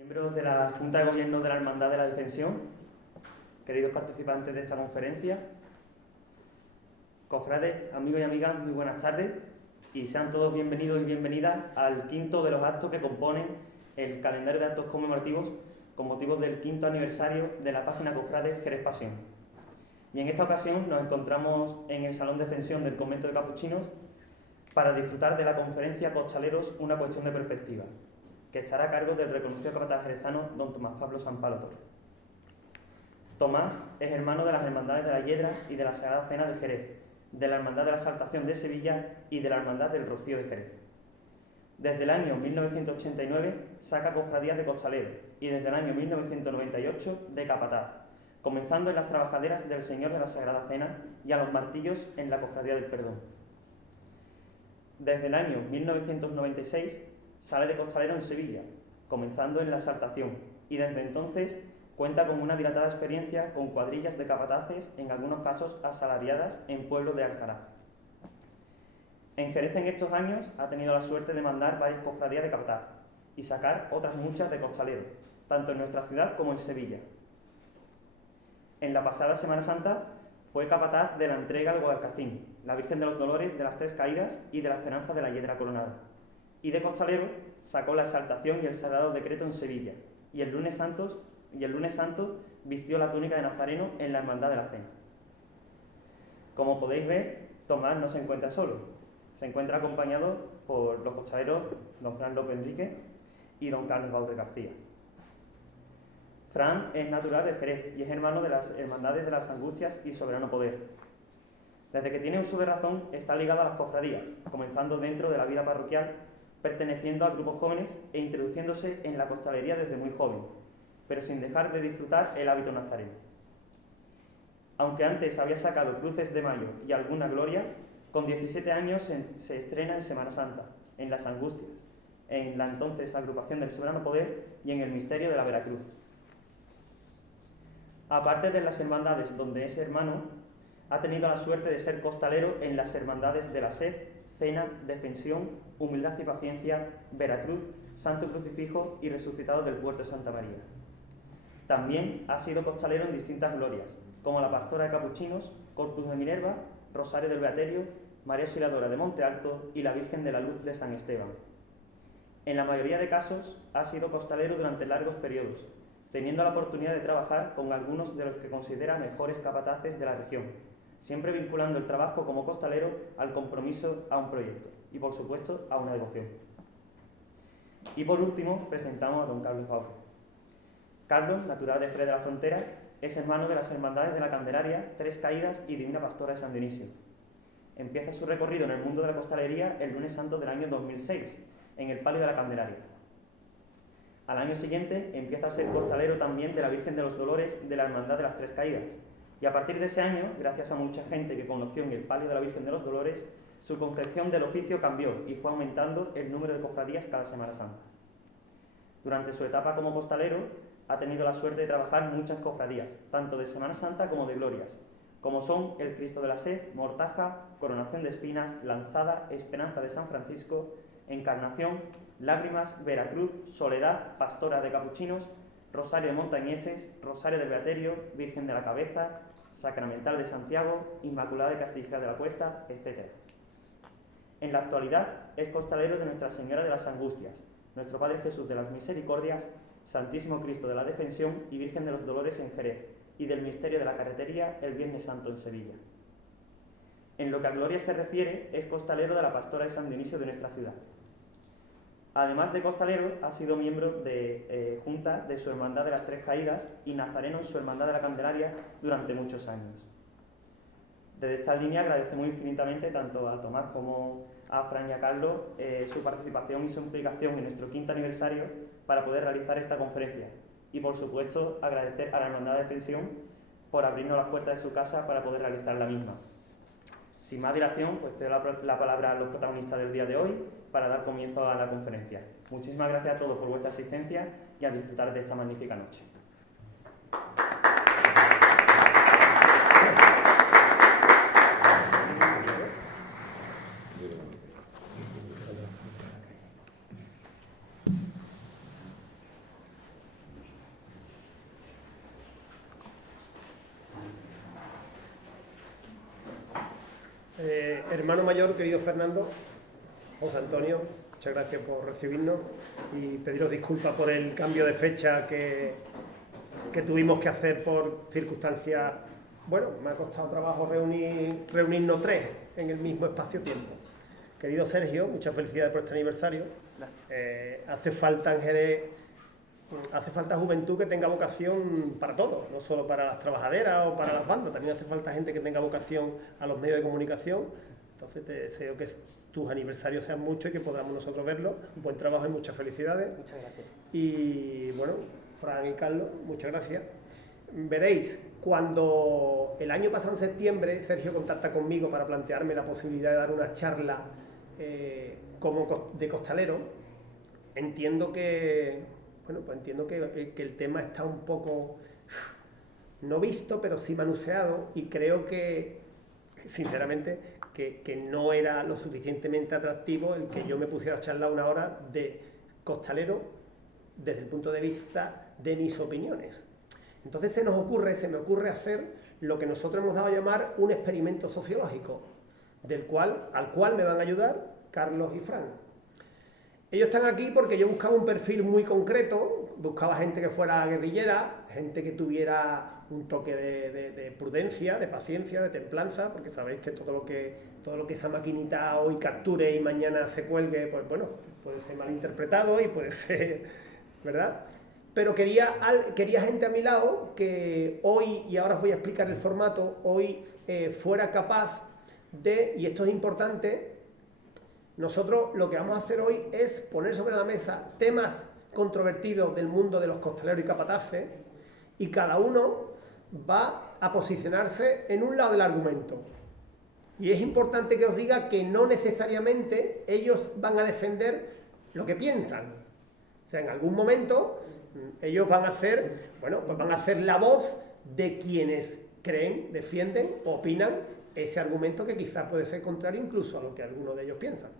Miembros de la Junta de Gobierno de la Hermandad de la Defensión, queridos participantes de esta conferencia, cofrades, amigos y amigas, muy buenas tardes y sean todos bienvenidos y bienvenidas al quinto de los actos que componen el calendario de actos conmemorativos con motivo del 5º aniversario de la página Cofrades Jerez Pasión. Y en esta ocasión nos encontramos en el Salón de Defensión del Convento de Capuchinos para disfrutar de la conferencia Costaleros, una cuestión de perspectiva, que estará a cargo del reconocido capataz jerezano don Tomás Pablo Sampalo Torres. Tomás es hermano de las Hermandades de la Hiedra y de la Sagrada Cena de Jerez, de la Hermandad de la Exaltación de Sevilla y de la Hermandad del Rocío de Jerez. Desde el año 1989 saca cofradías de costalero y desde el año 1998 de capataz, comenzando en las trabajaderas del Señor de la Sagrada Cena y a los martillos en la Cofradía del Perdón. Desde el año 1996 sale de costalero en Sevilla, comenzando en la Exaltación, y desde entonces cuenta con una dilatada experiencia con cuadrillas de capataces, en algunos casos asalariadas en pueblos de Aljaraz. En Jerez en estos años ha tenido la suerte de mandar varias cofradías de capataz y sacar otras muchas de costalero, tanto en nuestra ciudad como en Sevilla. En la pasada Semana Santa fue capataz de la entrega de Guadalcacín, la Virgen de los Dolores de las Tres Caídas y de la Esperanza de la Hiedra Coronada. Y de costalero sacó la Exaltación y el Sagrado Decreto en Sevilla, y el lunes santo vistió la túnica de Nazareno en la Hermandad de la Cena. Como podéis ver, Tomás no se encuentra solo, se encuentra acompañado por los costaleros don Fran López Enrique y don Carlos Baure García. Fran es natural de Jerez y es hermano de las Hermandades de las Angustias y Soberano Poder. Desde que tiene uso de razón está ligado a las cofradías, comenzando dentro de la vida parroquial, perteneciendo a grupos jóvenes e introduciéndose en la costalería desde muy joven, pero sin dejar de disfrutar el hábito nazareno. Aunque antes había sacado cruces de mayo y alguna gloria, con 17 años se estrena en Semana Santa, en las Angustias, en la entonces agrupación del Soberano Poder y en el misterio de la Veracruz. Aparte de las hermandades donde es hermano, ha tenido la suerte de ser costalero en las hermandades de la Sed, Cena, Defensión, Humildad y Paciencia, Veracruz, Santo Crucifijo y Resucitado del Puerto de Santa María. También ha sido costalero en distintas glorias, como la Pastora de Capuchinos, Corpus de Minerva, Rosario del Beaterio, María Auxiliadora de Monte Alto y la Virgen de la Luz de San Esteban. En la mayoría de casos ha sido costalero durante largos periodos, teniendo la oportunidad de trabajar con algunos de los que considera mejores capataces de la región, siempre vinculando el trabajo como costalero al compromiso a un proyecto y, por supuesto, a una devoción. Y por último, presentamos a don Carlos Baure. Carlos, natural de Jerez de la Frontera, es hermano de las Hermandades de la Candelaria, Tres Caídas y Divina Pastora de San Dionisio. Empieza su recorrido en el mundo de la costalería el lunes santo del año 2006, en el Palio de la Candelaria. Al año siguiente empieza a ser costalero también de la Virgen de los Dolores de la Hermandad de las Tres Caídas, y a partir de ese año, gracias a mucha gente que conoció en el Palio de la Virgen de los Dolores, su concepción del oficio cambió y fue aumentando el número de cofradías cada Semana Santa. Durante su etapa como costalero, ha tenido la suerte de trabajar muchas cofradías, tanto de Semana Santa como de glorias, como son el Cristo de la Sed, Mortaja, Coronación de Espinas, Lanzada, Esperanza de San Francisco, Encarnación, Lágrimas, Veracruz, Soledad, Pastora de Capuchinos, Rosario de Montañeses, Rosario del Beaterio, Virgen de la Cabeza, Sacramental de Santiago, Inmaculada de Castilla de la Cuesta, etc. En la actualidad es costalero de Nuestra Señora de las Angustias, Nuestro Padre Jesús de las Misericordias, Santísimo Cristo de la Defensión y Virgen de los Dolores en Jerez, y del misterio de la Carretería el Viernes Santo en Sevilla. En lo que a gloria se refiere, es costalero de la Pastora de San Dionisio de nuestra ciudad. Además de costalero, ha sido miembro de Junta de su Hermandad de las Tres Caídas y nazareno en su Hermandad de la Candelaria durante muchos años. Desde esta línea agradecemos infinitamente tanto a Tomás como a Fran y a Carlos su participación y su implicación en nuestro 5º aniversario para poder realizar esta conferencia. Y por supuesto agradecer a la Hermandad de Defensión por abrirnos las puertas de su casa para poder realizar la misma. Sin más dilación, pues cedo la palabra a los protagonistas del día de hoy para dar comienzo a la conferencia. Muchísimas gracias a todos por vuestra asistencia y a disfrutar de esta magnífica noche. Hermano mayor, querido Fernando, José Antonio, muchas gracias por recibirnos y pediros disculpas por el cambio de fecha que tuvimos que hacer por circunstancias. Bueno, me ha costado trabajo reunirnos tres en el mismo espacio-tiempo. Querido Sergio, muchas felicidades por este aniversario. Hace falta en Jerez, hace falta juventud que tenga vocación para todo, no solo para las trabajaderas o para las bandas, también hace falta gente que tenga vocación a los medios de comunicación. Entonces te deseo que tus aniversarios sean muchos y que podamos nosotros verlos. Buen trabajo y muchas felicidades. Muchas gracias. Y bueno, Fran y Carlos, muchas gracias. Veréis, cuando el año pasado en septiembre Sergio contacta conmigo para plantearme la posibilidad de dar una charla como de costalero, entiendo que el tema está un poco no visto, pero sí manoseado, y creo que, sinceramente, que no era lo suficientemente atractivo el que yo me pusiera a charlar una hora de costalero desde el punto de vista de mis opiniones. Entonces se me ocurre hacer lo que nosotros hemos dado a llamar un experimento sociológico, al cual me van a ayudar Carlos y Fran. Ellos están aquí porque yo buscaba un perfil muy concreto, buscaba gente que fuera guerrillera, gente que tuviera un toque de prudencia, de paciencia, de templanza, porque sabéis que todo lo que esa maquinita hoy capture y mañana se cuelgue, pues bueno, puede ser malinterpretado y puede ser, ¿verdad? Pero quería gente a mi lado que hoy, y ahora os voy a explicar el formato, hoy fuera capaz de, y esto es importante, nosotros lo que vamos a hacer hoy es poner sobre la mesa temas controvertidos del mundo de los costaleros y capataces, y cada uno va a posicionarse en un lado del argumento. Y es importante que os diga que no necesariamente ellos van a defender lo que piensan. O sea, en algún momento ellos van a hacer la voz de quienes creen, defienden, opinan ese argumento que quizás puede ser contrario incluso a lo que algunos de ellos piensan.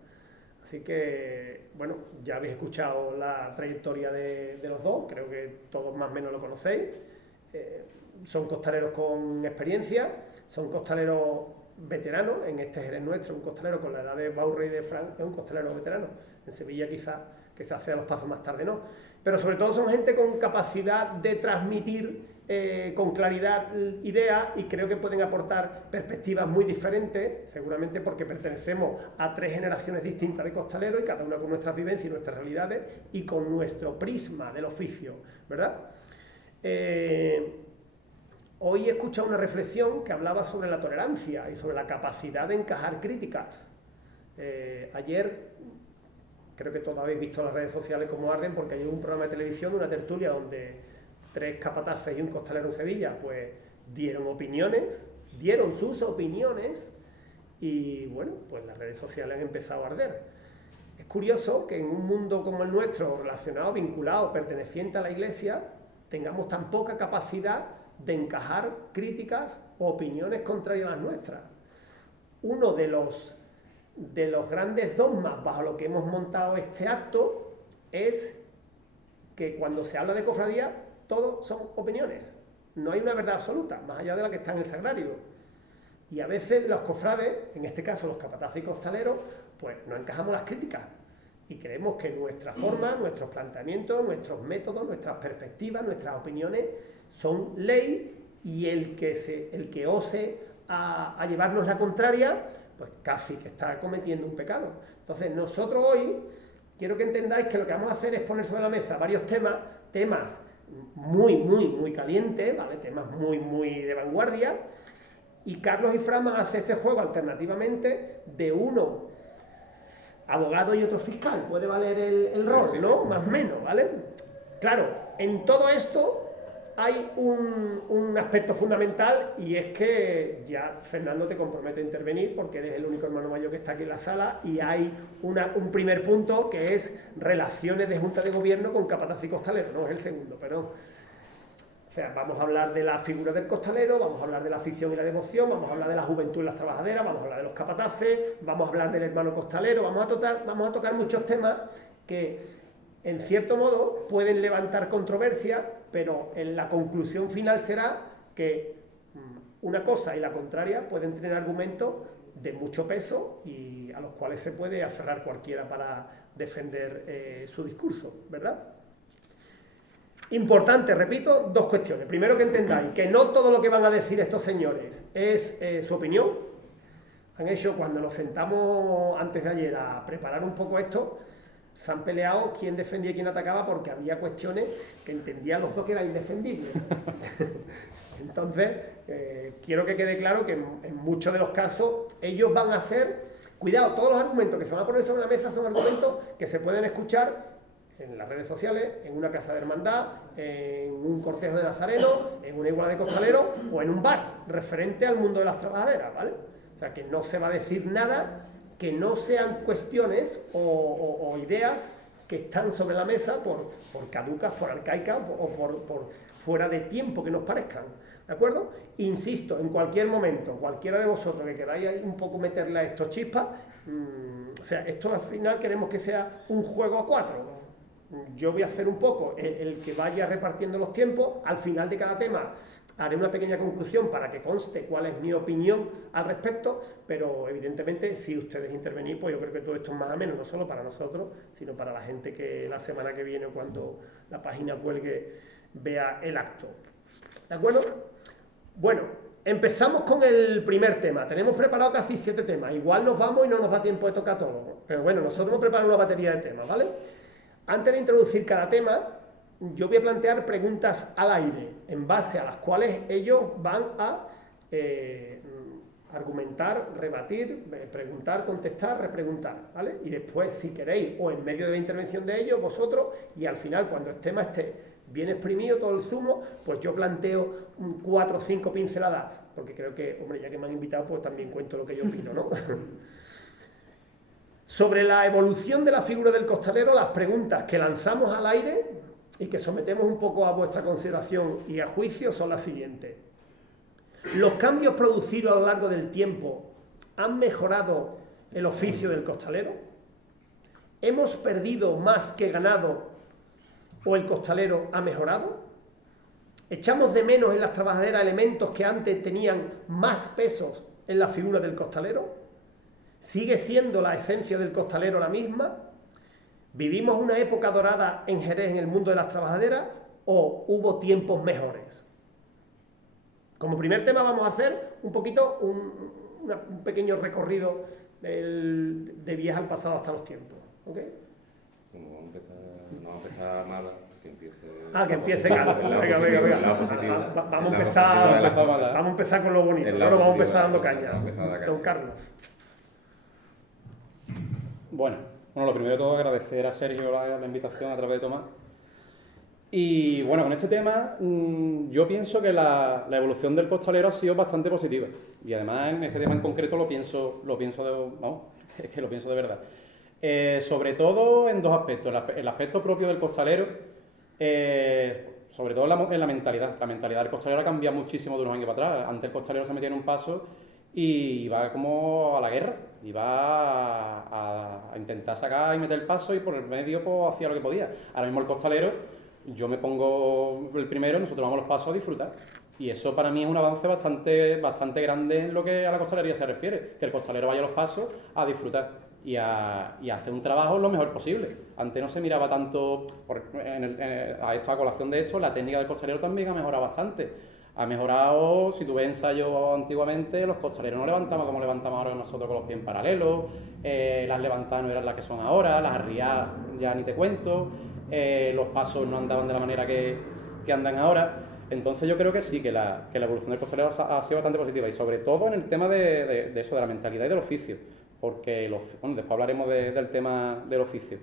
Así que, bueno, ya habéis escuchado la trayectoria de los dos, creo que todos más o menos lo conocéis. Son costaleros con experiencia, son costaleros veteranos, en este Jerez nuestro, un costalero con la edad de Baurre y de Fran es un costalero veterano. En Sevilla quizás que se hace a los pasos más tarde, no. Pero sobre todo son gente con capacidad de transmitir con claridad ideas, y creo que pueden aportar perspectivas muy diferentes, seguramente porque pertenecemos a tres generaciones distintas de costaleros y cada una con nuestras vivencias y nuestras realidades y con nuestro prisma del oficio, ¿verdad? Hoy he escuchado una reflexión que hablaba sobre la tolerancia y sobre la capacidad de encajar críticas. Ayer, creo que todos habéis visto las redes sociales como arden, porque hay un programa de televisión, una tertulia donde tres capataces y un costalero en Sevilla, pues dieron sus opiniones, y bueno, pues las redes sociales han empezado a arder. Es curioso que en un mundo como el nuestro, relacionado, vinculado, perteneciente a la Iglesia, tengamos tan poca capacidad de encajar críticas o opiniones contrarias a las nuestras. Uno de los grandes dogmas bajo lo que hemos montado este acto es que cuando se habla de cofradía, todo son opiniones. No hay una verdad absoluta, más allá de la que está en el sagrario. Y a veces los cofrades, en este caso los capataces y costaleros, pues no encajamos las críticas. Y creemos que nuestra forma, nuestros planteamientos, nuestros métodos, nuestras perspectivas, nuestras opiniones son ley, y el que ose a llevarnos la contraria, pues casi que está cometiendo un pecado. Entonces nosotros hoy quiero que entendáis que lo que vamos a hacer es poner sobre la mesa varios temas muy calientes, ¿vale? Temas muy de vanguardia, y Carlos y Fran van a hacer ese juego alternativamente de uno abogado y otro fiscal, puede valer el rol, ¿no? Más o menos, ¿vale? Claro, en todo esto hay un aspecto fundamental, y es que ya Fernando te compromete a intervenir porque eres el único hermano mayor que está aquí en la sala, y hay un primer punto que es relaciones de Junta de Gobierno con capataz y costalero, no es el segundo, perdón. O sea, vamos a hablar de la figura del costalero, vamos a hablar de la afición y la devoción, vamos a hablar de la juventud y las trabajaderas, vamos a hablar de los capataces, vamos a hablar del hermano costalero, vamos a tocar muchos temas que en cierto modo pueden levantar controversia, pero en la conclusión final será que una cosa y la contraria pueden tener argumentos de mucho peso y a los cuales se puede aferrar cualquiera para defender su discurso, ¿verdad? Importante, repito, dos cuestiones. Primero, que entendáis que no todo lo que van a decir estos señores es su opinión. Han hecho, cuando nos sentamos antes de ayer a preparar un poco esto, se han peleado quién defendía y quién atacaba, porque había cuestiones que entendían los dos que eran indefendibles. Entonces, quiero que quede claro que en muchos de los casos ellos van a hacer, cuidado, todos los argumentos que se van a poner sobre la mesa son argumentos que se pueden escuchar en las redes sociales, en una casa de hermandad, en un cortejo de nazareno, en una iguala de costaleros o en un bar, referente al mundo de las trabajaderas, ¿vale? O sea, que no se va a decir nada que no sean cuestiones o ideas que están sobre la mesa por caducas, por arcaicas o por fuera de tiempo que nos parezcan, ¿de acuerdo? Insisto, en cualquier momento, cualquiera de vosotros que queráis un poco meterle a estos chispas, o sea, esto al final queremos que sea un juego a 4. Yo voy a hacer un poco el que vaya repartiendo los tiempos. Al final de cada tema haré una pequeña conclusión para que conste cuál es mi opinión al respecto, pero evidentemente si ustedes intervenís, pues yo creo que todo esto es más o menos, no solo para nosotros, sino para la gente que la semana que viene, cuando la página cuelgue, vea el acto. ¿De acuerdo? Bueno, empezamos con el primer tema. Tenemos preparado casi 7 temas. Igual nos vamos y no nos da tiempo de tocar todo, pero bueno, nosotros hemos preparado una batería de temas, ¿vale? Antes de introducir cada tema, yo voy a plantear preguntas al aire, en base a las cuales ellos van a argumentar, rebatir, preguntar, contestar, repreguntar, ¿vale? Y después, si queréis, o en medio de la intervención de ellos, vosotros, y al final, cuando el tema esté bien exprimido, todo el zumo, pues yo planteo 4 o 5 pinceladas, porque creo que, hombre, ya que me han invitado, pues también cuento lo que yo opino, ¿no? Sobre la evolución de la figura del costalero, las preguntas que lanzamos al aire y que sometemos un poco a vuestra consideración y a juicio son las siguientes. ¿Los cambios producidos a lo largo del tiempo han mejorado el oficio del costalero? ¿Hemos perdido más que ganado o el costalero ha mejorado? ¿Echamos de menos en las trabajaderas elementos que antes tenían más pesos en la figura del costalero? ¿Sigue siendo la esencia del costalero la misma? ¿Vivimos una época dorada en Jerez en el mundo de las trabajaderas o hubo tiempos mejores? Como primer tema vamos a hacer un poquito un pequeño recorrido de vías al pasado hasta los tiempos. ¿Okay? No vamos a empezar nada, que empiece... Que empiece Carlos. Venga. Vamos a empezar con lo bonito, no vamos a empezar dando caña. Don Carlos. Bueno, lo primero de todo agradecer a Sergio la invitación a través de Tomás. Y bueno, con este tema yo pienso que la evolución del costalero ha sido bastante positiva. Y además en este tema en concreto lo pienso es que lo pienso de verdad. Sobre todo en dos aspectos. El aspecto propio del costalero, sobre todo en la mentalidad. La mentalidad del costalero ha cambiado muchísimo de unos años para atrás. Antes el costalero se metía en un paso y iba como a la guerra, iba a intentar sacar y meter el paso y por el medio pues hacía lo que podía. Ahora mismo el costalero, yo me pongo el primero, nosotros vamos los pasos a disfrutar. Y eso para mí es un avance bastante grande en lo que a la costalería se refiere, que el costalero vaya a los pasos a disfrutar y a hacer un trabajo lo mejor posible. Antes no se miraba tanto, a colación de esto, la técnica del costalero también ha mejorado bastante. Ha mejorado, si tú ves ensayos antiguamente, los costaleros no levantaban como levantamos ahora nosotros con los pies en paralelo, las levantadas no eran las que son ahora, las arriadas ya ni te cuento, los pasos no andaban de la manera que andan ahora. Entonces yo creo que sí, que la evolución del costalero ha sido bastante positiva, y sobre todo en el tema de eso, de la mentalidad y del oficio, porque después hablaremos del tema del oficio,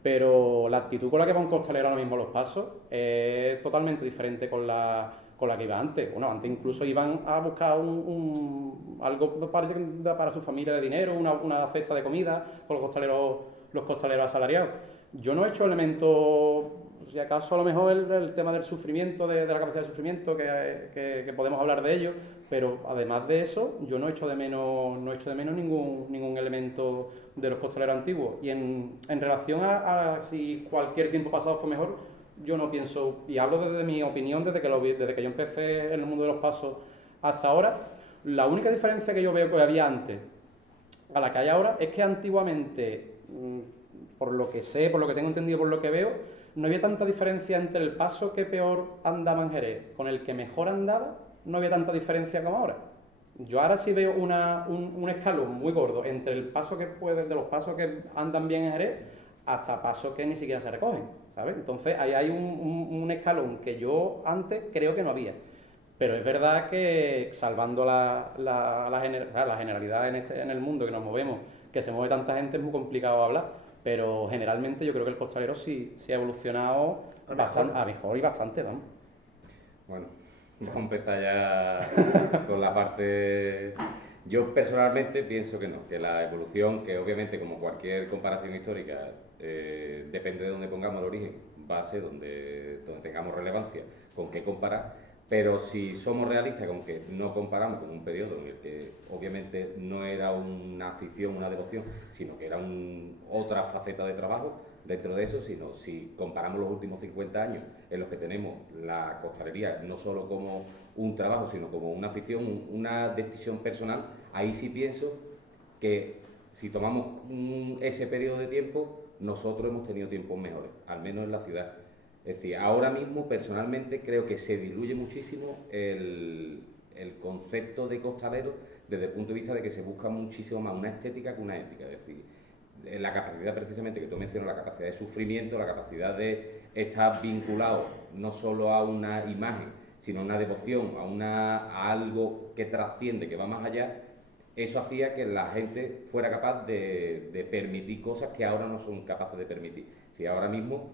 pero la actitud con la que va un costalero ahora mismo a los pasos es totalmente diferente con la que iba antes. Bueno, antes incluso iban a buscar algo para su familia de dinero, una cesta de comida, con los costaleros asalariados. Yo no he hecho elementos, si acaso a lo mejor el tema del sufrimiento, de la capacidad de sufrimiento, que podemos hablar de ello, pero además de eso, yo no he hecho de menos ningún elemento de los costaleros antiguos. Y en relación a si cualquier tiempo pasado fue mejor, yo no pienso, y hablo desde mi opinión, desde que yo empecé en el mundo de los pasos hasta ahora, la única diferencia que yo veo que había antes a la que hay ahora es que antiguamente, por lo que sé, por lo que tengo entendido, por lo que veo, no había tanta diferencia entre el paso que peor andaba en Jerez con el que mejor andaba, no había tanta diferencia como ahora. Yo ahora sí veo un escalón muy gordo entre el paso que de los pasos que andan bien en Jerez hasta pasos que ni siquiera se recogen, ¿sabes? Entonces ahí hay un escalón que yo antes creo que no había. Pero es verdad que, salvando la generalidad en el mundo que nos movemos, que se mueve tanta gente, es muy complicado hablar, pero generalmente yo creo que el costalero sí ha evolucionado a mejor y bastante, vamos. Bueno, vamos a empezar ya con la parte... Yo personalmente pienso que no, que la evolución, que obviamente como cualquier comparación histórica, depende de dónde pongamos el origen, va a ser donde tengamos relevancia, con qué comparar. Pero si somos realistas con que no comparamos con un periodo en el que obviamente no era una afición, una devoción, sino que era otra faceta de trabajo dentro de eso, sino si comparamos los últimos 50 años en los que tenemos la costalería no solo como un trabajo, sino como una afición, una decisión personal, ahí sí pienso que si tomamos ese periodo de tiempo, nosotros hemos tenido tiempos mejores, al menos en la ciudad. Es decir, ahora mismo personalmente creo que se diluye muchísimo el concepto de costalero desde el punto de vista de que se busca muchísimo más una estética que una ética. Es decir, la capacidad precisamente que tú mencionas, la capacidad de sufrimiento, la capacidad de estar vinculado no solo a una imagen, sino a una devoción, a algo que trasciende, que va más allá. Eso hacía que la gente fuera capaz de permitir cosas que ahora no son capaces de permitir. Si ahora mismo,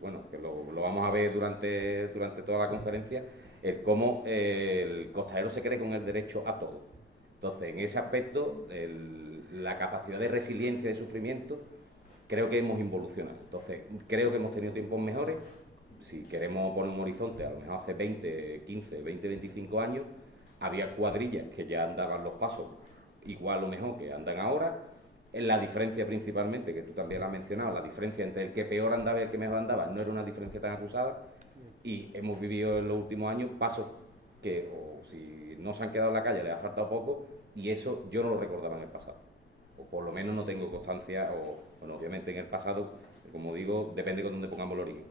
bueno, que lo vamos a ver durante toda la conferencia, cómo el costalero se cree con el derecho a todo. Entonces, en ese aspecto, la capacidad de resiliencia y de sufrimiento, creo que hemos involucionado. Entonces, creo que hemos tenido tiempos mejores. Si queremos poner un horizonte, a lo mejor hace 20, 15, 20, 25 años, había cuadrillas que ya andaban los pasos igual o mejor que andan ahora. La diferencia principalmente, que tú también la has mencionado, la diferencia entre el que peor andaba y el que mejor andaba, no era una diferencia tan acusada, y hemos vivido en los últimos años pasos que, o si no se han quedado en la calle, les ha faltado poco, y eso yo no lo recordaba en el pasado, o por lo menos no tengo constancia, bueno, obviamente en el pasado, como digo, depende de dónde pongamos el origen.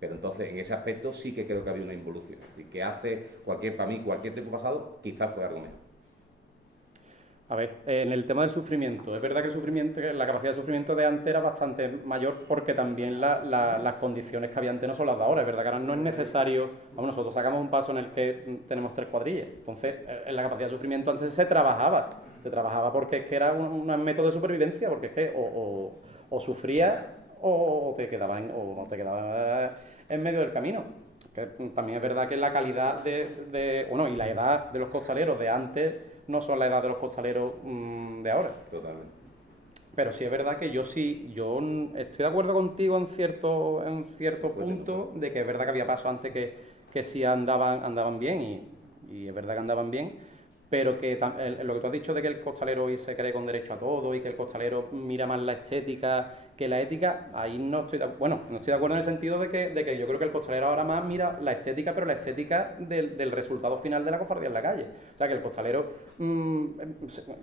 Pero entonces, en ese aspecto sí que creo que había una involución. Es decir, que hace para mí, cualquier tiempo pasado, quizás fue algo mejor. A ver, en el tema del sufrimiento, es verdad que la capacidad de sufrimiento de antes era bastante mayor porque también las condiciones que había antes no son las de ahora. Es verdad que ahora no es necesario, nosotros sacamos un paso en el que tenemos 3 cuadrillas, entonces en la capacidad de sufrimiento antes se trabajaba porque es que era un método de supervivencia, porque es que o sufrías o te quedabas en medio del camino. Que también es verdad que la calidad y la edad de los costaleros de antes no son la edad de los costaleros de ahora. Totalmente. Pero sí es verdad que yo estoy de acuerdo contigo en cierto punto, de que es verdad que había pasos antes que sí andaban bien, y es verdad que andaban bien, pero que lo que tú has dicho de que el costalero hoy se cree con derecho a todo y que el costalero mira más la estética que la ética, ahí no estoy de acuerdo en el sentido de que yo creo que el costalero ahora más mira la estética, pero la estética del resultado final de la cofradía en la calle. O sea, que el costalero,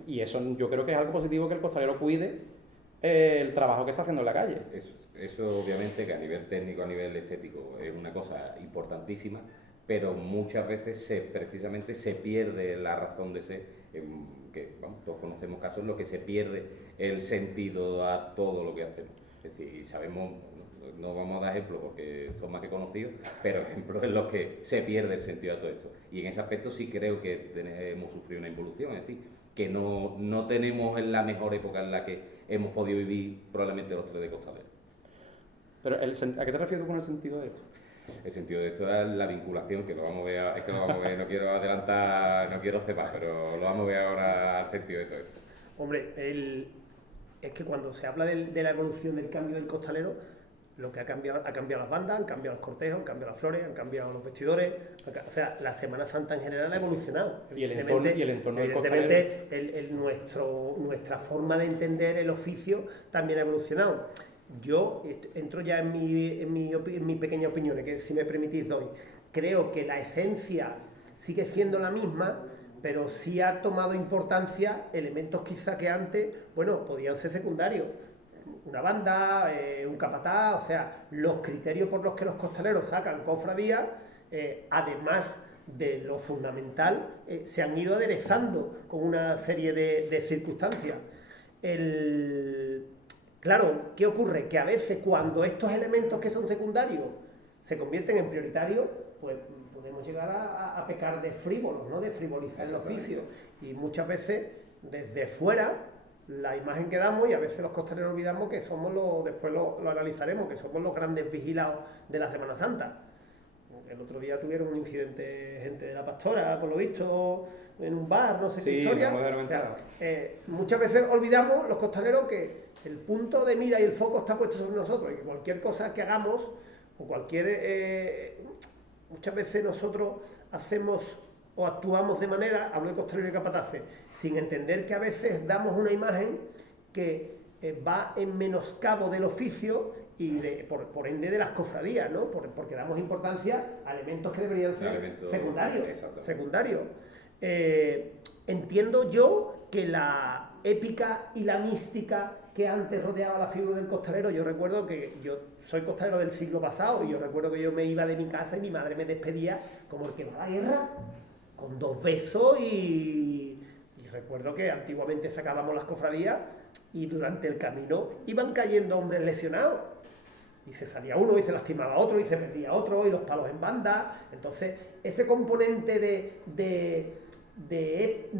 y eso yo creo que es algo positivo, que el costalero cuide el trabajo que está haciendo en la calle. Eso obviamente, que a nivel técnico, a nivel estético, es una cosa importantísima, pero muchas veces precisamente se pierde la razón de ser, que todos conocemos casos en los que se pierde el sentido a todo lo que hacemos. Es decir, y sabemos, no vamos a dar ejemplos porque son más que conocidos, pero ejemplos en los que se pierde el sentido a todo esto. Y en ese aspecto sí creo que hemos sufrido una involución, es decir, que no tenemos en la mejor época en la que hemos podido vivir probablemente los 3 de costalero. Pero ¿a qué te refieres tú con el sentido de esto? El sentido de esto es la vinculación, que lo vamos a ver, no quiero adelantar, no quiero cepar, pero lo vamos a ver ahora al sentido de todo esto. Hombre, es que cuando se habla de la evolución del cambio del costalero, lo que ha cambiado las bandas, han cambiado los cortejos, han cambiado las flores, han cambiado los vestidores, o sea, la Semana Santa en general ha evolucionado. Y el entorno del costalero. Evidentemente, nuestra forma de entender el oficio también ha evolucionado. Yo entro ya en mi pequeña opinión, que si me permitís doy. Creo que la esencia sigue siendo la misma, pero sí ha tomado importancia elementos quizá que antes, bueno, podían ser secundarios. Una banda, un capataz, o sea, los criterios por los que los costaleros sacan cofradías, además de lo fundamental, se han ido aderezando con una serie de circunstancias. Claro, ¿qué ocurre? Que a veces cuando estos elementos que son secundarios se convierten en prioritarios, pues podemos llegar a pecar de frívolos, ¿no? De frivolizar el oficio. Y muchas veces, desde fuera, la imagen que damos, y a veces los costaleros olvidamos que somos después lo analizaremos, que somos los grandes vigilados de la Semana Santa. El otro día tuvieron un incidente gente de la Pastora, por lo visto, en un bar, no sé qué historia. O sea, muchas veces olvidamos los costaleros que el punto de mira y el foco está puesto sobre nosotros, y que cualquier cosa que hagamos, o muchas veces nosotros hacemos o actuamos de manera, hablo de costalero y capataces, sin entender que a veces damos una imagen que va en menoscabo del oficio y por ende de las cofradías, ¿no? Porque damos importancia a elementos que deberían ser secundarios. Entiendo yo que la épica y la mística que antes rodeaba la figura del costalero, yo recuerdo que yo soy costalero del siglo pasado y yo recuerdo que yo me iba de mi casa y mi madre me despedía como el que va a la guerra, con 2 besos y recuerdo que antiguamente sacábamos las cofradías y durante el camino iban cayendo hombres lesionados. Y se salía uno y se lastimaba otro y se perdía otro y los palos en banda. Entonces, ese componente de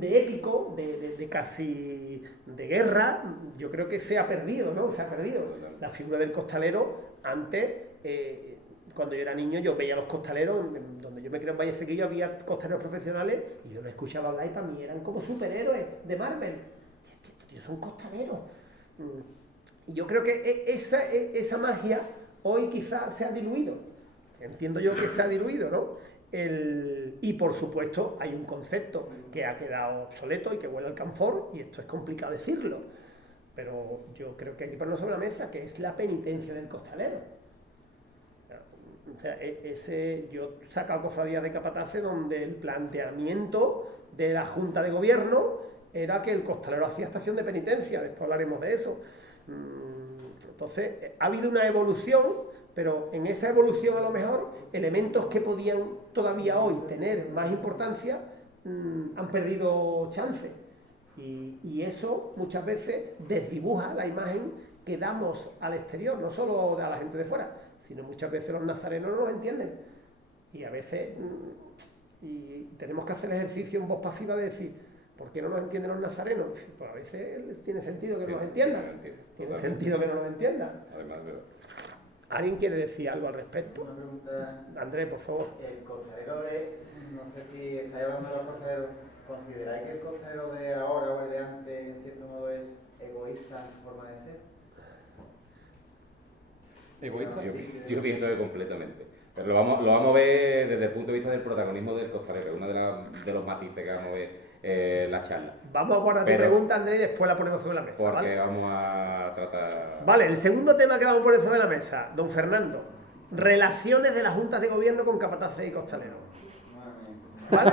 épico, de casi de guerra, yo creo que se ha perdido, ¿no? Se ha perdido. La figura del costalero, antes, cuando yo era niño, yo veía a los costaleros, donde yo me crié en Vallesequillo, había costaleros profesionales y yo los escuchaba hablar y para mí eran como superhéroes de Marvel. Y estos tíos son costaleros. Y yo creo que esa magia hoy quizás se ha diluido. Entiendo yo que se ha diluido, ¿no? Y por supuesto hay un concepto que ha quedado obsoleto y que huele al canfor, y esto es complicado decirlo, pero yo creo que hay que ponerlo sobre la mesa, que es la penitencia del costalero. O sea, yo he sacado cofradías de capataces donde el planteamiento de la Junta de Gobierno era que el costalero hacía estación de penitencia, después hablaremos de eso. Entonces, ha habido una evolución, pero en esa evolución a lo mejor elementos que podían todavía hoy tener más importancia han perdido chance. Y eso muchas veces desdibuja la imagen que damos al exterior, no solo a la gente de fuera, sino muchas veces los nazarenos no nos entienden. Y a veces y tenemos que hacer el ejercicio en voz pasiva de decir, ¿por qué no nos entienden los nazarenos? Pues a veces tiene sentido que no nos entiendan. Tiene sentido que no nos entiendan. ¿Alguien quiere decir algo al respecto? Una pregunta. Andrés, por favor. El costalero no sé si estáis hablando de los costaleros, ¿consideráis que el costalero de ahora o el de antes, en cierto modo, es egoísta en su forma de ser? ¿Egoísta? Yo pienso que completamente. Pero lo vamos a ver desde el punto de vista del protagonismo del costalero, uno de los matices que vamos a ver la charla. Vamos a guardar tu pregunta, Andrés, y después la ponemos sobre la mesa. Porque ¿vale? vamos a tratar... Vale, el segundo tema que vamos a poner sobre la mesa, don Fernando, relaciones de las juntas de gobierno con capataces y costaleros. ¿Vale?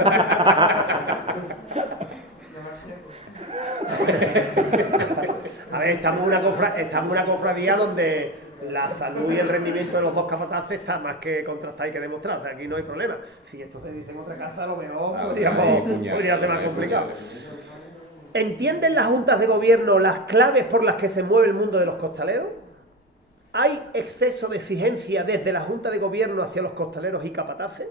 A ver, estamos en una cofradía donde la salud y el rendimiento de los dos capataces está más que contrastado y que demostrado. O sea, aquí no hay problema. Si esto se dice en otra casa, a lo mejor podría ser más complicado. ¿Entienden las juntas de gobierno las claves por las que se mueve el mundo de los costaleros? ¿Hay exceso de exigencia desde la junta de gobierno hacia los costaleros y capataces?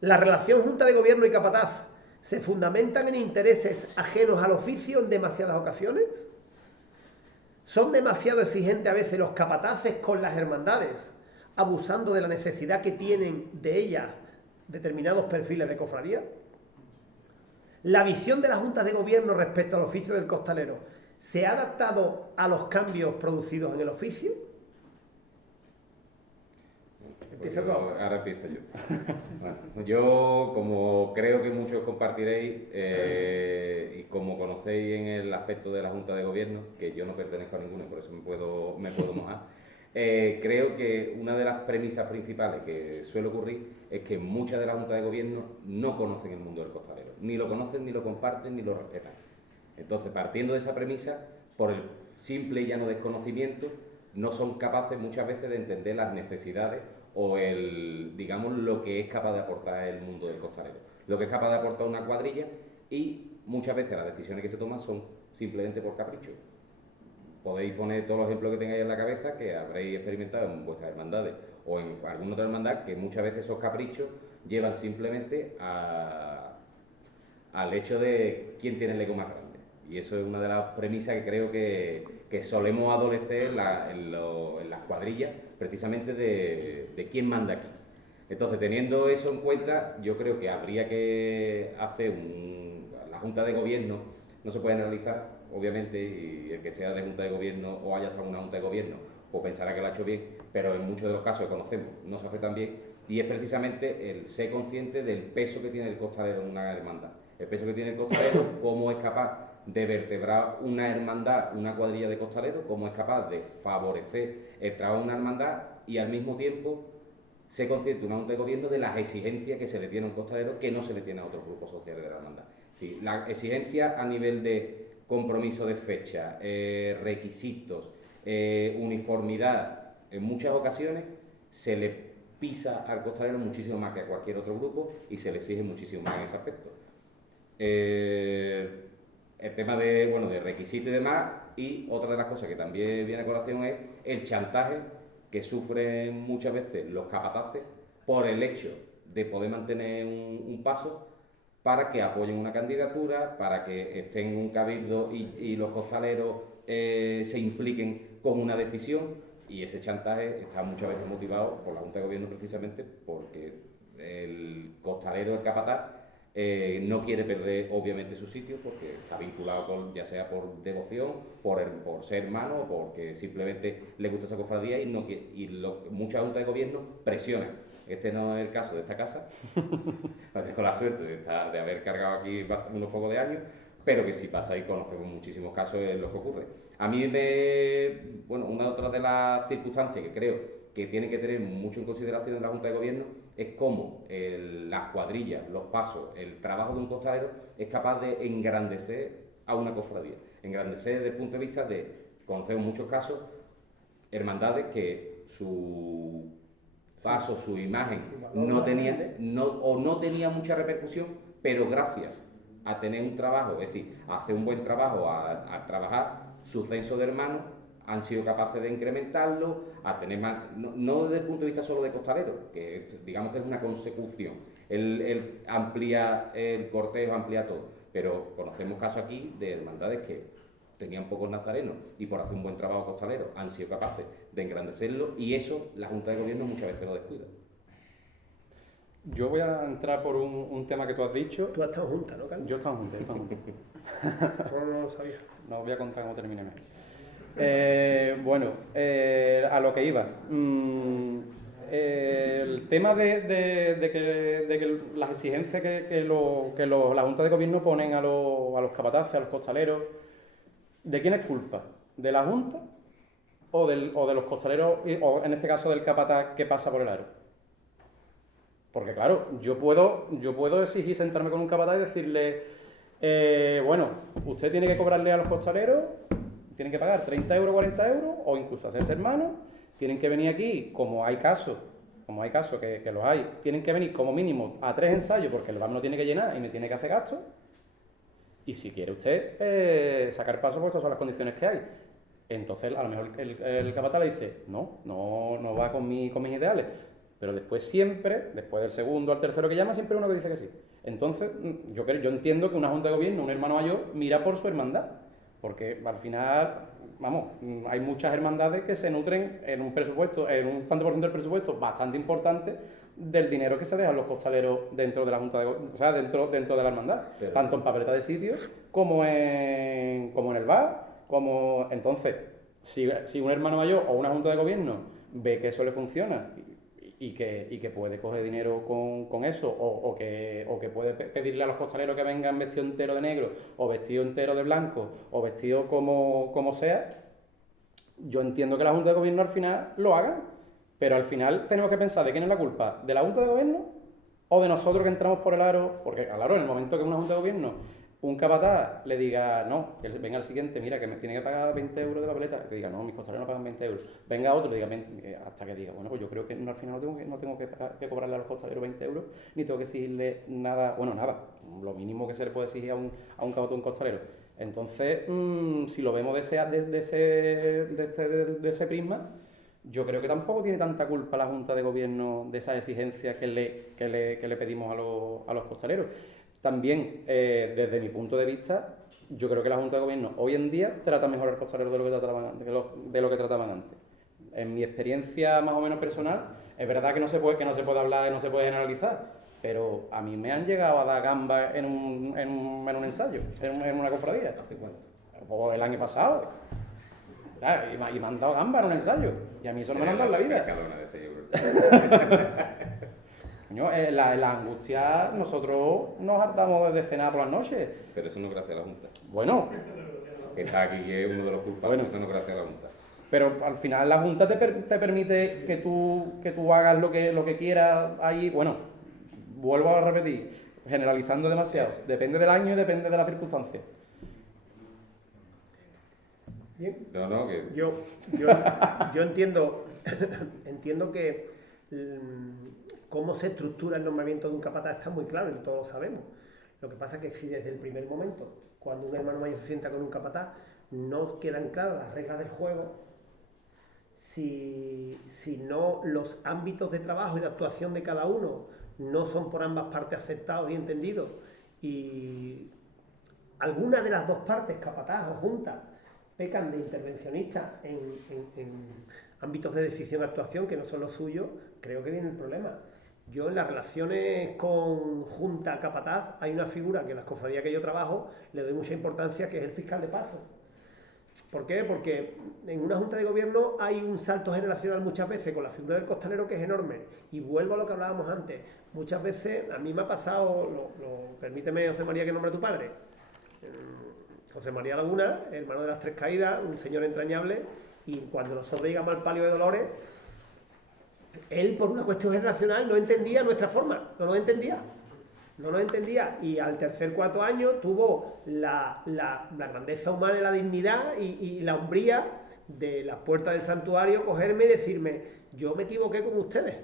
¿La relación junta de gobierno y capataz se fundamentan en intereses ajenos al oficio en demasiadas ocasiones? ¿Son demasiado exigentes a veces los capataces con las hermandades, abusando de la necesidad que tienen de ellas determinados perfiles de cofradía? ¿La visión de las juntas de gobierno respecto al oficio del costalero se ha adaptado a los cambios producidos en el oficio? Ahora empiezo yo. Bueno, yo, como creo que muchos compartiréis y como conocéis en el aspecto de la Junta de Gobierno, que yo no pertenezco a ninguna, por eso me puedo mojar, Creo que una de las premisas principales que suele ocurrir es que muchas de las juntas de gobierno no conocen el mundo del costalero, ni lo conocen, ni lo comparten, ni lo respetan. Entonces, partiendo de esa premisa, por el simple y llano desconocimiento, no son capaces muchas veces de entender las necesidades o digamos, lo que es capaz de aportar el mundo del costalero, lo que es capaz de aportar una cuadrilla, y muchas veces las decisiones que se toman son simplemente por capricho. Podéis poner todos los ejemplos que tengáis en la cabeza que habréis experimentado en vuestras hermandades o en alguna otra hermandad, que muchas veces esos caprichos llevan simplemente al hecho de quién tiene el ego más grande. Y eso es una de las premisas que creo que solemos adolecer en las cuadrillas, precisamente de quién manda aquí. Entonces, teniendo eso en cuenta, yo creo que habría que hacer la Junta de Gobierno, no se puede analizar, obviamente, y el que sea de Junta de Gobierno o haya estado en una Junta de Gobierno, pues pensará que lo ha hecho bien, pero en muchos de los casos que conocemos no se hace tan bien, y es precisamente el ser consciente del peso que tiene el costalero en una hermandad. El peso que tiene el costalero, cómo es capaz de vertebrar una hermandad, una cuadrilla de costaleros, cómo es capaz de favorecer el trabajo de una hermandad y al mismo tiempo ser consciente una Junta de Gobierno de las exigencias que se le tiene a un costalero que no se le tiene a otros grupos sociales de la hermandad. Es decir, la exigencia a nivel de compromiso de fecha, requisitos, uniformidad, en muchas ocasiones se le pisa al costalero muchísimo más que a cualquier otro grupo y se le exige muchísimo más en ese aspecto. El tema de requisitos y demás, y otra de las cosas que también viene a colación es el chantaje que sufren muchas veces los capataces por el hecho de poder mantener un paso para que apoyen una candidatura, para que estén en un cabildo y los costaleros se impliquen con una decisión, y ese chantaje está muchas veces motivado por la Junta de Gobierno precisamente porque el costalero, el capataz, no quiere perder obviamente su sitio porque está vinculado con, ya sea por devoción, por ser hermano o porque simplemente le gusta esa cofradía y muchas juntas de gobierno presionan. Este no es el caso de esta casa, no tengo la suerte de haber cargado aquí unos pocos de años, pero que si pasa ahí conocemos muchísimos casos en los que ocurre. A mí una otra de las circunstancias que creo que tiene que tener mucho en consideración en la Junta de Gobierno es cómo las cuadrillas, los pasos, el trabajo de un costalero es capaz de engrandecer a una cofradía. Engrandecer desde el punto de vista de, conocemos muchos casos, hermandades que su paso, su imagen no tenía mucha repercusión, pero gracias a tener un trabajo, es decir, a hacer un buen trabajo, a trabajar su censo de hermanos, han sido capaces de incrementarlo, a tener más, no desde el punto de vista solo de costalero, que digamos que es una consecución, él amplía el cortejo, amplía todo, pero conocemos casos aquí de hermandades que tenían pocos nazarenos y por hacer un buen trabajo costalero han sido capaces de engrandecerlo, y eso la Junta de Gobierno muchas veces lo descuida. Yo voy a entrar por un tema que tú has dicho. Tú has estado junta, ¿no, Carlos? Yo he estado junta, Eso no lo sabía. No os voy a contar cómo terminé. A lo que iba. El tema de que las exigencias que la Junta de Gobierno ponen a los capataces, a los costaleros, ¿de quién es culpa? ¿De la Junta o de los costaleros, o en este caso del capataz que pasa por el aro? Porque claro, yo puedo exigir sentarme con un capataz y decirle, usted tiene que cobrarle a los costaleros, tienen que pagar 30 euros, 40 euros, o incluso hacerse hermanos, tienen que venir aquí, como hay casos que los hay, tienen que venir como mínimo a 3 ensayos porque el bar no tiene que llenar y me tiene que hacer gastos. Y si quiere usted sacar paso, pues estas son las condiciones que hay. Entonces, a lo mejor el capataz le dice, no va con mis ideales. Pero después del segundo al tercero que llama, siempre uno que dice que sí. Entonces, yo entiendo que una Junta de Gobierno, un hermano mayor, mira por su hermandad. Porque al final, hay muchas hermandades que se nutren en un presupuesto, en un tanto por ciento del presupuesto bastante importante del dinero que se dejan los costaleros dentro de la Junta de Gobierno, o sea, dentro de la hermandad. Pero tanto en papeleta de sitios como en el bar. Entonces, si un hermano mayor o una Junta de Gobierno ve que eso le funciona y que puede coger dinero con eso, o que puede pedirle a los costaleros que vengan vestido entero de negro, o vestido entero de blanco, o vestido como sea, yo entiendo que la Junta de Gobierno al final lo haga, pero al final tenemos que pensar de quién es la culpa, ¿de la Junta de Gobierno o de nosotros que entramos por el aro? Porque, claro, en el momento que una Junta de Gobierno, un capataz le diga, no, que venga el siguiente, mira, que me tiene que pagar 20 euros de papeleta, que diga, no, mis costaleros no pagan 20 euros. Venga otro, le diga 20, hasta que diga, bueno, pues yo creo que al final no tengo que cobrarle a los costaleros 20 euros, ni tengo que exigirle nada, bueno, nada, lo mínimo que se le puede exigir a un capataz, un costalero. Entonces, si lo vemos de ese prisma, yo creo que tampoco tiene tanta culpa la Junta de Gobierno de esas exigencias que le pedimos a los costaleros. También, desde mi punto de vista, yo creo que la Junta de Gobierno hoy en día trata mejor al costalero de lo que trataban antes. En mi experiencia más o menos personal, es verdad que no se puede hablar, no se puede generalizar, pero a mí me han llegado a dar gamba en un ensayo, en una cofradía. ¿Hace cuánto? O el año pasado. Y me han dado gamba en un ensayo. Y a mí eso no me lo han dado en la vida. Calona de 6 euros. Coño, la angustia, nosotros nos hartamos de cenar por las noches. Pero eso no es gracias a la Junta. Bueno, Que está aquí y es uno de los culpables, Bueno. eso no es gracias a la Junta. pero al final la Junta te permite que tú hagas lo que quieras ahí. Bueno, vuelvo a repetir, generalizando demasiado. Depende del año y depende de las circunstancias. Bien. No, que Yo entiendo, entiendo que cómo se estructura el nombramiento de un capataz está muy claro y todos lo sabemos. Lo que pasa es que si desde el primer momento, cuando un hermano mayor se sienta con un capataz, no quedan claras las reglas del juego, si no los ámbitos de trabajo y de actuación de cada uno no son por ambas partes aceptados y entendidos, y alguna de las dos partes, capataz o junta, pecan de intervencionistas en ámbitos de decisión y actuación que no son los suyos, creo que viene el problema. Yo en las relaciones con junta capataz hay una figura que en las cofradías que yo trabajo le doy mucha importancia, que es el fiscal de paso. ¿Por qué? Porque en una junta de gobierno hay un salto generacional muchas veces con la figura del costalero, que es enorme. Y vuelvo a lo que hablábamos antes. Muchas veces a mí me ha pasado, permíteme, José María, que nombra a tu padre. José María Laguna, hermano de las Tres Caídas, un señor entrañable, y cuando nosotros llegamos al palio de Dolores, él por una cuestión generacional no entendía nuestra forma, no nos entendía, y al tercer, cuarto año tuvo la grandeza humana y la dignidad y la hombría de las puertas del santuario cogerme y decirme, yo me equivoqué con ustedes.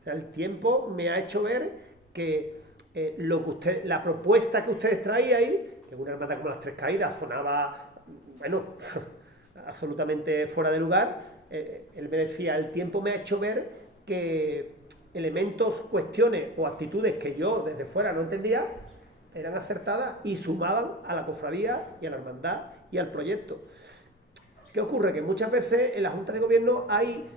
O sea, el tiempo me ha hecho ver que la propuesta que ustedes traíais, que una hermandad como las Tres Caídas sonaba, bueno, absolutamente fuera de lugar. Él me decía, el tiempo me ha hecho ver que elementos, cuestiones o actitudes que yo desde fuera no entendía eran acertadas y sumaban a la cofradía y a la hermandad y al proyecto. ¿Qué ocurre? Que muchas veces en la Junta de Gobierno hay,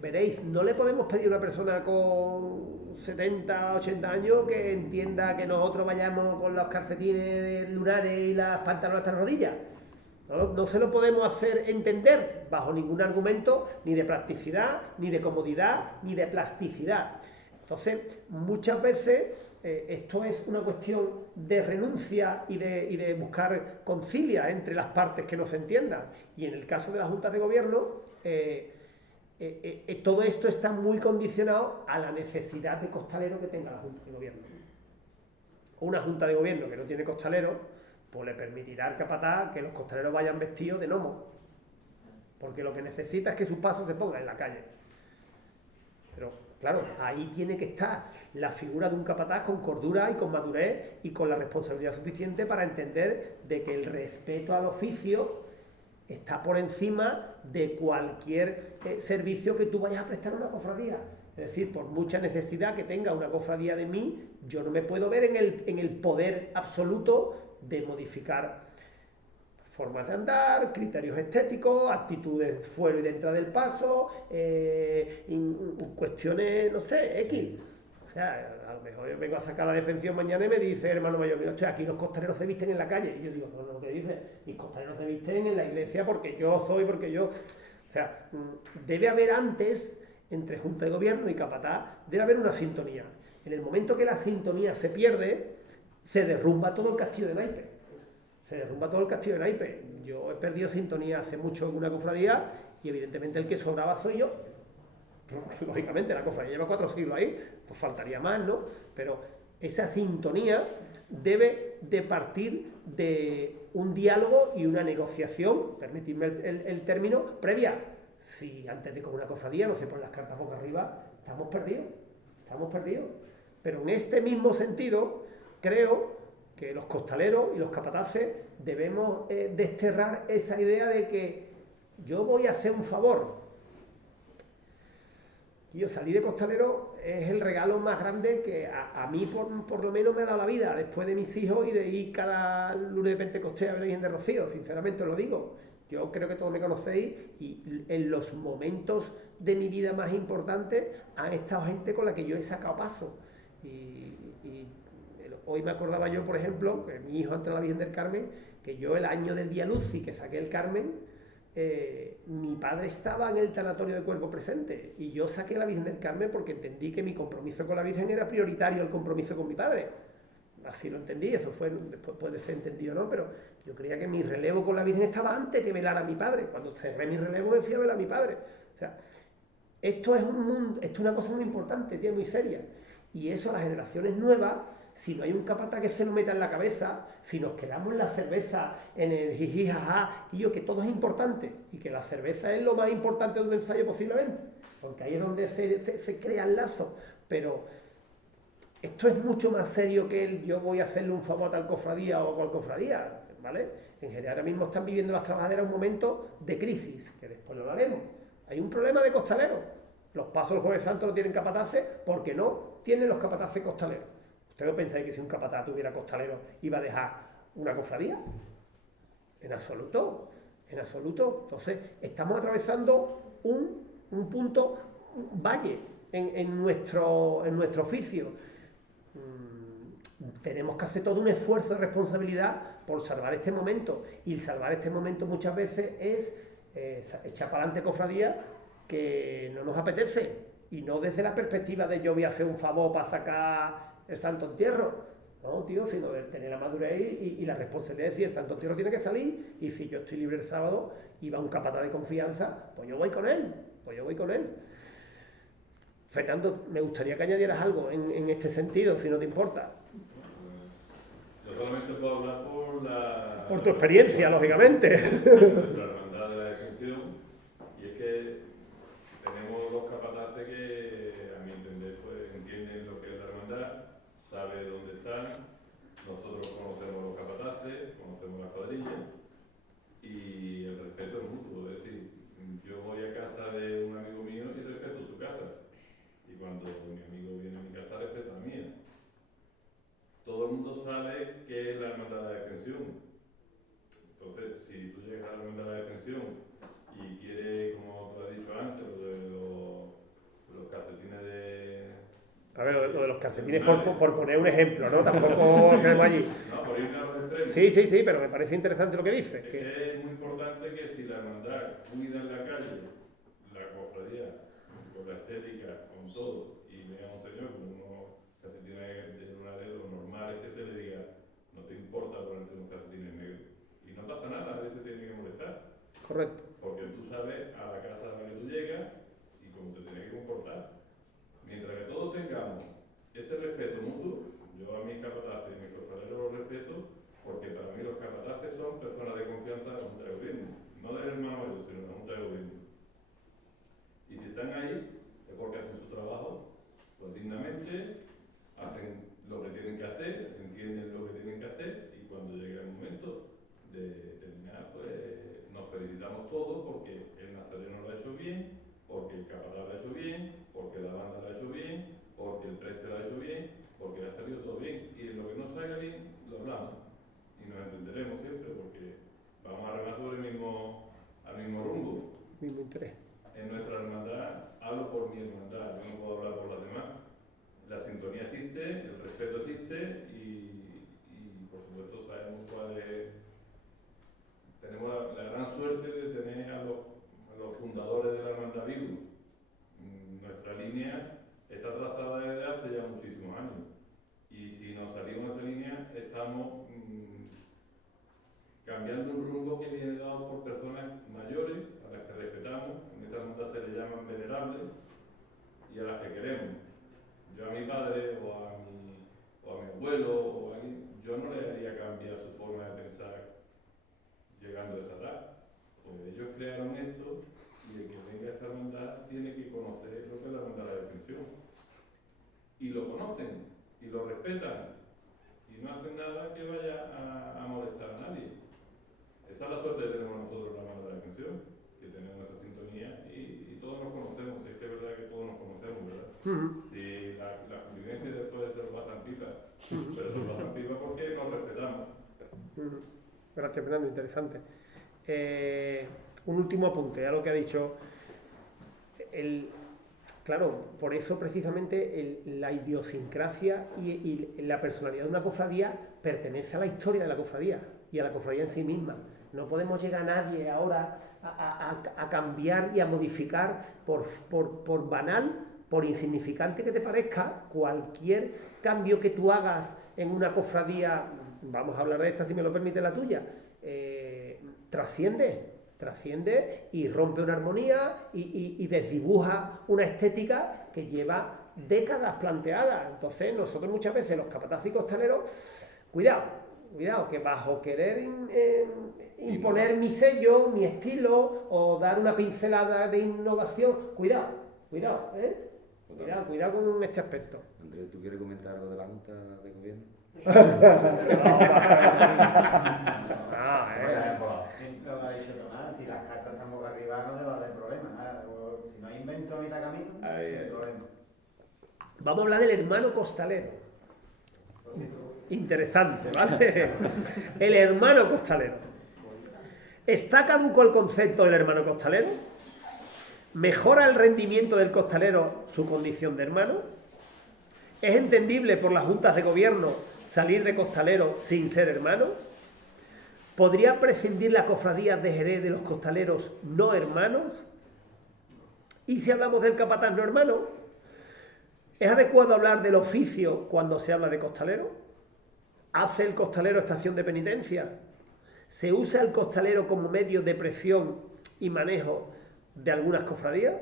veréis, no le podemos pedir a una persona con 70, 80 años que entienda que nosotros vayamos con los calcetines lunares y las pantalones hasta las rodillas. No se lo podemos hacer entender bajo ningún argumento, ni de practicidad, ni de comodidad, ni de plasticidad. Entonces, muchas veces esto es una cuestión de renuncia y de buscar concilia entre las partes que no se entiendan. Y en el caso de las juntas de gobierno, todo esto está muy condicionado a la necesidad de costalero que tenga la junta de gobierno. Una junta de gobierno que no tiene costalero, pues le permitirá al capataz que los costaleros vayan vestidos de gnomo, porque lo que necesita es que sus pasos se pongan en la calle. Pero claro, ahí tiene que estar la figura de un capataz con cordura y con madurez y con la responsabilidad suficiente para entender de que el respeto al oficio está por encima de cualquier servicio que tú vayas a prestar a una cofradía. Es decir, por mucha necesidad que tenga una cofradía de mí, yo no me puedo ver en el poder absoluto de modificar formas de andar, criterios estéticos, actitudes fuera y dentro del paso, cuestiones, no sé, X. O sea, a lo mejor yo vengo a sacar la defensión mañana y me dice, hermano mayor, mira, estoy aquí, los costaleros se visten en la calle. Y yo digo, no, ¿qué dices? Mis costaleros se visten en la iglesia porque yo soy, porque yo... O sea, debe haber antes, entre Junta de Gobierno y capataz, debe haber una sintonía. En el momento que la sintonía se pierde, se derrumba todo el castillo de naipes. O se derrumba todo el castillo de naipes. Yo he perdido sintonía hace mucho en una cofradía y evidentemente el que sobraba soy yo. Lógicamente, la cofradía lleva 4 siglos ahí, pues faltaría más, ¿no? Pero esa sintonía debe de partir de un diálogo y una negociación, permitidme el término, previa. Si antes de que una cofradía no se ponen las cartas boca arriba, estamos perdidos. Pero en este mismo sentido, creo que los costaleros y los capataces debemos desterrar esa idea de que yo voy a hacer un favor. Y yo salí de costalero es el regalo más grande que a mí por lo menos me ha dado la vida, después de mis hijos y de ir cada lunes de Pentecostés a ver a la Virgen de Rocío, sinceramente os lo digo. Yo creo que todos me conocéis y en los momentos de mi vida más importantes han estado gente con la que yo he sacado paso. Y hoy me acordaba yo, por ejemplo, que mi hijo entra a la Virgen del Carmen, que yo el año del Vía Lucis que saqué el Carmen, mi padre estaba en el tanatorio de cuerpo presente y yo saqué la Virgen del Carmen porque entendí que mi compromiso con la Virgen era prioritario al compromiso con mi padre. Así lo entendí, eso fue, después puede ser entendido, ¿no? Pero yo creía que mi relevo con la Virgen estaba antes que velar a mi padre. Cuando cerré mi relevo me fui a velar a mi padre. O sea, esto es un mundo, esto es una cosa muy importante, tío, muy seria. Y eso a las generaciones nuevas, si no hay un capataz que se lo meta en la cabeza, si nos quedamos en la cerveza, en el jiji, jaja, y yo que todo es importante, y que la cerveza es lo más importante de un ensayo posiblemente, porque ahí es donde se crean lazos, pero esto es mucho más serio que el yo voy a hacerle un favor a tal cofradía o a cual cofradía, ¿vale? En general ahora mismo están viviendo las trabajaderas un momento de crisis, que después lo haremos. Hay un problema de costaleros. Los pasos del Jueves Santo no tienen capataces porque no tienen los capataces costaleros. ¿Ustedes no pensáis que si un capataz tuviera costalero iba a dejar una cofradía? En absoluto, en absoluto. Entonces, estamos atravesando un punto, un valle en nuestro oficio. Tenemos que hacer todo un esfuerzo de responsabilidad por salvar este momento. Y salvar este momento muchas veces es echar para adelante cofradías que no nos apetece. Y no desde la perspectiva de yo voy a hacer un favor para sacar el santo entierro, no, tío, sino de tener la madurez y la responsabilidad de decir, el santo entierro tiene que salir, y si yo estoy libre el sábado y va un capataz de confianza, pues yo voy con él, Fernando, me gustaría que añadieras algo en este sentido, si no te importa. Yo solamente puedo hablar por tu experiencia, lógicamente. La hermandad de la Defensión, y es que tenemos dos capataces que, a mi entender, pues entienden lo que es la hermandad, saben dónde están, nosotros conocemos los capataces, conocemos la cuadrilla, y el respeto es mutuo, es decir, yo voy a casa de un amigo mío y respeto su casa, y cuando mi amigo viene a mi casa respeto la mía. Todo el mundo sabe qué es la hermandad de la Defensión. Entonces, si tú llegas a la hermandad de la Defensión y quieres, como tú has dicho antes, lo de los calcetines de... A ver, lo de los calcetines, por poner un ejemplo, ¿no? Tampoco quedemos allí. No, por irme a los extremos. Sí, pero me parece interesante lo que dices. Es que es muy importante que si la hermandad cuida en la calle, la cofradía, con la estética, con todo, y vea a un señor con unos calcetines de lunares, lo normal es que se le diga, no te importa ponerte unos calcetines negros. Y no pasa nada, a veces tiene que molestar. Correcto. Porque tú sabes a la casa a la que tú llegas y cómo te tienes que comportar. Mientras que todos tengamos ese respeto mutuo, yo a mis capataces y mis cofrades los respeto, porque para mí los capataces son personas de confianza de la Junta de Gobierno, no del hermano mayor, sino de la Junta de Gobierno. Y si están ahí, es porque hacen su trabajo pues, dignamente, hacen lo que tienen que hacer, entienden lo que tienen que hacer, y cuando llega el momento de terminar, pues nos felicitamos todos porque el nazareno lo ha hecho bien, porque el capataz lo ha hecho bien, porque la banda lo ha hecho bien, porque el preste lo ha hecho bien, porque ha salido todo bien. Y en lo que no salga bien, lo hablamos. Y nos entenderemos siempre porque vamos a remar sobre al mismo rumbo. Mismo interés. En nuestra hermandad, hablo por mi hermandad, yo no puedo hablar por las demás. La sintonía existe, el respeto existe y por supuesto sabemos cuál es. Tenemos la gran suerte de tener a los fundadores de la hermandad vivos. Nuestra línea está trazada desde hace ya muchísimos años. Y si nos salimos de esa línea, estamos formado por personas mayores, a las que respetamos, en esta hermandad se le llaman venerables, y a las que queremos. Yo a mi padre o a mi abuelo o a alguien, yo no le haría cambiar su forma de pensar llegando a esa edad. Pues ellos crearon esto y el que venga a esta hermandad tiene que conocer lo que es la hermandad de la defensión. Y lo conocen y lo respetan y no hacen nada que vaya a molestar a nadie. Esa es la suerte que tenemos nosotros en la hermandad de la defensión, que tenemos esa sintonía y todos nos conocemos. Es que es verdad que todos nos conocemos, ¿verdad? Sí, la convivencia después de ser bastante pipa, pero son bastante pipa porque nos respetamos. Gracias, Fernando, interesante. Un último apunte a lo que ha dicho. Claro, por eso precisamente la idiosincrasia y la personalidad de una cofradía pertenece a la historia de la cofradía y a la cofradía en sí misma. No podemos llegar a nadie ahora a cambiar y a modificar por banal, por insignificante que te parezca, cualquier cambio que tú hagas en una cofradía, vamos a hablar de esta si me lo permite la tuya, trasciende y rompe una armonía y desdibuja una estética que lleva décadas planteadas. Entonces nosotros muchas veces los capataces y costaleros, cuidado, que bajo querer imponer mi sello, mi estilo o dar una pincelada de innovación, cuidado, cuidado con este aspecto. Andrés, ¿tú quieres comentar algo de la Junta de Gobierno? No ha dicho nada. Si las cartas están boca arriba no debe haber problema. Nada. Si no hay invento a mitad camino, no hay problema. Vamos a hablar del hermano costalero. Interesante, ¿vale? El hermano costalero. ¿Está caduco el concepto del hermano costalero? ¿Mejora el rendimiento del costalero su condición de hermano? ¿Es entendible por las juntas de gobierno salir de costalero sin ser hermano? ¿Podría prescindir la cofradía de Jerez de los costaleros no hermanos? ¿Y si hablamos del capataz no hermano? ¿Es adecuado hablar del oficio cuando se habla de costalero? ¿Hace el costalero estación de penitencia? ¿Se usa el costalero como medio de presión y manejo de algunas cofradías?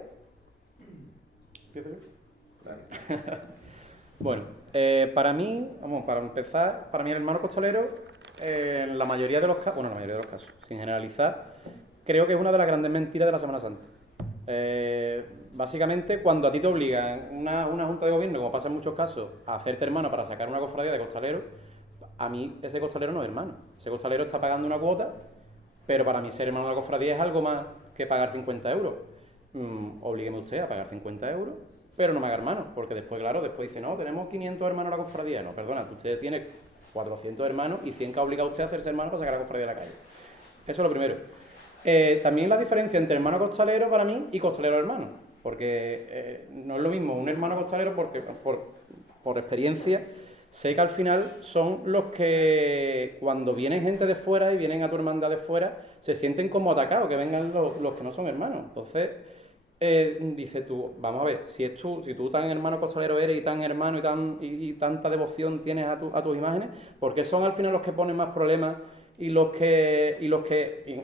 Bueno, para mí, para empezar, para mí el hermano costalero, en la mayoría de los casos, sin generalizar, creo que es una de las grandes mentiras de la Semana Santa. Básicamente, cuando a ti te obligan una junta de gobierno, como pasa en muchos casos, a hacerte hermano para sacar una cofradía de costalero, a mí ese costalero no es hermano. Ese costalero está pagando una cuota, pero para mí ser hermano de la cofradía es algo más que pagar 50 euros. Oblígueme usted a pagar 50 euros, pero no me haga hermano, porque después dice, no, tenemos 500 hermanos en la cofradía. No, perdona, usted tiene 400 hermanos y 100 que ha obligado a usted a hacerse hermano para sacar la cofradía de la calle. Eso es lo primero. También la diferencia entre hermano costalero para mí y costalero hermano, porque no es lo mismo un hermano costalero porque por experiencia sé que al final son los que cuando vienen gente de fuera y vienen a tu hermandad de fuera se sienten como atacados, que vengan los que no son hermanos. Entonces dices tú, vamos a ver, si tú tan hermano costalero eres y tan hermano y tanta devoción tienes a tus imágenes, ¿por qué son al final los que ponen más problemas y los que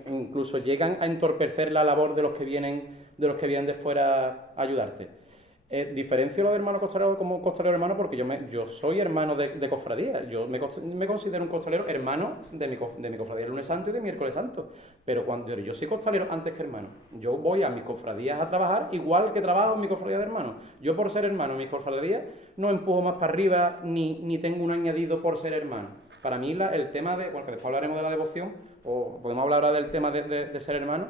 incluso llegan a entorpecer la labor de los que vienen de fuera a ayudarte? Diferencio lo de hermano costalero como costalero hermano porque yo soy hermano de cofradía. Yo me considero un costalero hermano de mi cofradía el lunes santo y de miércoles santo. Pero cuando yo soy costalero antes que hermano, yo voy a mis cofradías a trabajar igual que trabajo en mi cofradía de hermano. Yo por ser hermano en mis cofradías no empujo más para arriba ni tengo un añadido por ser hermano. Para mí el tema porque después hablaremos de la devoción o podemos hablar ahora del tema de ser hermano,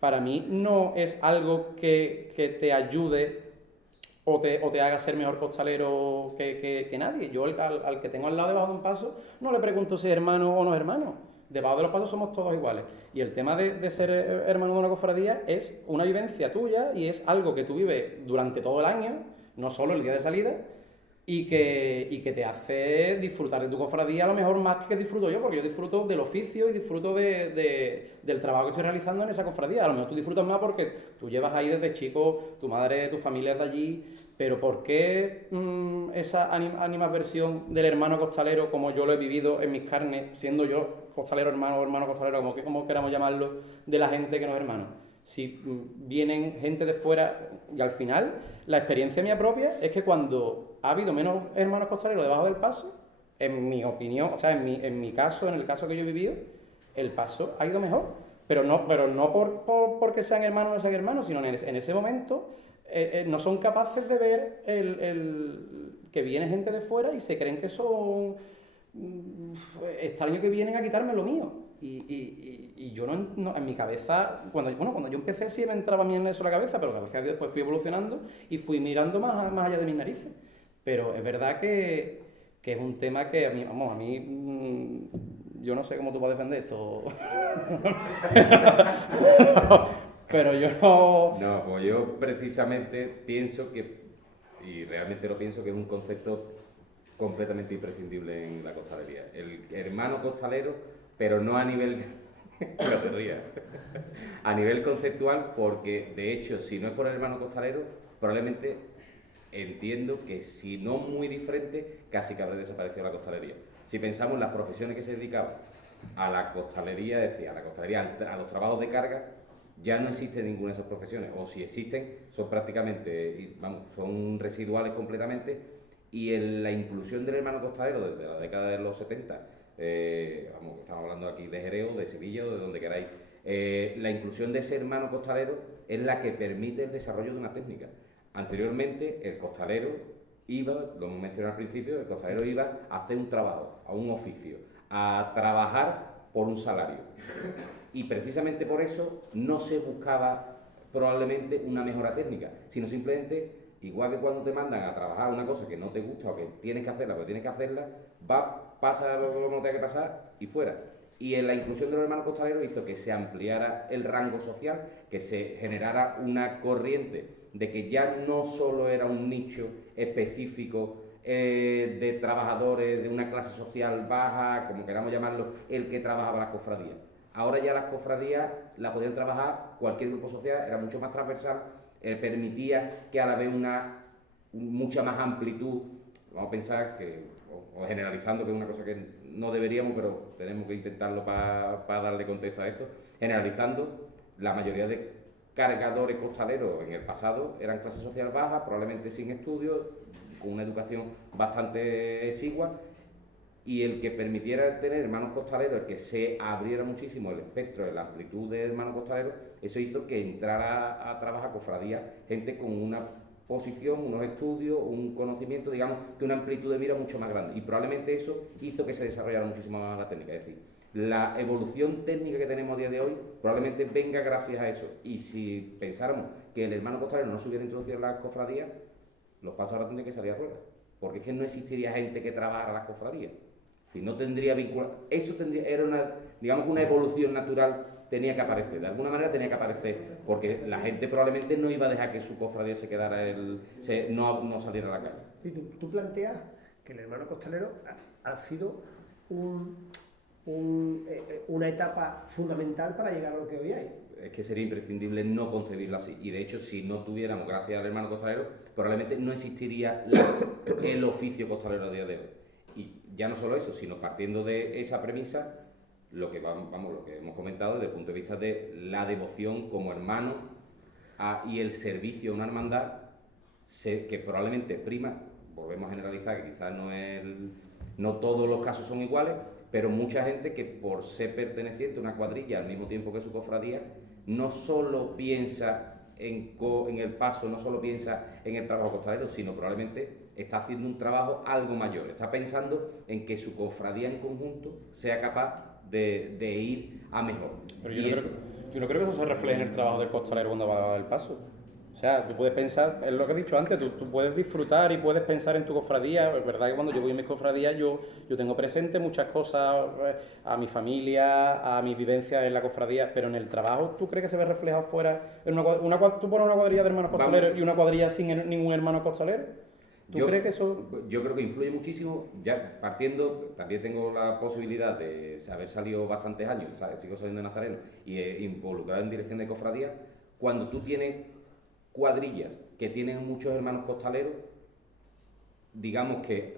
para mí no es algo que te ayude o te haga ser mejor costalero que nadie. Yo al que tengo al lado debajo de un paso no le pregunto si es hermano o no es hermano. Debajo de los pasos somos todos iguales. Y el tema de ser hermano de una cofradía es una vivencia tuya y es algo que tú vives durante todo el año, no solo el día de salida, y que te hace disfrutar de tu cofradía a lo mejor más que disfruto yo, porque yo disfruto del oficio y disfruto del trabajo que estoy realizando en esa cofradía. A lo mejor tú disfrutas más porque tú llevas ahí desde chico, tu madre, tu familia es de allí, pero ¿por qué esa animadversión del hermano costalero, como yo lo he vivido en mis carnes, siendo yo costalero hermano o hermano costalero, como queramos llamarlo, de la gente que no es hermano? Si vienen gente de fuera, y al final la experiencia mía propia es que cuando ha habido menos hermanos costaleros debajo del paso, en mi opinión, o sea, en mi caso, en el caso que yo he vivido, el paso ha ido mejor. Pero no porque sean hermanos o no sean hermanos, sino en ese momento no son capaces de ver que viene gente de fuera y se creen que son extraños que vienen a quitarme lo mío. Y yo no, en mi cabeza, cuando yo empecé sí me entraba a mí en eso la cabeza, pero gracias a Dios después fui evolucionando y fui mirando más allá de mis narices. Pero es verdad que es un tema que a mí, yo no sé cómo tú vas a defender esto. Pero yo no... No, pues yo precisamente pienso y realmente lo pienso, que es un concepto completamente imprescindible en la costalería. El hermano costalero, pero no a nivel... no te rías. A nivel conceptual, porque de hecho, si no es por el hermano costalero, probablemente entiendo que si no muy diferente, casi que habrá desaparecido la costalería. Si pensamos en las profesiones que se dedicaban a la costalería, es decir, a los trabajos de carga, ya no existe ninguna de esas profesiones, o si existen, son prácticamente, son residuales completamente, y en la inclusión del hermano costalero desde la década de los 70, estamos hablando aquí de Jerez, de Sevilla o de donde queráis, la inclusión de ese hermano costalero es la que permite el desarrollo de una técnica. Anteriormente, el costalero iba, lo hemos mencionado al principio, el costalero iba a hacer un trabajo, a un oficio, a trabajar por un salario. Y precisamente por eso no se buscaba probablemente una mejora técnica, sino simplemente, igual que cuando te mandan a trabajar una cosa que no te gusta o que tienes que hacerla, pasa como tenga que pasar y fuera. Y en la inclusión de los hermanos costaleros hizo que se ampliara el rango social, que se generara una corriente de que ya no solo era un nicho específico de trabajadores de una clase social baja, como queramos llamarlo, el que trabajaba las cofradías. Ahora ya las cofradías la podían trabajar cualquier grupo social, era mucho más transversal, permitía que a la vez mucha más amplitud, vamos a pensar que, o generalizando, que es una cosa que no deberíamos, pero tenemos que intentarlo para darle contexto a esto, generalizando, la mayoría de cargadores costaleros en el pasado eran clase social baja, probablemente sin estudios, con una educación bastante exigua, y el que permitiera tener hermanos costaleros, el que se abriera muchísimo el espectro, la amplitud de hermanos costaleros, eso hizo que entrara a trabajar cofradías gente con una posición, unos estudios, un conocimiento, digamos, que una amplitud de mira mucho más grande, y probablemente eso hizo que se desarrollara muchísimo más la técnica. Es decir, la evolución técnica que tenemos a día de hoy probablemente venga gracias a eso, y si pensáramos que el hermano costalero no se hubiera introducido en las cofradías, los pasos ahora tendrían que salir a rueda, porque es que no existiría gente que trabajara las cofradías. Si no tendría vinculación, eso era una evolución natural, tenía que aparecer, de alguna manera tenía que aparecer, porque la gente probablemente no iba a dejar que su cofradía se quedara, no saliera a la calle. Y tú planteas que el hermano costalero ha sido una etapa fundamental para llegar a lo que hoy hay. Es que sería imprescindible no concebirlo así, y de hecho si no tuviéramos, gracias al hermano costalero, probablemente no existiría el oficio costalero a día de hoy. Y ya no solo eso, sino partiendo de esa premisa, lo que hemos comentado desde el punto de vista de la devoción como hermano y el servicio a una hermandad, que probablemente prima, volvemos a generalizar, que quizás no todos los casos son iguales, pero mucha gente que por ser perteneciente a una cuadrilla al mismo tiempo que su cofradía, no solo piensa en el paso, no solo piensa en el trabajo costalero, sino probablemente está haciendo un trabajo algo mayor, está pensando en que su cofradía en conjunto sea capaz de ir a mejor. Pero yo no creo que eso se refleje en el trabajo del costalero cuando va a dar el paso. O sea, tú puedes pensar, es lo que he dicho antes, tú puedes disfrutar y puedes pensar en tu cofradía. Es verdad que cuando yo voy a mis cofradías yo tengo presente muchas cosas, a mi familia, a mis vivencias en la cofradía, pero en el trabajo, ¿tú crees que se ve reflejado fuera? Tú pones una cuadrilla de hermanos costaleros y una cuadrilla sin ningún hermano costalero. ¿Tú crees que eso...? Yo creo que influye muchísimo, ya partiendo, también tengo la posibilidad de haber salido bastantes años, ¿sabes? Sigo saliendo de nazareno y involucrado en dirección de cofradías. Cuando tú tienes cuadrillas que tienen muchos hermanos costaleros, digamos que,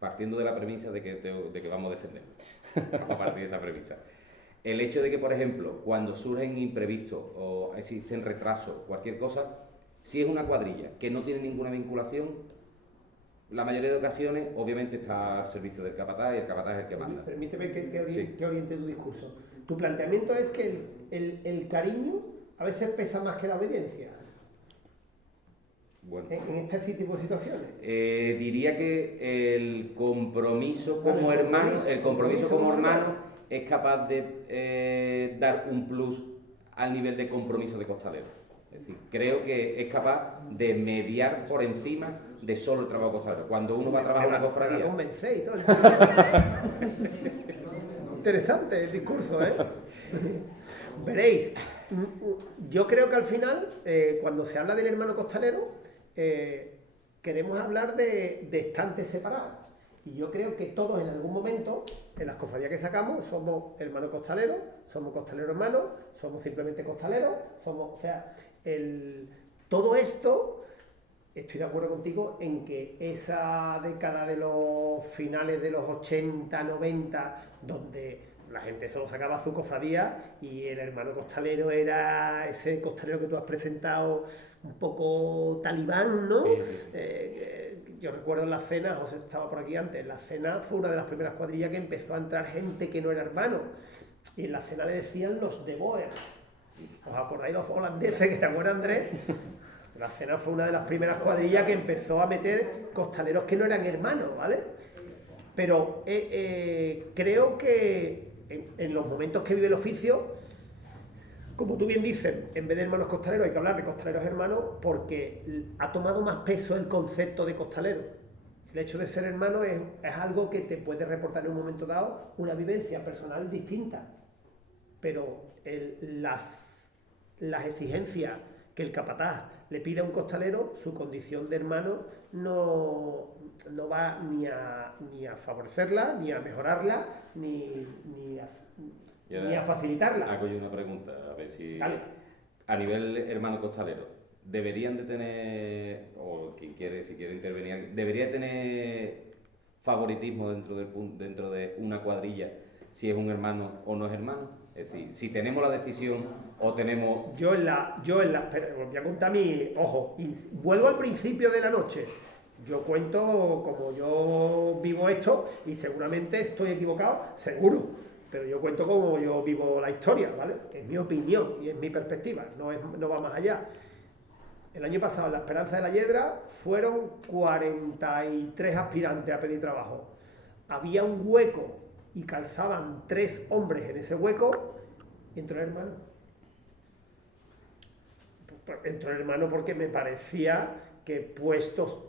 partiendo de la premisa de que vamos a defender, vamos a partir de esa premisa, el hecho de que, por ejemplo, cuando surgen imprevistos o existen retrasos, cualquier cosa, si es una cuadrilla que no tiene ninguna vinculación, la mayoría de ocasiones, obviamente, está al servicio del capataz y el capataz es el que manda. Permíteme que Sí. oriente tu discurso. Tu planteamiento es que el cariño a veces pesa más que la obediencia Bueno. en este tipo de situaciones. Diría que el compromiso Vale, como hermano, como hermano es capaz de dar un plus al nivel de compromiso de costalero. Es decir, creo que es capaz de mediar por encima de solo el trabajo costalero. Cuando uno va a trabajar una Me cofradía, convencéis y todo. Interesante el discurso, ¿eh? Veréis, yo creo que al final, cuando se habla del hermano costalero, queremos hablar de estantes separados. Y yo creo que todos en algún momento, en las cofradías que sacamos, somos hermanos costaleros, somos costaleros hermanos, somos simplemente costaleros, somos, o sea, todo esto, estoy de acuerdo contigo en que esa década de los finales de los 80, 90, donde la gente solo sacaba su cofradía y el hermano costalero era ese costalero que tú has presentado un poco talibán, ¿no? Sí, sí, sí. Yo recuerdo en las cenas, José estaba por aquí antes, en las cenas fue una de las primeras cuadrillas que empezó a entrar gente que no era hermano. Y en la cena le decían los de Boer. ¿Os acordáis los holandeses que te acuerdas, Andrés? La cena fue una de las primeras cuadrillas que empezó a meter costaleros que no eran hermanos, ¿vale? Pero creo que en los momentos que vive el oficio, como tú bien dices, en vez de hermanos costaleros hay que hablar de costaleros hermanos porque ha tomado más peso el concepto de costalero. El hecho de ser hermano es algo que te puede reportar en un momento dado una vivencia personal distinta, pero las exigencias que el capataz le pide a un costalero, su condición de hermano no va ni a favorecerla, ni a mejorarla, ni a facilitarla. hago yo una pregunta, a ver si... Dale. A nivel hermano costalero, ¿deberían de tener, o quien quiere, si quiere intervenir, debería tener favoritismo dentro de una cuadrilla si es un hermano o no es hermano? Es decir, si tenemos la decisión o tenemos... Yo en la voy a contar ojo, vuelvo al principio de la noche. Yo cuento como yo vivo esto y seguramente estoy equivocado, seguro, pero yo cuento como yo vivo la historia, ¿vale? Es mi opinión y es mi perspectiva, no va más allá. El año pasado en la Esperanza de la Yedra fueron 43 aspirantes a pedir trabajo. Había un hueco y calzaban 3 hombres en ese hueco y entró el hermano. Entró el hermano porque me parecía que puestos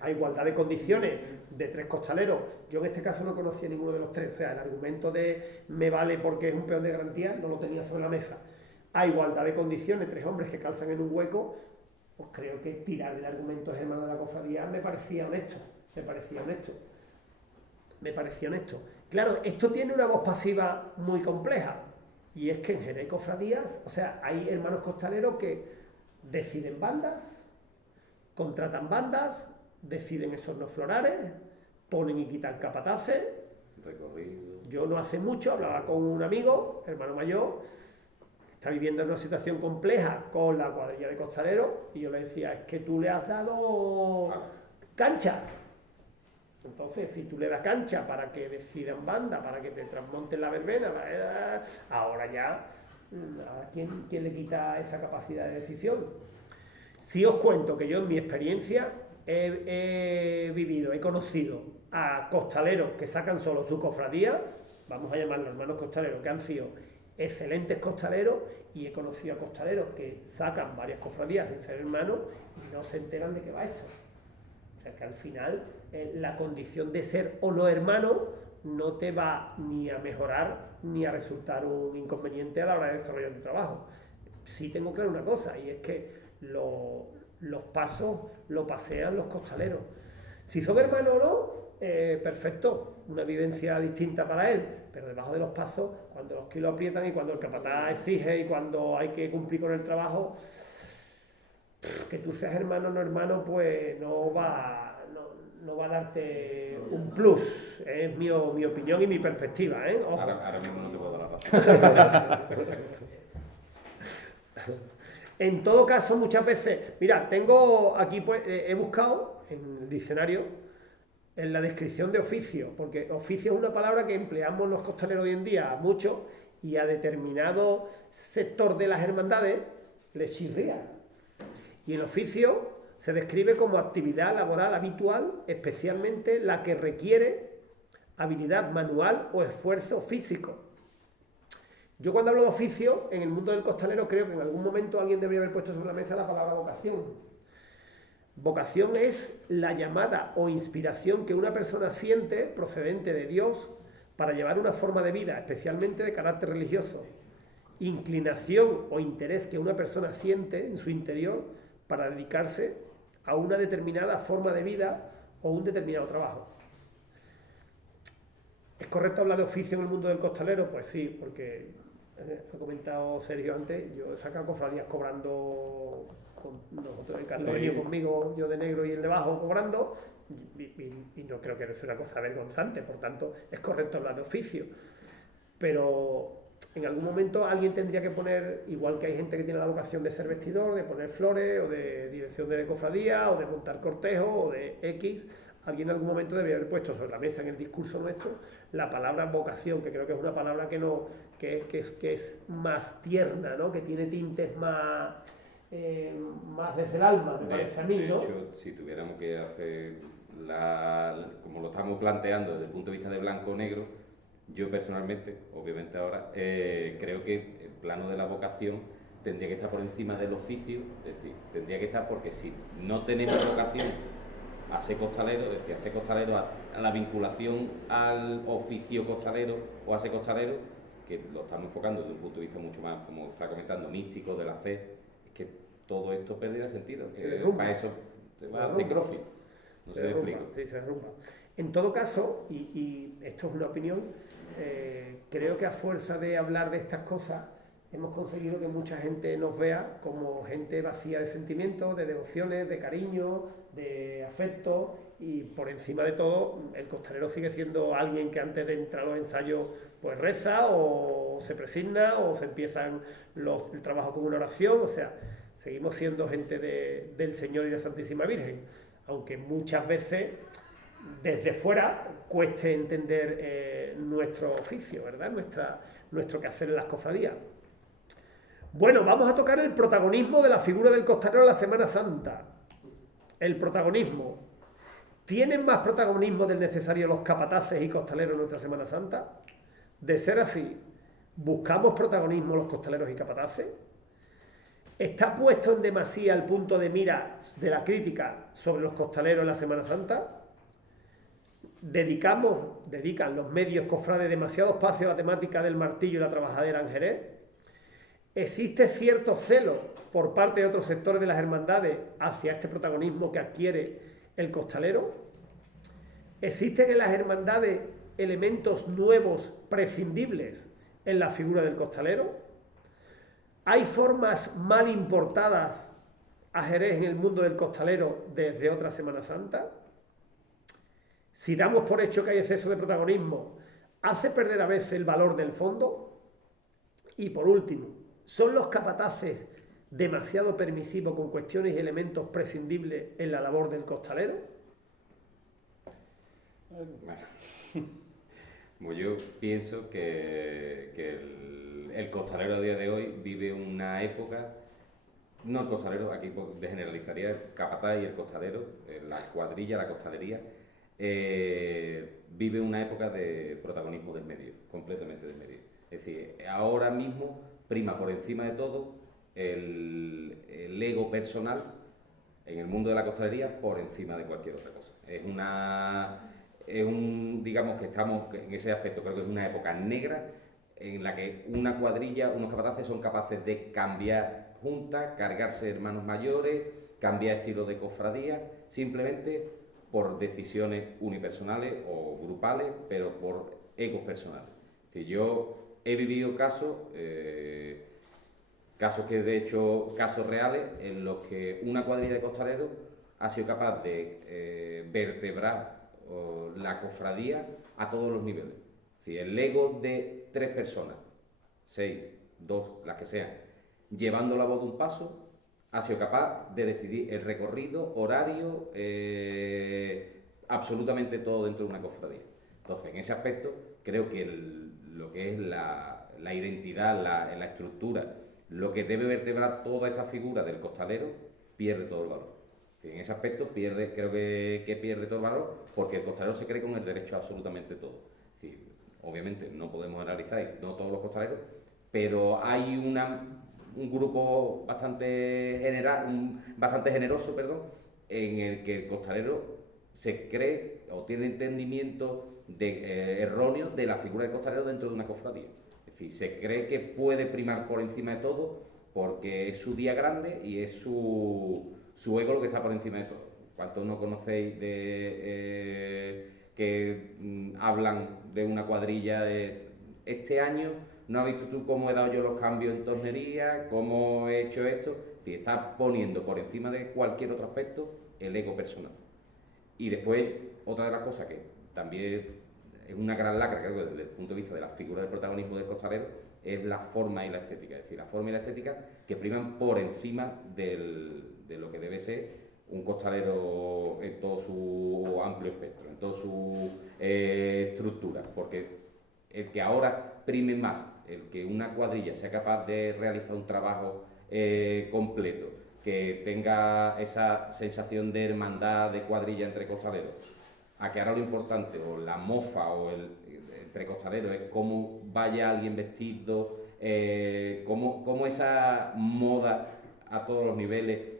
a igualdad de condiciones de 3 costaleros, yo en este caso no conocía ninguno de los 3, o sea, el argumento de me vale porque es un peón de garantía no lo tenía sobre la mesa. A igualdad de condiciones, 3 hombres que calzan en un hueco, pues creo que tirar del argumento de hermano de la cofradía me parecía honesto. Claro, esto tiene una voz pasiva muy compleja, y es que en Jerez hay cofradías, o sea, hay hermanos costaleros que deciden bandas, contratan bandas, deciden esornos florales, ponen y quitan capataces. Recorrido. Yo no hace mucho hablaba con un amigo, hermano mayor, que está viviendo en una situación compleja con la cuadrilla de costaleros, y yo le decía, es que tú le has dado cancha. Entonces, si tú le das cancha para que decidan banda, para que te transmonten la verbena, ahora ya, ¿quién le quita esa capacidad de decisión? Si os cuento que yo en mi experiencia he vivido, he conocido a costaleros que sacan solo su cofradía, vamos a llamarlos hermanos costaleros, que han sido excelentes costaleros, y he conocido a costaleros que sacan varias cofradías sin ser hermanos y no se enteran de qué va esto. O sea que al final la condición de ser o no hermano no te va ni a mejorar ni a resultar un inconveniente a la hora de desarrollar tu trabajo. Sí tengo claro una cosa, y es que los pasos lo pasean los costaleros. Si son hermanos o no, perfecto, una vivencia distinta para él, pero debajo de los pasos, cuando los kilos aprietan y cuando el capataz exige y cuando hay que cumplir con el trabajo, que tú seas hermano o no hermano, pues no va a darte un plus. Es mi opinión y mi perspectiva, ¿eh? Ojo. Ahora mismo no te puedo dar la razón. En todo caso, muchas veces, mira, tengo aquí, pues, he buscado en el diccionario, en la descripción de oficio, porque oficio es una palabra que empleamos los costaleros hoy en día mucho y a determinado sector de las hermandades les chirría. Y el oficio se describe como actividad laboral habitual, especialmente la que requiere habilidad manual o esfuerzo físico. Yo cuando hablo de oficio, en el mundo del costalero, creo que en algún momento alguien debería haber puesto sobre la mesa la palabra vocación. Vocación es la llamada o inspiración que una persona siente procedente de Dios para llevar una forma de vida, especialmente de carácter religioso. Inclinación o interés que una persona siente en su interior para dedicarse a una determinada forma de vida o un determinado trabajo. ¿Es correcto hablar de oficio en el mundo del costalero? Pues sí, porque ha comentado Sergio antes, yo he sacado cofradías cobrando, con nosotros en Carlos Sí. venido conmigo, yo de negro y el de bajo cobrando, y no creo que sea una cosa vergonzante, por tanto es correcto hablar de oficio. Pero en algún momento alguien tendría que poner, igual que hay gente que tiene la vocación de ser vestidor, de poner flores, o de dirección de cofradía, o de montar cortejo, o de X, alguien en algún momento debería haber puesto sobre la mesa en el discurso nuestro la palabra vocación, que creo que es una palabra que es más tierna, ¿no? Que tiene tintes más desde el alma, me parece a mí, ¿no? De hecho, si tuviéramos que hacer como lo estamos planteando desde el punto de vista de blanco-negro, yo personalmente, obviamente ahora, creo que el plano de la vocación tendría que estar por encima del oficio, es decir, tendría que estar porque si no tenemos vocación a ser costalero, es decir, a ser costalero, a la vinculación al oficio costalero o a ser costalero, que lo estamos enfocando desde un punto de vista mucho más, como está comentando, místico, de la fe, es que todo esto perdería sentido, que para eso te vas a hacer crossfit, no sé si me explico. Sí, se derrumba. En todo caso, y esto es una opinión, creo que a fuerza de hablar de estas cosas hemos conseguido que mucha gente nos vea como gente vacía de sentimientos, de devociones, de cariño, de afecto, y por encima de todo el costalero sigue siendo alguien que antes de entrar a los ensayos pues reza o se presigna o se empiezan el trabajo con una oración, o sea, seguimos siendo gente del Señor y de la Santísima Virgen, aunque muchas veces desde fuera cueste entender nuestro oficio, ¿verdad? Nuestro quehacer en las cofradías. Bueno, vamos a tocar el protagonismo de la figura del costalero en la Semana Santa. El protagonismo. ¿Tienen más protagonismo del necesario los capataces y costaleros en nuestra Semana Santa? De ser así, ¿buscamos protagonismo los costaleros y capataces? ¿Está puesto en demasía el punto de mira de la crítica sobre los costaleros en la Semana Santa? ¿Dedican los medios cofrades demasiado espacio a la temática del martillo y la trabajadera en Jerez? ¿Existe cierto celo por parte de otros sectores de las hermandades hacia este protagonismo que adquiere el costalero? ¿Existen en las hermandades elementos nuevos prescindibles en la figura del costalero? ¿Hay formas mal importadas a Jerez en el mundo del costalero desde otra Semana Santa? Si damos por hecho que hay exceso de protagonismo, ¿hace perder a veces el valor del fondo? Y por último, ¿son los capataces demasiado permisivos con cuestiones y elementos prescindibles en la labor del costalero? Bueno, yo pienso que el costalero a día de hoy vive una época, no el costalero, aquí generalizaría el capataz y el costalero, la cuadrilla, la costalería, vive una época de protagonismo del medio, completamente del medio. Es decir, ahora mismo prima por encima de todo el ego personal en el mundo de la costalería por encima de cualquier otra cosa. Digamos que estamos en ese aspecto, creo que es una época negra en la que una cuadrilla, unos capataces son capaces de cambiar juntas, cargarse hermanos mayores, cambiar estilo de cofradía, simplemente por decisiones unipersonales o grupales, pero por egos personales. Es decir, yo he vivido casos que de hecho, casos reales, en los que una cuadrilla de costaleros ha sido capaz de vertebrar la cofradía a todos los niveles. Es decir, el ego de 3 personas, 6, 2, las que sean, llevando la voz de un paso, ha sido capaz de decidir el recorrido, horario, absolutamente todo dentro de una cofradía. Entonces, en ese aspecto, creo que lo que es la identidad, la estructura, lo que debe vertebrar toda esta figura del costalero, pierde todo el valor. En ese aspecto creo que pierde todo el valor, porque el costalero se cree con el derecho a absolutamente todo. Es decir, obviamente no podemos analizar, no todos los costaleros, pero hay un grupo bastante generoso, en el que el costalero se cree o tiene entendimiento erróneo de la figura del costalero dentro de una cofradía. Es decir, se cree que puede primar por encima de todo porque es su día grande y es su ego lo que está por encima de todo. ¿Cuántos no conocéis que hablan de una cuadrilla de este año? ¿No has visto tú cómo he dado yo los cambios en tornería? ¿Cómo he hecho esto? Es decir, está poniendo por encima de cualquier otro aspecto el ego personal. Y después, otra de las cosas que también es una gran lacra, creo que desde el punto de vista de la figura del protagonismo del costalero, es la forma y la estética. Es decir, la forma y la estética que priman por encima de lo que debe ser un costalero en todo su amplio espectro, en toda su estructura. Porque el que ahora prime más, el que una cuadrilla sea capaz de realizar un trabajo completo, que tenga esa sensación de hermandad, de cuadrilla entre costaleros, a que ahora lo importante, o la mofa, o entre costaleros, es cómo vaya alguien vestido, cómo esa moda a todos los niveles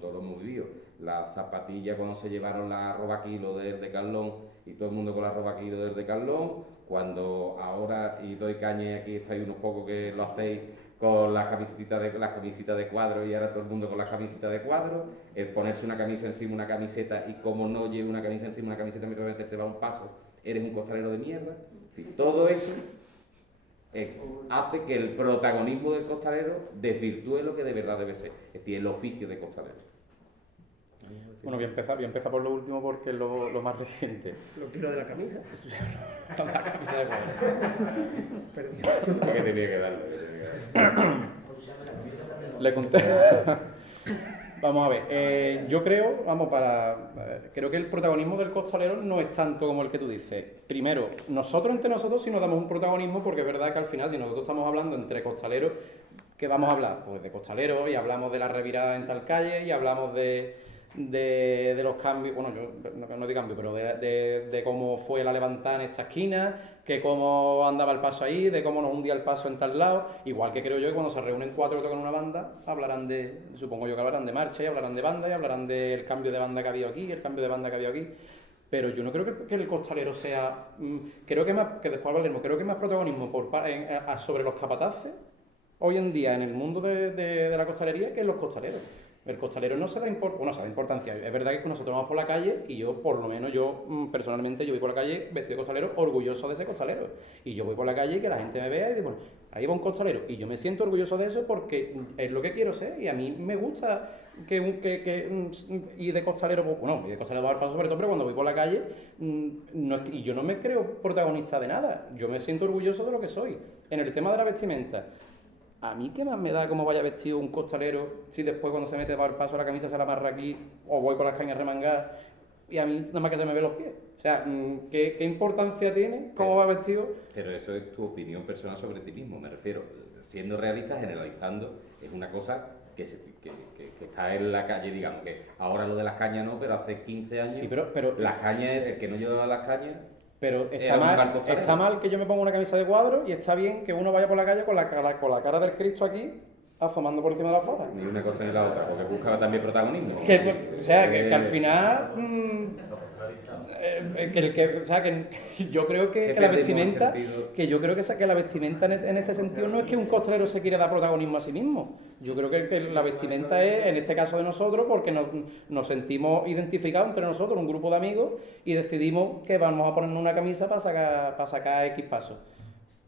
todos lo hemos vivido. La zapatilla cuando se llevaron la arroba kilo del Decathlon y todo el mundo con la arroba kilo del Decathlon, cuando ahora, y doy caña y aquí estáis unos pocos que lo hacéis con las camisetas de cuadro, y ahora todo el mundo con las camisetas de cuadro, el ponerse una camisa encima una camiseta, y como no lleve una camisa encima una camiseta, mientras te va un paso, eres un costalero de mierda. En fin, todo eso hace que el protagonismo del costalero desvirtúe lo que de verdad debe ser, es decir, el oficio de costalero. Bueno, voy a empezar por lo último porque es lo más reciente. Lo quiero de la camisa. La camisa de cuadro. Lo que tenía que darle. Le conté. Vamos a ver, yo creo, creo que el protagonismo del costalero no es tanto como el que tú dices. Primero, nosotros entre nosotros sí nos damos un protagonismo, porque es verdad que al final, si nosotros estamos hablando entre costaleros, ¿qué vamos a hablar? Pues de costaleros, y hablamos de la revirada en tal calle, y hablamos de los cambios, bueno, yo no de cambio, pero de cómo fue la levantada en esta esquina, que cómo andaba el paso ahí, de cómo nos hundía el paso en tal lado. Igual que creo yo que cuando se reúnen 4 y tocan una banda, supongo yo que hablarán de marcha, y hablarán de banda, y hablarán del cambio de banda que ha habido aquí, el cambio de banda que ha habido aquí. Pero yo no creo que el costalero sea, creo que después hablaremos, creo que más protagonismo sobre los capataces hoy en día en el mundo de la costalería que en los costaleros. El costalero no se da importancia. Es verdad que nosotros vamos por la calle y yo, por lo menos personalmente, yo voy por la calle vestido de costalero, orgulloso de ese costalero. Y yo voy por la calle y que la gente me vea y digo, bueno, ahí va un costalero. Y yo me siento orgulloso de eso porque es lo que quiero ser, y a mí me gusta y de costalero, y de costalero va al paso sobre todo, pero cuando voy por la calle, y yo no me creo protagonista de nada. Yo me siento orgulloso de lo que soy. En el tema de la vestimenta, ¿a mí qué más me da cómo vaya vestido un costalero si después cuando se mete para el paso la camisa se la amarra aquí, o voy con las cañas remangadas y a mí nada más que se me ve los pies? O sea, ¿qué importancia tiene cómo va vestido? Pero eso es tu opinión personal sobre ti mismo, me refiero. Siendo realista, generalizando, es una cosa que está en la calle, digamos, que ahora lo de las cañas no, pero hace 15 años sí, pero las cañas, el que no llevaba las cañas... Pero está mal que yo me ponga una camisa de cuadro, y está bien que uno vaya por la calle con la cara del Cristo aquí, asomando por encima de la flora. Ni una cosa ni la otra, porque buscaba también protagonismo. O sea, que al final... yo creo que la vestimenta, que la vestimenta en este sentido no es que un costalero se quiera dar protagonismo a sí mismo. Yo creo que la vestimenta es, en este caso de nosotros, porque nos sentimos identificados entre nosotros, un grupo de amigos, y decidimos que vamos a ponernos una camisa para sacar X pasos.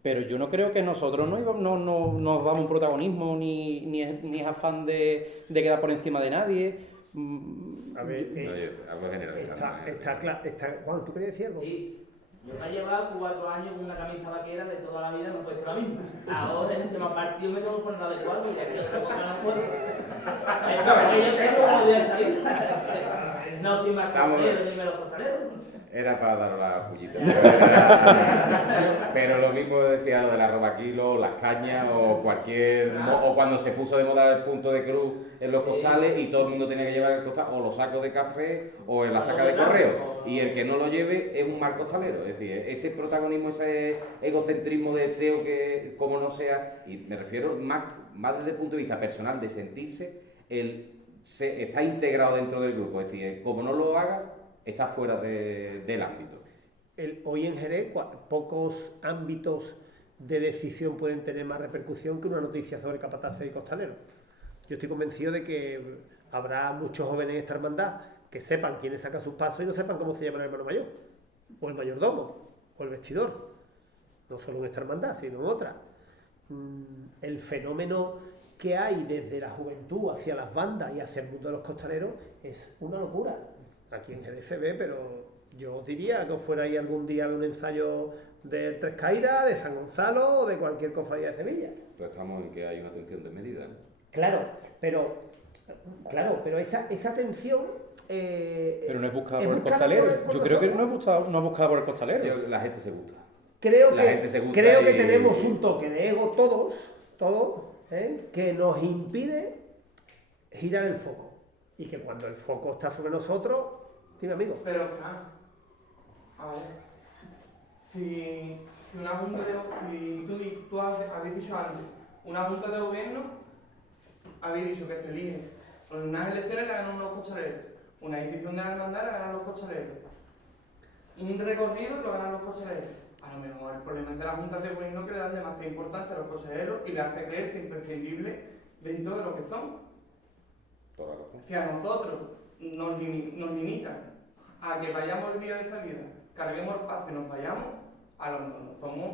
Pero yo no creo que nosotros no nos damos un protagonismo ni es afán de quedar por encima de nadie. A ver, algo generalizado. está claro. Juan, ¿tú querías decir algo? Sí. Yo me he llevado 4 años con una camisa vaquera de toda la vida, me he puesto la misma. Ahora en el tema partido me tengo que poner la de cuadro y aquí otra cosa no puedo. Eso es que yo tengo como de salir. No estoy más costalero ni menos costalero. Era para daros la pullita. Pero lo mismo decía lo de la roba kilo, las cañas o o cuando se puso de moda el punto de cruz en los costales y todo el mundo tenía que llevar el costal o los sacos de café o en la saca de correo. Y el que no lo lleve es un mal costalero. Es decir, ese protagonismo, ese egocentrismo de Teo que como no sea, y me refiero más desde el punto de vista personal de sentirse, está integrado dentro del grupo. Es decir, como no lo haga, está fuera del ámbito. Hoy en Jerez, pocos ámbitos de decisión pueden tener más repercusión que una noticia sobre capataces y costaleros. Yo estoy convencido de que habrá muchos jóvenes en esta hermandad que sepan quiénes sacan sus pasos y no sepan cómo se llama el hermano mayor, o el mayordomo, o el vestidor. No solo en esta hermandad, sino en otras. El fenómeno que hay desde la juventud hacia las bandas y hacia el mundo de los costaleros es una locura. Aquí en Jerez se ve, pero yo os diría que os fuera ahí algún día a ver un ensayo del Tres Caídas, de San Gonzalo o de cualquier cofradía de Sevilla. Pero estamos en que hay una atención desmedida, ¿no? Claro, pero esa atención... pero no es buscada por el costalero. Yo creo que no es buscada por el costalero. La gente se gusta. Creo gente que tenemos un toque de ego todos, que nos impide girar el foco. Y que cuando el foco está sobre nosotros, dime amigo. Pero, Fran, a ver, si una junta de... tú habéis dicho antes, una junta de gobierno, habéis dicho que se elige, en unas elecciones la ganan unos costaleros, una decisión de la hermandad la ganan los costaleros, un recorrido lo ganan los costaleros. A lo mejor el problema es de las juntas de gobierno que le dan demasiada importancia a los costaleros y le hace creerse imprescindible dentro de lo que son. Toda la razón. Si a nosotros nos limitan a que vayamos el día de salida, carguemos el paso y nos vayamos, a lo mejor no somos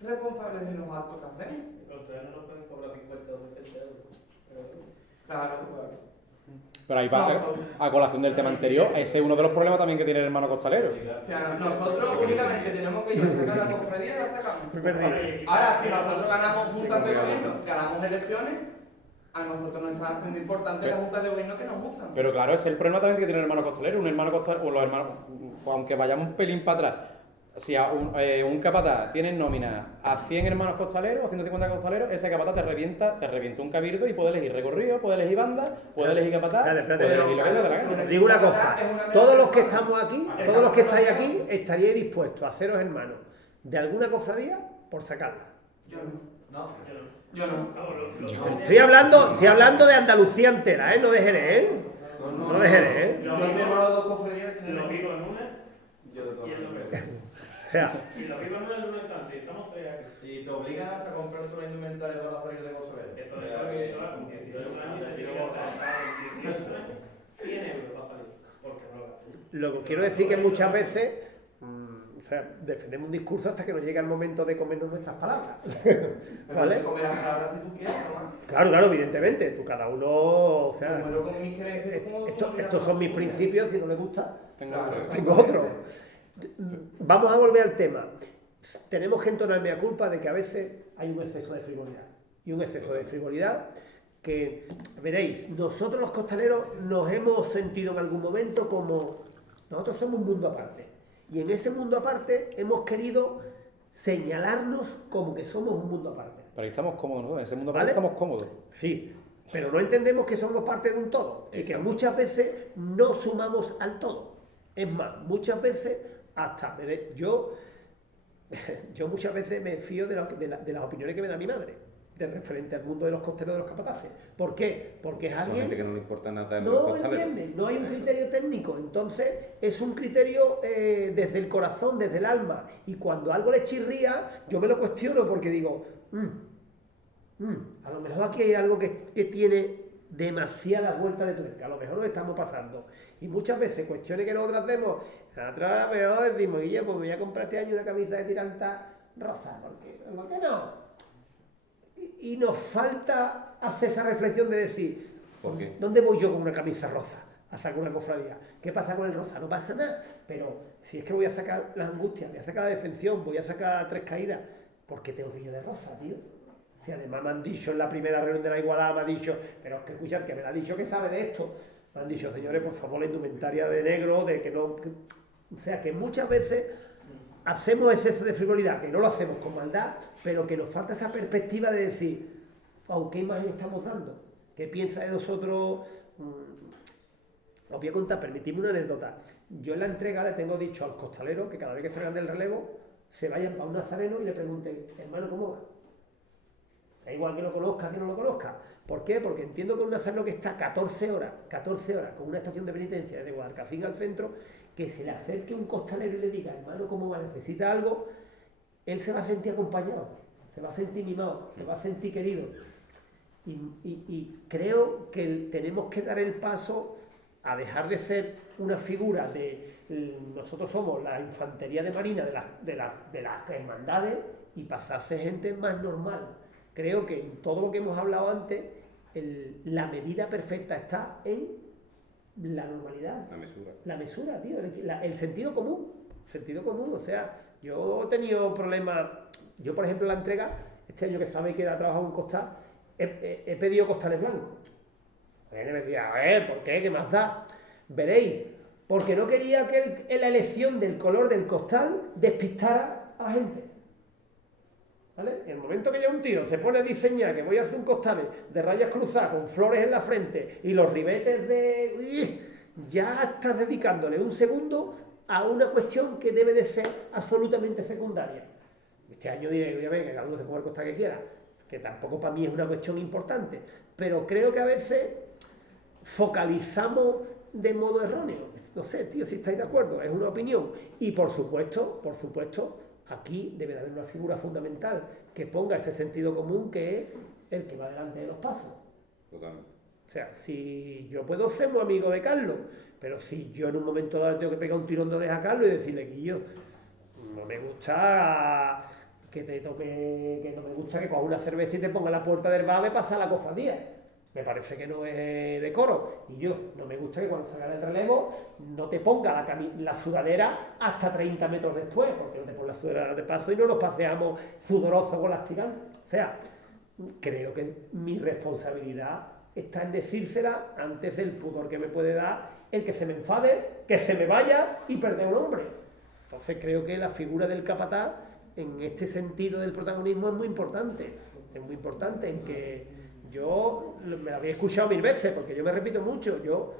responsables de los actos que hacemos. Ustedes no nos pueden cobrar 50 o 60 euros. Claro. Pero ahí va, a colación del tema anterior, ese es uno de los problemas también que tiene el hermano costalero. O sea, nosotros únicamente tenemos que ir a sacar la cofradía y la sacamos. Ahora, si nosotros ganamos juntas de gobierno, ganamos elecciones, a nosotros nos están haciendo importante las juntas de gobierno que nos usan. Pero claro, ese es el problema también que tiene el hermano costalero. Un hermano costalero, o los hermanos, aunque vayamos un pelín para atrás, si a un capataz tiene nómina a 100 hermanos costaleros, a 150 costaleros, ese capataz te revienta un cabildo y puede elegir recorrido, puede elegir banda, puede elegir capataz, puede elegir lo que le dé la gana. Digo una cosa, todos los que estamos aquí, todos los que estáis aquí, estaríais dispuestos a haceros hermanos de alguna cofradía por sacarla. Yo no. Yo no. Estoy hablando de Andalucía entera, no de Jerez, no de Jerez, Yo firmo las dos cofradías. Lo vivo en una. Yo de todas maneras. O sea, Si lo vivo en una es una instancia, estamos 3 aquí. Y te obligas a comprarte una indumentaria para salir de Cosolero. Eso es lo que hizo con 18 años, se tiene que gastar 18 años 100 euros para salir. Porque no lo gasté. lo que quiero decir que muchas veces defendemos un discurso hasta que nos llega el momento de comernos nuestras palabras. ¿Vale? Comer las palabras si tú quieres, ¿no? Claro, evidentemente, tú cada uno, o sea, Como yo con mis creencias, como estos son mis principios, si no les gusta, Claro. tengo otro. Vamos a volver al tema. Tenemos que entonar mea culpa de que a veces hay un exceso de frivolidad. Y un exceso de frivolidad que, veréis, nosotros los costaleros nos hemos sentido en algún momento como nosotros somos un mundo aparte. Y en ese mundo aparte hemos querido señalarnos como que somos un mundo aparte. Pero ahí estamos cómodos, ¿no? En ese mundo ¿Vale? estamos cómodos. Sí, pero no entendemos que somos parte de un todo. Y que muchas veces no sumamos al todo. Es más, muchas veces hasta, yo muchas veces me fío de las opiniones que me da mi madre. referente al mundo de los costeros de los capataces. ¿Por qué? Porque es Son alguien... gente que no le importa nada en los No costaleros. entiende, no hay un criterio técnico, entonces es un criterio desde el corazón, desde el alma, y cuando algo le chirría, yo me lo cuestiono porque digo, a lo mejor aquí hay algo que tiene demasiada vuelta de tuerca, a lo mejor nos estamos pasando, y muchas veces cuestiones que nosotros hacemos, atrás mejor decimos, Guille, pues me voy a comprar este año una camisa de tiranta rosa, ¿por qué no? Y nos falta hacer esa reflexión de decir, ¿Por qué? ¿dónde voy yo con una camisa rosa a sacar una cofradía? ¿Qué pasa con el rosa? No pasa nada, pero si es que voy a sacar las angustias, voy a sacar la defensión, voy a sacar 3 caídas, ¿por qué tengo que ir de rosa, tío? Si además me han dicho en la primera reunión de la Igualada, me han dicho, pero es que escuchar, que me lo ha dicho que sabe de esto, me han dicho, señores, por favor, la indumentaria de negro, de que no... o sea, que muchas veces hacemos exceso de frivolidad, que no lo hacemos con maldad, pero que nos falta esa perspectiva de decir, wow, ¿qué imagen estamos dando? ¿Qué piensa de nosotros? Os voy a contar, permitidme una anécdota. Yo en la entrega le tengo dicho al costalero que cada vez que salgan del relevo, se vayan para un nazareno y le pregunten, hermano, ¿cómo va? Da igual que lo conozca, que no lo conozca. ¿Por qué? Porque entiendo que un nazareno que está 14 horas con una estación de penitencia desde Guadalcacín al centro, que se le acerque un costalero y le diga, hermano, ¿cómo va? ¿Necesita algo? Él se va a sentir acompañado, se va a sentir mimado, se va a sentir querido. Y creo que tenemos que dar el paso a dejar de ser una figura de... Nosotros somos la infantería de marina de las hermandades y pasar a ser gente más normal. Creo que en todo lo que hemos hablado antes, la medida perfecta está en la normalidad. La mesura. La mesura, tío. El sentido común. Sentido común. O sea, yo he tenido problemas. Yo, por ejemplo, en la entrega, este año que sabéis que he trabajado en costal, he pedido costales blancos. Me decía, a ver, ¿por qué? ¿Qué más da? Veréis, porque no quería que la elección del color del costal despistara a la gente. ¿Vale? En el momento que ya un tío se pone a diseñar que voy a hacer un costal de rayas cruzadas con flores en la frente y los ribetes de... ya estás dedicándole un segundo a una cuestión que debe de ser absolutamente secundaria. Este año diré, obviamente, que cada uno se ponga el costal que quiera, que tampoco para mí es una cuestión importante, pero creo que a veces focalizamos de modo erróneo. No sé, tío, si estáis de acuerdo, es una opinión. Y por supuesto, aquí debe de haber una figura fundamental que ponga ese sentido común que es el que va delante de los pasos. Totalmente. O sea, si yo puedo ser muy amigo de Carlos, pero si yo en un momento dado tengo que pegar un tirón de oreja a Carlos y decirle, Guillo, no me gusta que te toque, que no me gusta que cojas una cerveza y te ponga en la puerta del bar y pasar la cofradía. Me parece que no es decoro. Y yo, no me gusta que cuando salga del relevo no te ponga la sudadera hasta 30 metros después, porque no te pones la sudadera de paso y no nos paseamos sudorosos con las tirantes. O sea, creo que mi responsabilidad está en decírsela antes del pudor que me puede dar el que se me enfade, que se me vaya y perder un hombre. Entonces creo que la figura del capataz, en este sentido del protagonismo, es muy importante. Es muy importante en que... Yo me lo había escuchado 1000 veces, porque yo me repito mucho, yo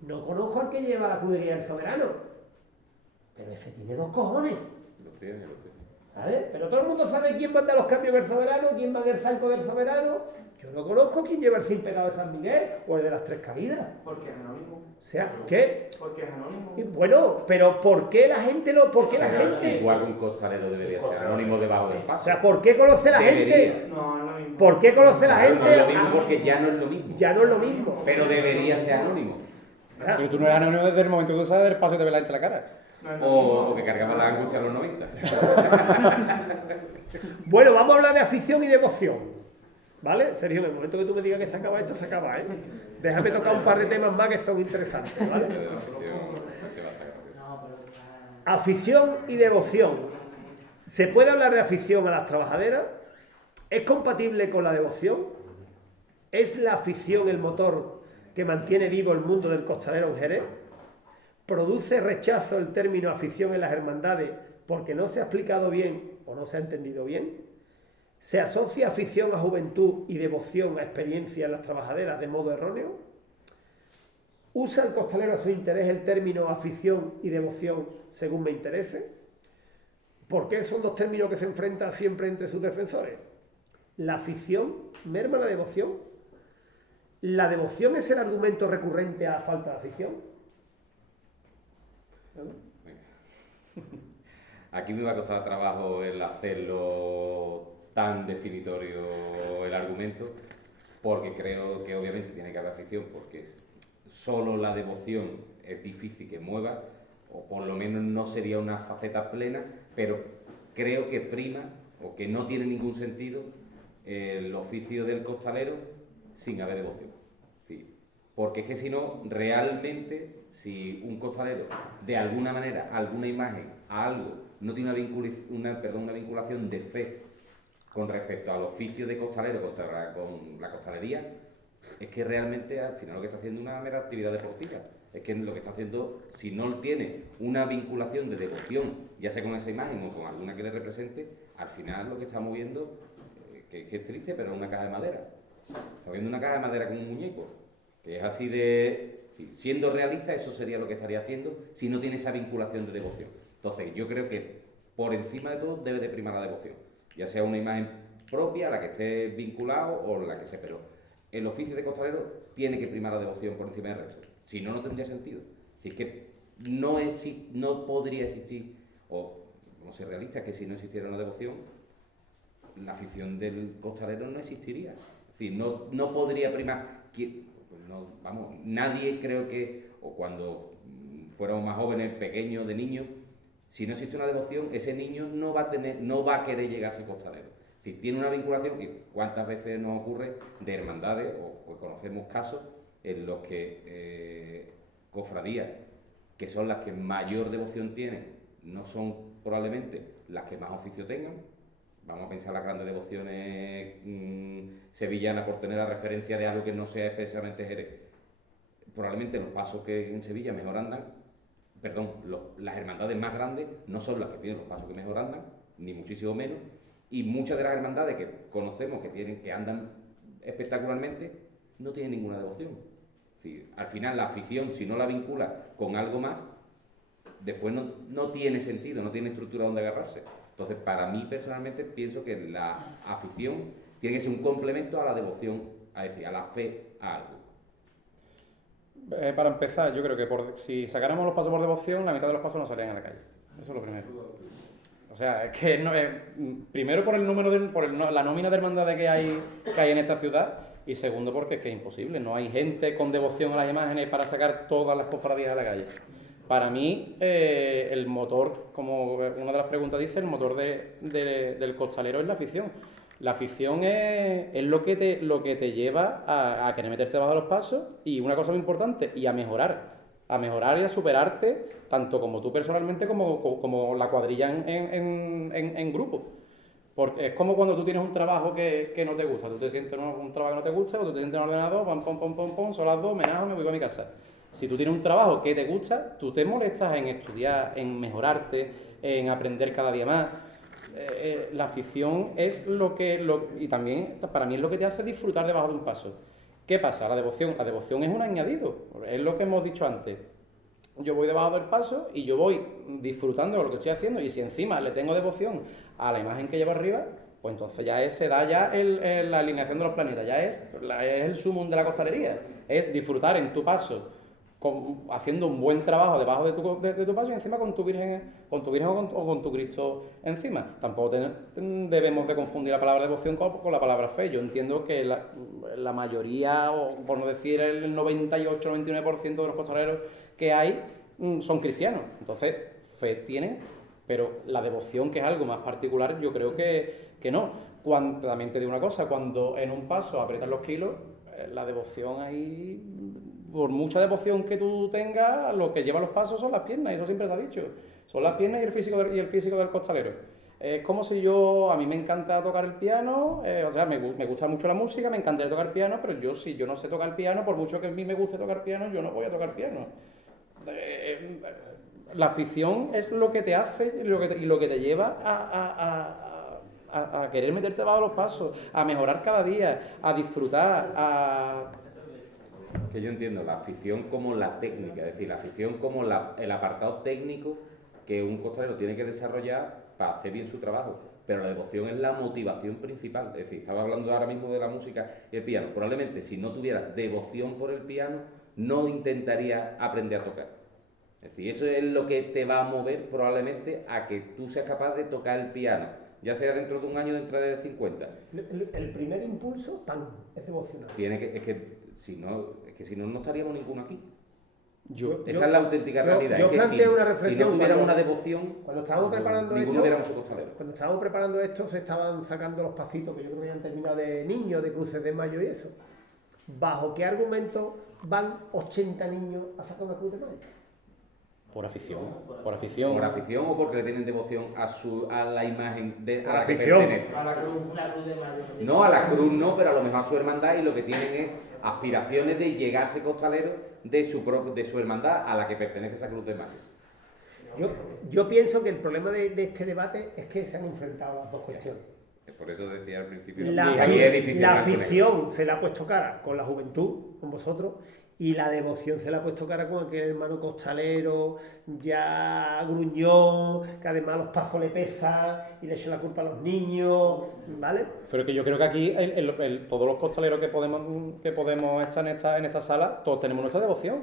no conozco al que lleva la escudería del soberano, pero ese tiene 2 cojones. Lo tiene. ¿Vale? Pero todo el mundo sabe quién manda los cambios del soberano, quién va en el zanco del soberano. Yo no conozco quién lleva el sin pecado de San Miguel o el de las 3 caídas. Porque es anónimo. O sea, ¿qué? Porque es anónimo. Bueno, pero ¿por qué la gente lo...? ¿Por qué la gente...? Igual que un costalero debería ser anónimo debajo del O paso. sea, ¿por qué conoce la Debería. gente? No, es lo mismo. ¿Por qué conoce la Claro, gente? no es lo mismo porque ya no es lo mismo. Ya no es lo mismo. Pero debería ser anónimo. Pero tú no eres anónimo desde el momento que tú sabes del paso y te ves la gente en la cara. No es lo O mismo. que cargaban la angustia en los 90. Bueno, vamos a hablar de afición y devoción. ¿Vale? Sergio, en el momento que tú me digas que se acaba esto, se acaba, ¿eh? Déjame tocar un par de temas más que son interesantes, ¿vale? Afición y devoción. ¿Se puede hablar de afición a las trabajaderas? ¿Es compatible con la devoción? ¿Es la afición el motor que mantiene vivo el mundo del costalero en Jerez? ¿Produce rechazo el término afición en las hermandades porque no se ha explicado bien o no se ha entendido bien? ¿Se asocia afición a juventud y devoción a experiencia en las trabajaderas de modo erróneo? ¿Usa el costalero a su interés el término afición y devoción según me interese? ¿Por qué son 2 términos que se enfrentan siempre entre sus defensores? ¿La afición merma la devoción? ¿La devoción es el argumento recurrente a falta de afición? Aquí me va a costar trabajo el hacerlo tan definitorio el argumento, porque creo que obviamente tiene que haber afición, porque solo la devoción es difícil que mueva, o por lo menos no sería una faceta plena, pero creo que prima, o que no tiene ningún sentido, el oficio del costalero sin haber devoción. Sí, porque es que si no, realmente, si un costalero, de alguna manera, alguna imagen, a algo, no tiene una vinculación de fe con respecto al oficio de costalero con la costalería, es que realmente al final lo que está haciendo es una mera actividad deportiva. Es que lo que está haciendo, si no tiene una vinculación de devoción, ya sea con esa imagen o con alguna que le represente, al final lo que está moviendo, que es triste, pero es una caja de madera. Está viendo una caja de madera con un muñeco, que es así de... Siendo realista, eso sería lo que estaría haciendo si no tiene esa vinculación de devoción. Entonces, yo creo que por encima de todo debe de primar la devoción, ya sea una imagen propia a la que esté vinculado o la que sea, pero el oficio de costalero tiene que primar la devoción por encima del resto. Si no, no tendría sentido. Es que no podría existir, o como ser realista, que si no existiera una devoción, la afición del costalero no existiría. Es decir, no podría primar. Nadie creo que, o cuando fuéramos más jóvenes, pequeños, de niños, si no existe una devoción, ese niño no va a querer llegar a ser costalero. Si tiene una vinculación, y cuántas veces nos ocurre de hermandades, o conocemos casos en los que cofradías, que son las que mayor devoción tienen, no son probablemente las que más oficio tengan. Vamos a pensar las grandes devociones sevillanas, por tener la referencia de algo que no sea especialmente Jerez. Probablemente los pasos que en Sevilla mejor andan, las hermandades más grandes no son las que tienen los pasos que mejor andan, ni muchísimo menos, y muchas de las hermandades que conocemos que andan espectacularmente no tienen ninguna devoción. Es decir, al final la afición, si no la vincula con algo más, después no tiene sentido, no tiene estructura donde agarrarse. Entonces, para mí personalmente pienso que la afición tiene que ser un complemento a la devoción, es decir, a la fe a algo. Para empezar, yo creo que si sacáramos los pasos por devoción, la mitad de los pasos no salían a la calle. Eso es lo primero. O sea, es que primero por el número la nómina de hermandades que hay en esta ciudad, y segundo porque es que es imposible. No hay gente con devoción a las imágenes para sacar todas las cofradías a la calle. Para mí, el motor, como una de las preguntas dice, el motor del costalero es la afición. La afición es lo que te lleva a querer meterte debajo de los pasos, y una cosa muy importante, y a mejorar y a superarte, tanto como tú personalmente como la cuadrilla en grupo. Porque es como cuando tú tienes un trabajo que no te gusta, tú te sientes un trabajo que no te gusta, o tú te sientes en el ordenador, pom, son las 2, me najo, me voy para mi casa. Si tú tienes un trabajo que te gusta, tú te molestas en estudiar, en mejorarte, en aprender cada día más. La afición es y también para mí es lo que te hace disfrutar debajo de un paso. ¿Qué pasa? La devoción es un añadido, es lo que hemos dicho antes. Yo voy debajo del paso y yo voy disfrutando de lo que estoy haciendo, y si encima le tengo devoción a la imagen que llevo arriba, pues entonces ya se da la alineación de los planetas, es el sumum de la costalería, es disfrutar en tu paso haciendo un buen trabajo debajo de tu paso, y encima con tu Virgen o con tu Cristo encima. Tampoco debemos de confundir la palabra devoción con la palabra fe. Yo entiendo que la mayoría, o por no decir el 98-99% de los costaleros que hay, son cristianos. Entonces, fe tienen, pero la devoción, que es algo más particular, yo creo que no. También te digo una cosa, cuando en un paso aprietas los kilos, la devoción ahí, por mucha devoción que tú tengas, lo que lleva los pasos son las piernas, y eso siempre se ha dicho. Son las piernas y el físico del costalero. Es como si a mí me encanta tocar el piano, me gusta mucho la música, me encantaría tocar piano, pero si yo no sé tocar piano, por mucho que a mí me guste tocar piano, yo no voy a tocar piano. La afición es lo que te hace y lo que te lleva a querer meterte debajo de los pasos, a mejorar cada día, a disfrutar, Que yo entiendo la afición como la técnica, es decir, la afición como el apartado técnico que un costalero tiene que desarrollar para hacer bien su trabajo. pero la devoción es la motivación principal. Es decir, estaba hablando ahora mismo de la música y el piano. Probablemente si no tuvieras devoción por el piano, no intentarías aprender a tocar. Es decir, eso es lo que te va a mover probablemente a que tú seas capaz de tocar el piano, ya sea dentro de un año, dentro de 50. El primer impulso, ¡pam!, es devocional. Es que si no, no estaríamos ninguno aquí. Yo, Esa es la auténtica realidad. Yo es que planteé una si reflexión. no tuviéramos cuando- una devoción, Cuando estábamos preparando ninguno esto, hubiéramos sido costaleros. Cuando estábamos preparando esto, se estaban sacando los pasitos que yo creo que ya han terminado de niños, de cruces de mayo y eso. ¿Bajo qué argumento van 80 niños a sacar una cruz de mayo? por afición. Por afición. Por afición o porque le tienen devoción a la imagen a la que afición. pertenece. A la cruz. Una cruz de mayo. No, a la cruz no, pero a lo mejor a su hermandad, y lo que tienen es aspiraciones de llegar a ser costalero de su hermandad a la que pertenece esa cruz de mayo. Yo pienso que el problema de este debate es que se han enfrentado las dos cuestiones. Por eso decía al principio La, que aquí es difícil la hablar con él. afición se le ha puesto cara con la juventud, con vosotros, y la devoción se le ha puesto cara con aquel hermano costalero, ya gruñón, que además los pasos le pesan y le echa la culpa a los niños, ¿vale? Pero que yo creo que aquí todos los costaleros que podemos estar en esta sala, todos tenemos nuestra devoción.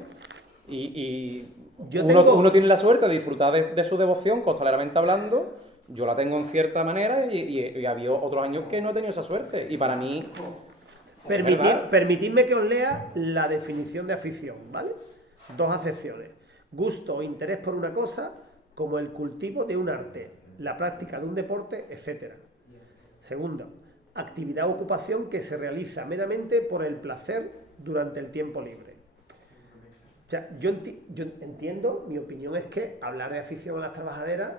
Uno tiene la suerte de disfrutar de su devoción, costaleramente hablando. Yo la tengo en cierta manera y había otros años que no he tenido esa suerte. Y para mí... Permitidme que os lea la definición de afición, ¿vale? Dos acepciones. Gusto o interés por una cosa, como el cultivo de un arte, la práctica de un deporte, etc. Segundo, actividad o ocupación que se realiza meramente por el placer durante el tiempo libre. O sea, yo entiendo, mi opinión es que hablar de afición a las trabajaderas,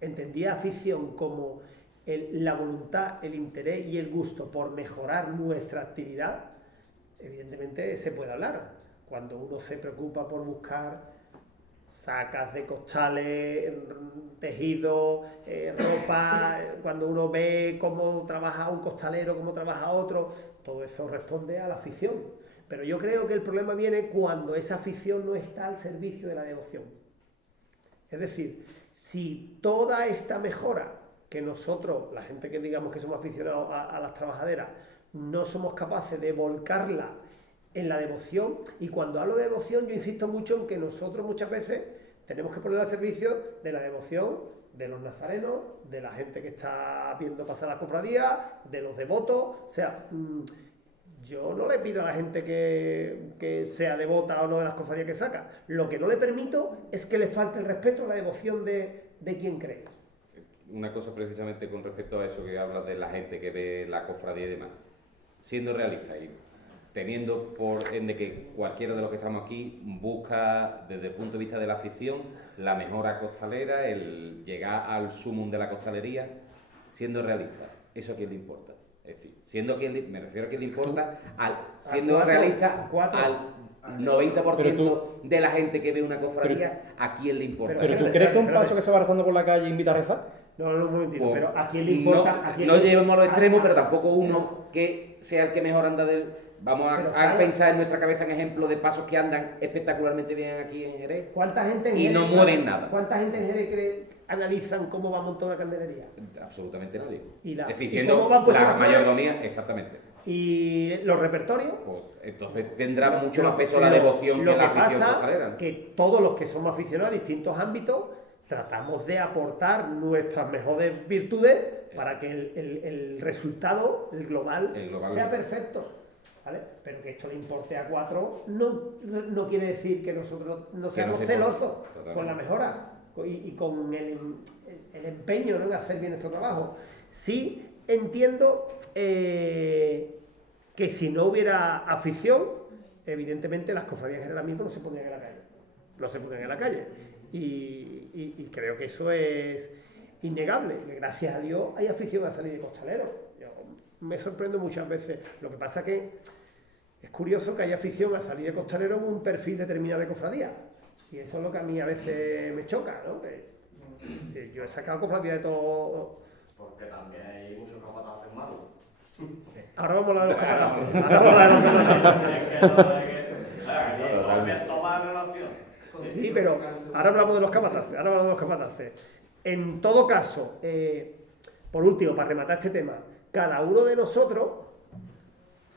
entendía afición como la voluntad, el interés y el gusto por mejorar nuestra actividad. Evidentemente se puede hablar. Cuando uno se preocupa por buscar sacas de costales, tejido, ropa, cuando uno ve cómo trabaja un costalero, cómo trabaja otro, todo eso responde a la afición. Pero yo creo que el problema viene cuando esa afición no está al servicio de la devoción. Es decir, si toda esta mejora que nosotros, la gente que digamos que somos aficionados a las trabajaderas, no somos capaces de volcarla en la devoción, y cuando hablo de devoción yo insisto mucho en que nosotros muchas veces tenemos que poner al servicio de la devoción de los nazarenos, de la gente que está viendo pasar las cofradías, de los devotos. O sea, yo no le pido a la gente que sea devota o no de las cofradías que saca. Lo que no le permito es que le falte el respeto a la devoción de quien cree. Una cosa precisamente con respecto a eso que hablas de la gente que ve la cofradía y demás. Siendo realista y teniendo por ende que cualquiera de los que estamos aquí busca desde el punto de vista de la afición la mejora costalera, el llegar al sumum de la costalería, siendo realista, ¿eso a quién le importa? Es decir, me refiero a quién le importa, siendo realista, al 90% de la gente que ve una cofradía, ¿a quién le importa? ¿Pero tú crees que un paso que se va rezando por la calle invita a rezar? No, un momentito, Pues, pero ¿a quién le importa? No llevemos a los extremos, pero tampoco uno que sea el que mejor anda del... Vamos a pensar en nuestra cabeza en ejemplos de pasos que andan espectacularmente bien aquí en Jerez. ¿Cuánta gente en y Jerez, no mueven nada. ¿Cuánta gente en Jerez analizan cómo va montada una candelería? Absolutamente nadie. Es decir, ¿y siendo cómo van puestas la las flores? mayordomía, exactamente. ¿Y los repertorios? Pues entonces tendrá mucho más peso la devoción que la afición costalera. Lo que pasa es que todos los que somos aficionados a distintos ámbitos tratamos de aportar nuestras mejores virtudes para que el resultado, el global sea perfecto. ¿Vale? Pero que esto le importe a 4 no quiere decir que nosotros no seamos celosos con la mejora y con el empeño, ¿no?, en hacer bien nuestro trabajo. Sí entiendo que si no hubiera afición, evidentemente las cofradías ahora mismo no se pondrían en la calle. No se ponen en la calle. Y creo que eso es innegable. Que gracias a Dios hay afición a salir de costalero. Me sorprendo muchas veces. Lo que pasa que es curioso que haya afición a salir de costalero con un perfil determinado de cofradía. Y eso es lo que a mí a veces me choca, ¿no? Que yo he sacado cofradía de todo. Porque también hay muchos capataces malos. Ahora vamos a hablar de los capataces. Ahora vamos a hablar de los capataces. Sí, pero ahora hablamos de los capataces. En todo caso, Por último, para rematar este tema, cada uno de nosotros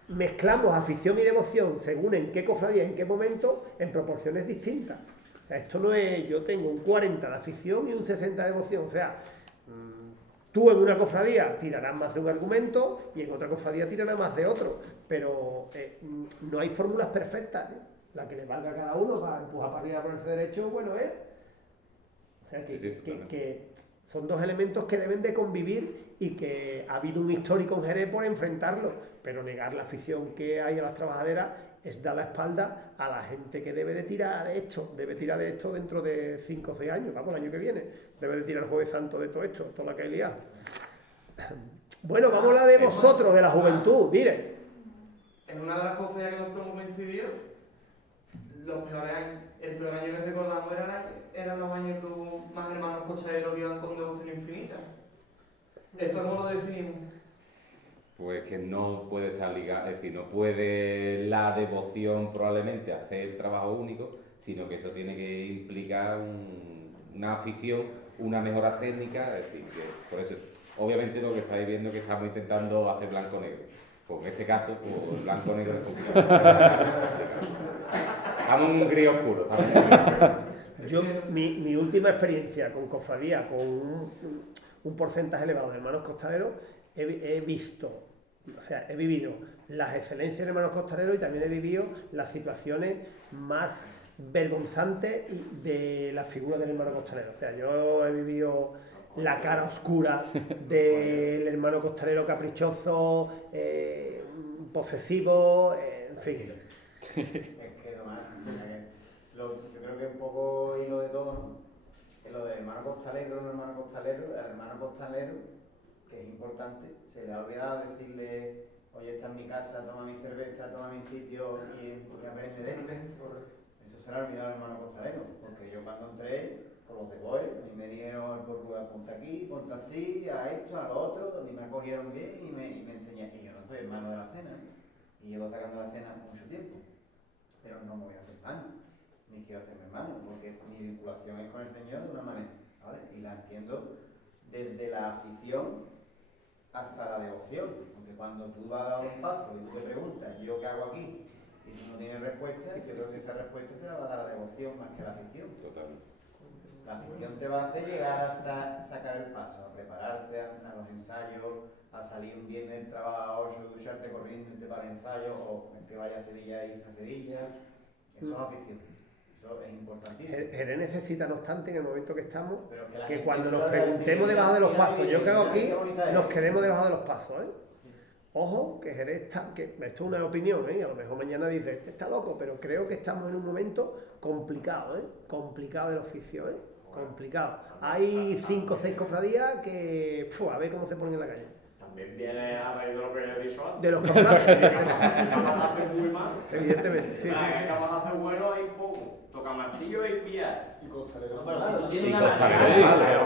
mezclamos afición y devoción según en qué cofradía, en qué momento, en proporciones distintas. O sea, esto no es, yo tengo un 40 de afición y un 60 de devoción. O sea, tú en una cofradía tirarás más de un argumento y en otra cofradía tirarás más de otro. Pero no hay fórmulas perfectas, ¿eh? La que le valga a cada uno para empujar para arriba, ponerse derecho, bueno, ¿eh? O sea, que son dos elementos que deben de convivir y que ha habido un histórico en Jerez por enfrentarlo, pero negar la afición que hay a las trabajaderas es dar la espalda a la gente que debe tirar de esto dentro de 5 o 6 años, vamos, el año que viene, debe de tirar el Jueves Santo de todo esto, toda la que hay liado. Bueno, vamos a hablar de vosotros, de la juventud, dire. En una de las cosas ya que nosotros hemos coincidido, los peores años, el peor año que recordamos eran los años que hubo más hermanos cochaderos que iban con devoción infinita. ¿Esto cómo lo definimos? Pues que no puede estar ligado, es decir, no puede la devoción probablemente hacer el trabajo único, sino que eso tiene que implicar una afición, una mejora técnica, es decir, que por eso, obviamente lo que estáis viendo es que estamos intentando hacer blanco-negro. Pues en este caso, pues blanco-negro es complicado. Estamos en un gris oscuro. Yo, mi última experiencia con cofradía, con un porcentaje elevado de hermanos costaleros, he vivido las excelencias de hermanos costaleros y también he vivido las situaciones más vergonzantes de la figura del hermano costalero. O sea, yo he vivido la cara oscura del hermano costalero caprichoso, posesivo, en fin. Es que nomás, yo creo que un poco hilo de todo, ¿no? En lo del hermano costalero, el hermano costalero, que es importante, se le ha olvidado decirle, oye, está en mi casa, toma mi cerveza, toma mi sitio y aprende de esto. Eso se le ha olvidado al hermano costalero, porque yo cuando entré, por los de Boy, a mí me dieron el portugués, ponte aquí, ponte así, a esto, a lo otro, y me acogieron bien y me enseñaron. Y yo no soy hermano de la cena, y llevo sacando la cena mucho tiempo, pero no me voy a hacer hermano, ni quiero hacerme hermano, porque mi vinculación es con el Señor de una manera, ¿vale? Y la entiendo desde la afición hasta la devoción, porque cuando tú vas a dar un paso y tú te preguntas, ¿yo qué hago aquí? Y tú no tienes respuesta, yo creo que esa respuesta te la va a dar la devoción más que la afición. Totalmente. La afición te va a hacer llegar hasta sacar el paso, a prepararte a los ensayos, a salir un viernes del trabajo a 8, ducharte corriendo, irte para el ensayo, o que vaya a Sevilla e irse a Sevilla. Eso es afición. Eso es importantísimo. Jerez necesita, no obstante, en el momento que estamos, que gente cuando nos sepa preguntemos debajo de los pasos, yo que hago aquí, bonita es. nos quedemos debajo de los pasos, ¿eh? Ojo, que Jerez está, que esto es una opinión, ¿eh? A lo mejor mañana dice, este está loco, pero creo que estamos en un momento complicado, ¿eh? Complicado del oficio, ¿eh? Complicado. Hay 5 o 6 cofradías que, a ver cómo se ponen en la calle. También viene a raíz de lo que he dicho antes. De los capataces, Capataces muy mal. evidentemente, sí. Capataces bueno hay poco. Toca martillo y pillar. Y costalero. Pero si tú tienes Y una costalero,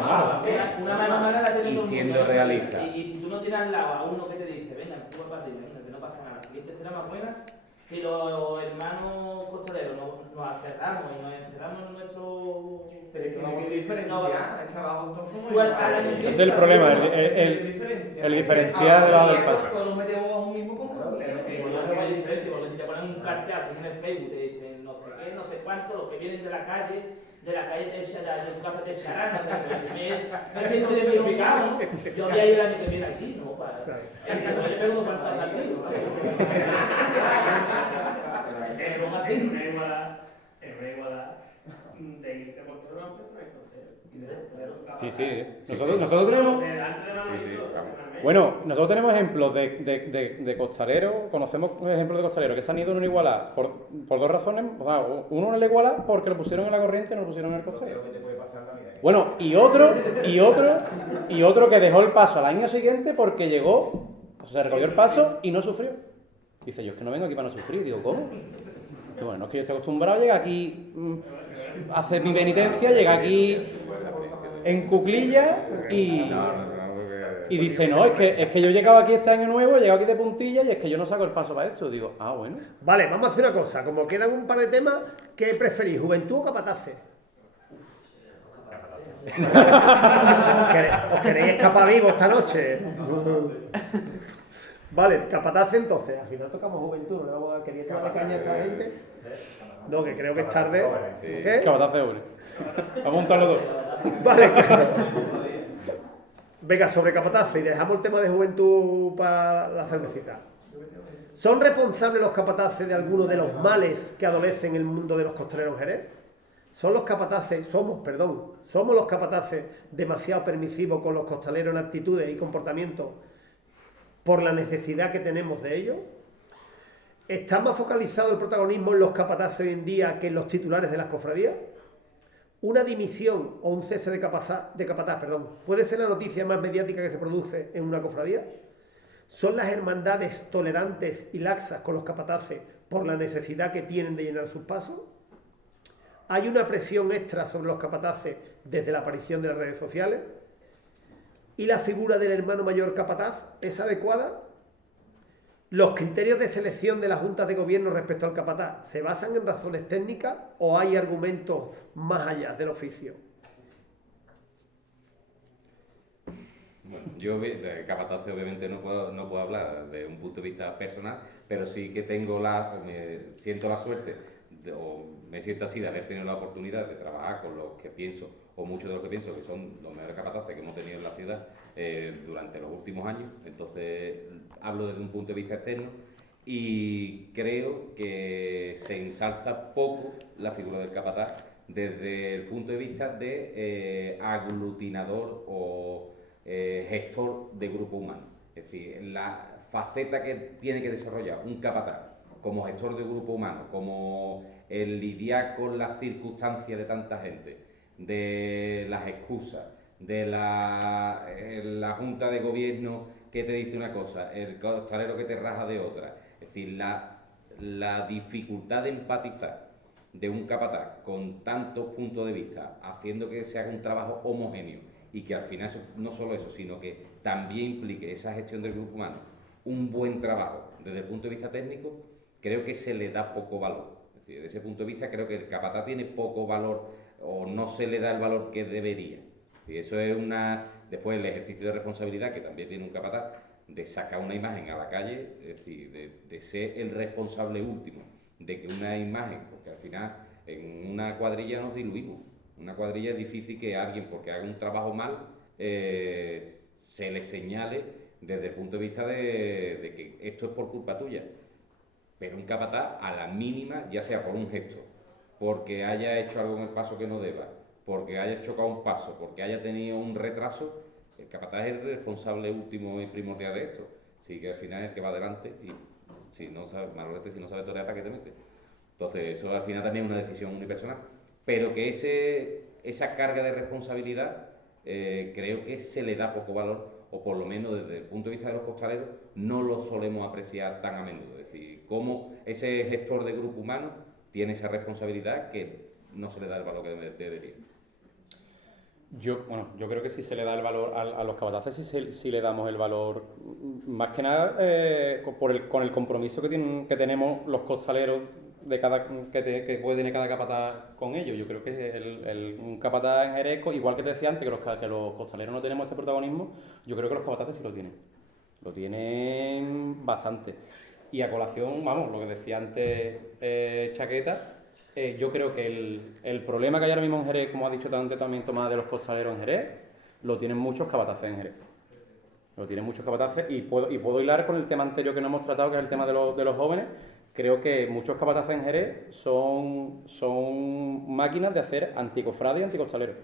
una mano mala la tiene Y todo el siendo mundo, ¿eh? realista. Y si tú no tienes al lado a uno que te dice, venga, tú vas para arriba, venga, que no pasa nada, la siguiente será más buena, si los hermanos costaleros nos acerramos y nos encerramos en nuestro... Pero es que no hay diferencia, No, es que abajo todos somos Igual, iguales. al año que Ese es el problema, el diferenciar debajo del paso. Todos metemos bajo un mismo compromiso. No hay diferencia, porque si te ponen un cartel así en el Facebook, te dicen no sé qué, no sé cuánto, los que vienen de la calle de tu casa de Charana, me siento identificado, ¿no? Yo voy a ir el año que viene aquí, ¿no? Yo le pego unos cuantos al tío, En una igualdad de irse por todo el puesto, Sí, sí. Nosotros tenemos... Bueno, nosotros tenemos ejemplos de costaleros, conocemos ejemplos de costaleros que se han ido en una igualdad por 2 razones. O sea, uno en la igualdad porque lo pusieron en la corriente y no lo pusieron en el costalero. Bueno, y otro que dejó el paso al año siguiente porque llegó, se recogió el paso y no sufrió. Dice, yo es que no vengo aquí para no sufrir. Digo, ¿cómo? Dice, bueno, no es que yo estoy acostumbrado a llegar aquí, hacer mi penitencia, llegar aquí en cuclilla y dice, no, es que yo he llegado aquí este año nuevo, he llegado aquí de puntilla y es que yo no saco el paso para esto. Digo, bueno. Vale, vamos a hacer una cosa, como quedan un par de temas, ¿qué preferís, juventud o capataces? ¿Os queréis escapar vivos esta noche? Vale, capataz entonces, al final tocamos juventud, ¿no vamos a querer echarle caña a esta gente? No, que creo que es tarde. ¿Qué? Capataz de hombre. Vamos a montar los dos. Vale. Venga, sobre capataz, y dejamos el tema de juventud para la cervecita. ¿Son responsables los capataces de algunos de los males que adolecen el mundo de los costaleros en Jerez? Somos los capataces demasiado permisivos con los costaleros en actitudes y comportamientos por la necesidad que tenemos de ellos. ¿Está más focalizado el protagonismo en los capataces hoy en día que en los titulares de las cofradías? ¿Una dimisión o un cese de capataz, puede ser la noticia más mediática que se produce en una cofradía? ¿Son las hermandades tolerantes y laxas con los capataces por la necesidad que tienen de llenar sus pasos? ¿Hay una presión extra sobre los capataces desde la aparición de las redes sociales? ¿Y la figura del hermano mayor capataz es adecuada? ¿Los criterios de selección de las juntas de gobierno respecto al capataz se basan en razones técnicas o hay argumentos más allá del oficio? Bueno, yo de capataz obviamente no puedo hablar desde un punto de vista personal, pero sí que siento la suerte, o me siento así de haber tenido la oportunidad de trabajar con los que pienso, o muchos de los que pienso que son los mejores capataces que hemos tenido en la ciudad durante los últimos años. Entonces hablo desde un punto de vista externo y creo que se ensalza poco la figura del capataz desde el punto de vista de aglutinador o gestor de grupo humano. Es decir, la faceta que tiene que desarrollar un capataz como gestor de grupo humano, como el lidiar con las circunstancias de tanta gente, de las excusas, de la junta de gobierno que te dice una cosa, el costalero que te raja de otra. Es decir, la dificultad de empatizar de un capataz con tantos puntos de vista, haciendo que se haga un trabajo homogéneo y que al final no solo eso, sino que también implique esa gestión del grupo humano, un buen trabajo desde el punto de vista técnico, creo que se le da poco valor. Es decir, desde ese punto de vista creo que el capataz tiene poco valor o no se le da el valor que debería. Y eso es después el ejercicio de responsabilidad que también tiene un capataz de sacar una imagen a la calle, es decir, de ser el responsable último, de que una imagen, porque al final en una cuadrilla nos diluimos. Una cuadrilla es difícil que alguien, porque haga un trabajo mal, se le señale desde el punto de vista de que esto es por culpa tuya. Pero un capataz, a la mínima, ya sea por un gesto, porque haya hecho algo en el paso que no deba, porque haya chocado un paso, porque haya tenido un retraso, el capataz es el responsable último y primordial de esto. Así que al final es el que va adelante y si no sabe, Manolete, si no sabe torear, ¿para qué te metes? Entonces eso al final también es una decisión unipersonal. Pero que esa carga de responsabilidad creo que se le da poco valor, o por lo menos desde el punto de vista de los costaleros no lo solemos apreciar tan a menudo. Es decir, cómo ese gestor de grupo humano tiene esa responsabilidad que no se le da el valor que debería. Yo creo que sí se le da el valor a los capataces, sí le damos el valor, más que nada con el compromiso que tenemos los costaleros que puede tener cada capataz con ellos. Yo creo que un capataz en Jerez, igual que te decía antes, que los costaleros no tenemos este protagonismo, yo creo que los capataces sí lo tienen. Lo tienen bastante. Y a colación, vamos, lo que decía antes Chaqueta, yo creo que el problema que hay ahora mismo en Jerez, como ha dicho también Tomás, de los costaleros en Jerez, lo tienen muchos capataces en Jerez. Lo tienen muchos capataces y puedo hilar con el tema anterior que no hemos tratado, que es el tema de los jóvenes. Creo que muchos capataces en Jerez son máquinas de hacer anticofrades y anticostaleros.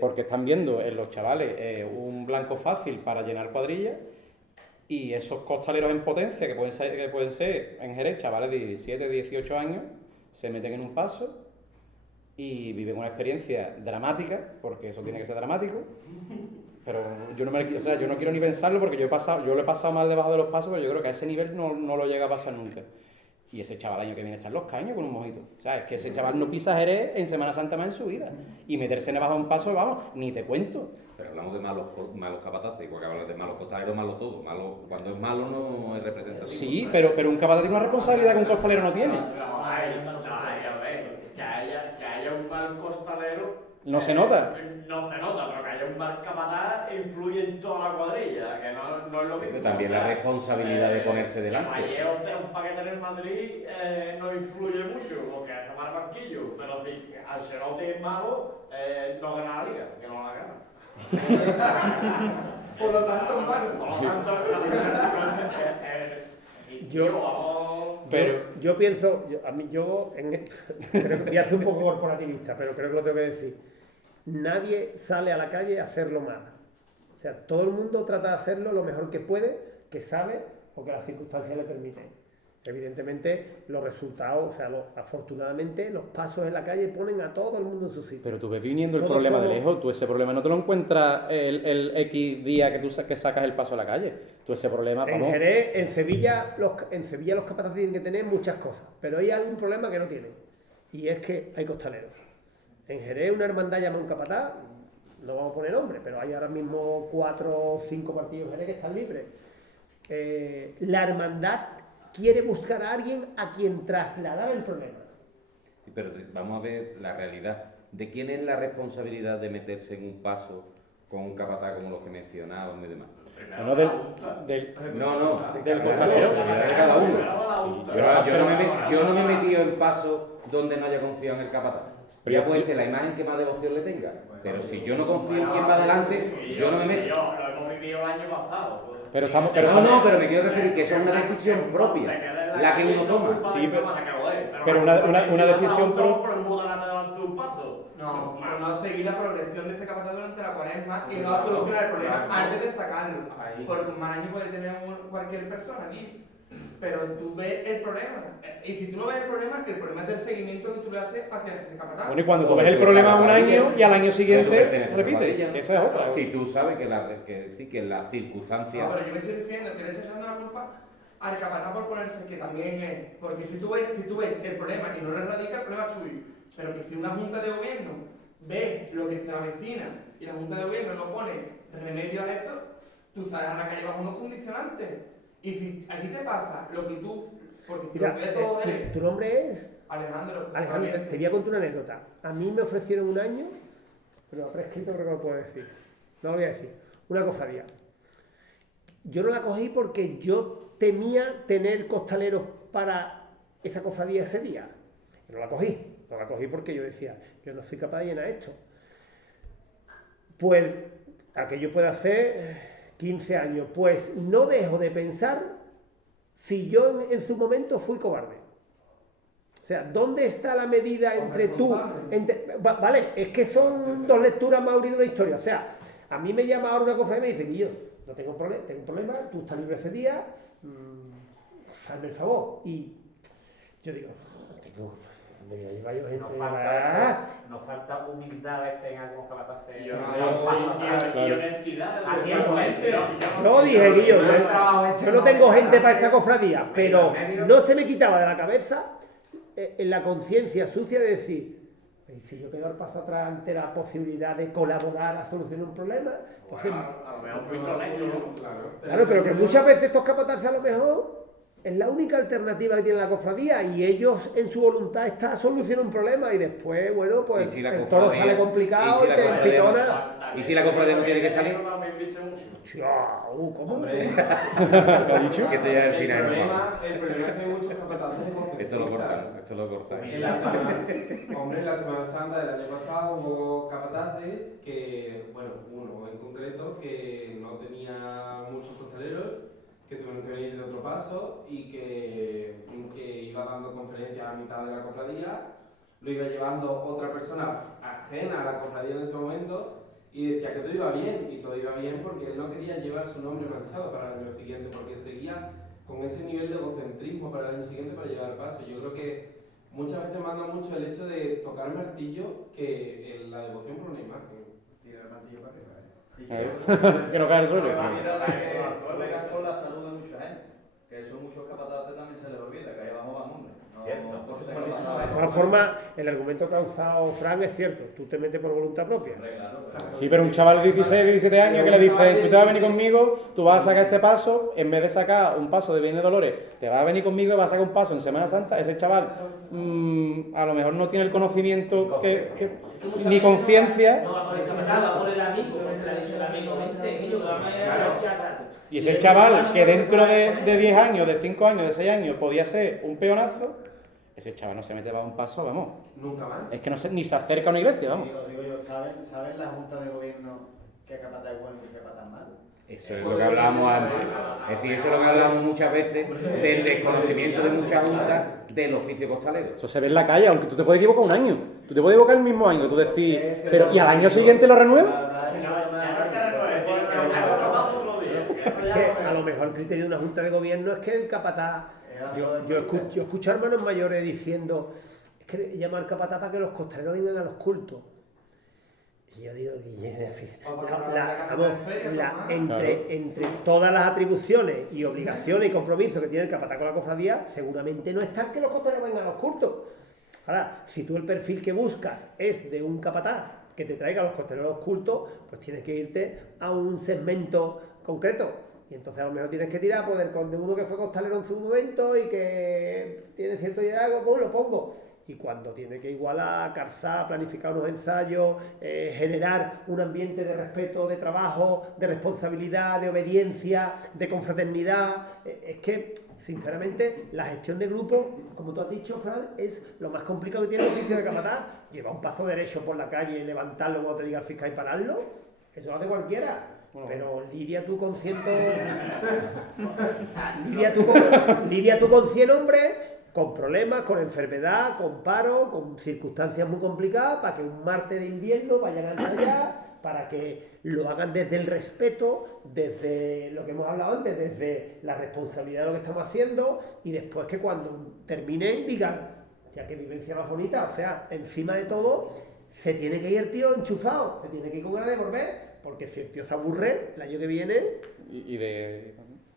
Porque están viendo en los chavales un blanco fácil para llenar cuadrillas, y esos costaleros en potencia, que pueden ser en Jerez chavales de 17, 18 años, se meten en un paso y viven una experiencia dramática, porque eso tiene que ser dramático. Pero yo no quiero ni pensarlo, porque yo lo he pasado mal debajo de los pasos, pero yo creo que a ese nivel no lo llega a pasar nunca. Y ese chaval año que viene a echar los caños con un mojito. O sea, es que ese chaval no pisa Jerez en Semana Santa más en su vida. Y meterse debajo de un paso, vamos, ni te cuento. Pero hablamos de malos capataces, igual que hablas de malos costaleros, malo todo. Cuando es malo no es representativo. Sí, pero un capataz tiene una responsabilidad que un costalero no tiene. Que haya un mal costalero No se nota. No se nota, pero que haya un mal capataz influye en toda la cuadrilla, que no es lo mismo. También la responsabilidad de ponerse delante. Que Valleo sea un paquete en el Madrid no influye mucho, porque es tomar banquillo, pero si Ancelotti es malo, no gana la liga, que no la gana. Por lo tanto, malo. Por lo tanto, Yo pienso, creo que voy a ser un poco corporativista, pero creo que lo tengo que decir. Nadie sale a la calle a hacerlo mal. O sea, todo el mundo trata de hacerlo lo mejor que puede, que sabe o que las circunstancias le permiten. Evidentemente, los resultados, o sea, afortunadamente, los pasos en la calle ponen a todo el mundo en su sitio. Pero tú ves viniendo el Todos problema de somos- lejos, tú ese problema no te lo encuentras el X día que tú que sacas el paso a la calle. Tú ese problema, En vamos, Jerez, en Sevilla los capataces tienen que tener muchas cosas, pero hay algún problema que no tienen, y es que hay costaleros. En Jerez una hermandad llama a un capataz, no vamos a poner nombre, pero hay ahora mismo 4 o 5 partidos en Jerez que están libres. La hermandad quiere buscar a alguien a quien trasladar el problema. Sí, pero vamos a ver la realidad. ¿De quién es la responsabilidad de meterse en un paso con un capataz como los que mencionábamos y demás? no del No, del costalero. de cada uno. Sí, Yo no me he metido en paso donde no haya confiado en el capataz. Ya puede ser la imagen que más devoción le tenga, pero si yo no confío en quién va adelante, yo no me meto. Lo hemos vivido el año pasado. Pero estamos, Pero me quiero referir que eso es una decisión propia, la que uno toma. Sí, pero una decisión por un moderante delante de un paso. No, pero no seguir la progresión de ese capataz durante la cuaresma y no solucionar el problema antes de sacarlo. Porque un mal año puede tener cualquier persona aquí. Pero tú ves el problema. Y si tú no ves el problema es del seguimiento que tú le haces hacia ese capataz. Bueno, y cuando tú ves el problema un año y al año siguiente repite, cuadrilla. que esa es otra. Si tú sabes que las circunstancias... No, pero yo me estoy refiriendo que le estás echando la culpa al capataz por ponerse, que también es. Porque si tú ves el problema y no lo erradicas, el problema es tuyo. Pero que si una junta de gobierno ve lo que se avecina y la junta de gobierno no pone remedio a eso, tú sales a la calle bajo unos condicionantes. Y si a ti te pasa lo que tú, porque si Mira, lo ves todo eres ¿tu nombre es? Alejandro, Te voy a contar una anécdota. A mí me ofrecieron un año, pero lo prescrito creo que lo puedo decir. No lo voy a decir. Una cofradía. Yo no la cogí porque yo temía tener costaleros para esa cofradía ese día. Y no la cogí. No la cogí porque yo decía, yo no soy capaz de llenar esto. Pues, aquello puede hacer 15 años. Pues no dejo de pensar si yo en su momento fui cobarde. O sea, ¿dónde está la medida entre tú? Vale, es que son dos lecturas más de una historia. O sea, a mí me llama ahora una cofradía y me dice, Guillo, no tengo un problema, tú estás libre ese día, hazme el favor. Y yo digo, Nos falta humildad a veces en algunos capataces. Y honestidad. No dije, Guillo, yo no tengo gente para esta cofradía, pero no se me quitaba de la cabeza en la conciencia sucia de decir, ¿y si yo pego el paso atrás ante la posibilidad de colaborar a solucionar un problema? Entonces, A lo mejor fuiste honesto, ¿no? claro, pero que muchas veces estos capataces a lo mejor es la única alternativa que tiene la cofradía y ellos en su voluntad está a solucionar un problema y después, bueno, pues si la el toro cofradía- sale complicado y, si la te cofradía- empitona. ¿Y si la cofradía no tiene que salir? ¿Cómo? Que esto ya es el final. El problema es que hay muchos capataces de Esto lo cortan. Hombre, en la Semana Santa del año pasado hubo capataces que, bueno, uno en concreto, que no tenía muchos costaleros, que tuvieron que venir de otro paso y que iba dando conferencias a mitad de la cofradía, lo iba llevando otra persona ajena a la cofradía en ese momento y decía que todo iba bien, y todo iba bien porque él no quería llevar su nombre manchado para el año siguiente, porque seguía con ese nivel de egocentrismo para el año siguiente para llevar paso. Yo creo que muchas veces manda mucho el hecho de tocar martillo que la devoción por una imagen. Tira el martillo para arriba, Que no cae al suelo. Juegan con la salud de mucha gente, que eso muchos capataces también se les olvida, que ahí abajo va el mundo. De todas formas, el argumento que ha usado Fran es cierto, tú te metes por voluntad propia. Sí, pero un chaval de 16, 17 años que le dice, tú te vas a venir conmigo, tú vas a sacar este paso, en vez de sacar un paso de Viernes de Dolores, te vas a venir conmigo y vas a sacar un paso en Semana Santa, ese chaval a lo mejor no tiene el conocimiento ni conciencia. No va por el capataz, va por el amigo, porque le ha dicho el amigo, vente, niño, que vamos a ir a rato. Y ese chaval que dentro de 10 años, de 5 años, de 6 años podía ser un peonazo, ese chaval no se mete para un paso, vamos. Nunca más. Es que ni se acerca a una iglesia, vamos. Digo yo, ¿saben la Junta de Gobierno qué capataz es bueno y qué capataz es malo? Eso es lo que hablábamos antes. Es decir, eso es lo que hablamos muchas veces del desconocimiento de muchas juntas del oficio costalero. Eso se ve en la calle, aunque tú te puedes equivocar un año. Tú te puedes equivocar el mismo año, tú decís, pero ¿y al año siguiente lo renuevas? Es que a lo mejor el criterio de una junta de gobierno es que el capataz. Yo escucho a hermanos mayores diciendo, es que llamar capataz para que los costaleros vengan a los cultos. Y yo digo, entre todas las atribuciones y obligaciones y compromisos que tiene el capataz con la cofradía, seguramente no está que los costaleros vengan a los cultos. Ahora, si tú el perfil que buscas es de un capataz que te traiga a los costaleros a los cultos, pues tienes que irte a un segmento concreto. Y entonces a lo mejor tienes que tirar pues, de uno que fue costalero en su momento y que tiene cierto liderazgo, pues lo pongo. Y cuando tiene que igualar, calzar, planificar unos ensayos, generar un ambiente de respeto, de trabajo, de responsabilidad, de obediencia, de confraternidad, es que, sinceramente, la gestión de grupo, como tú has dicho, Fran, es lo más complicado que tiene el oficio de capataz. Llevar un paso derecho por la calle y levantarlo cuando te diga el fiscal y pararlo, eso lo hace cualquiera. Pero lidia tú con 100 hombres con problemas, con enfermedad, con paro, con circunstancias muy complicadas, para que un martes de invierno vayan a ensayar, para que lo hagan desde el respeto, desde lo que hemos hablado antes, desde la responsabilidad de lo que estamos haciendo, y después que cuando terminen digan, ya que vivencia más bonita, o sea, encima de todo, se tiene que ir el tío enchufado, se tiene que ir con ganas de volver. Porque si el tío se aburre, el año que viene...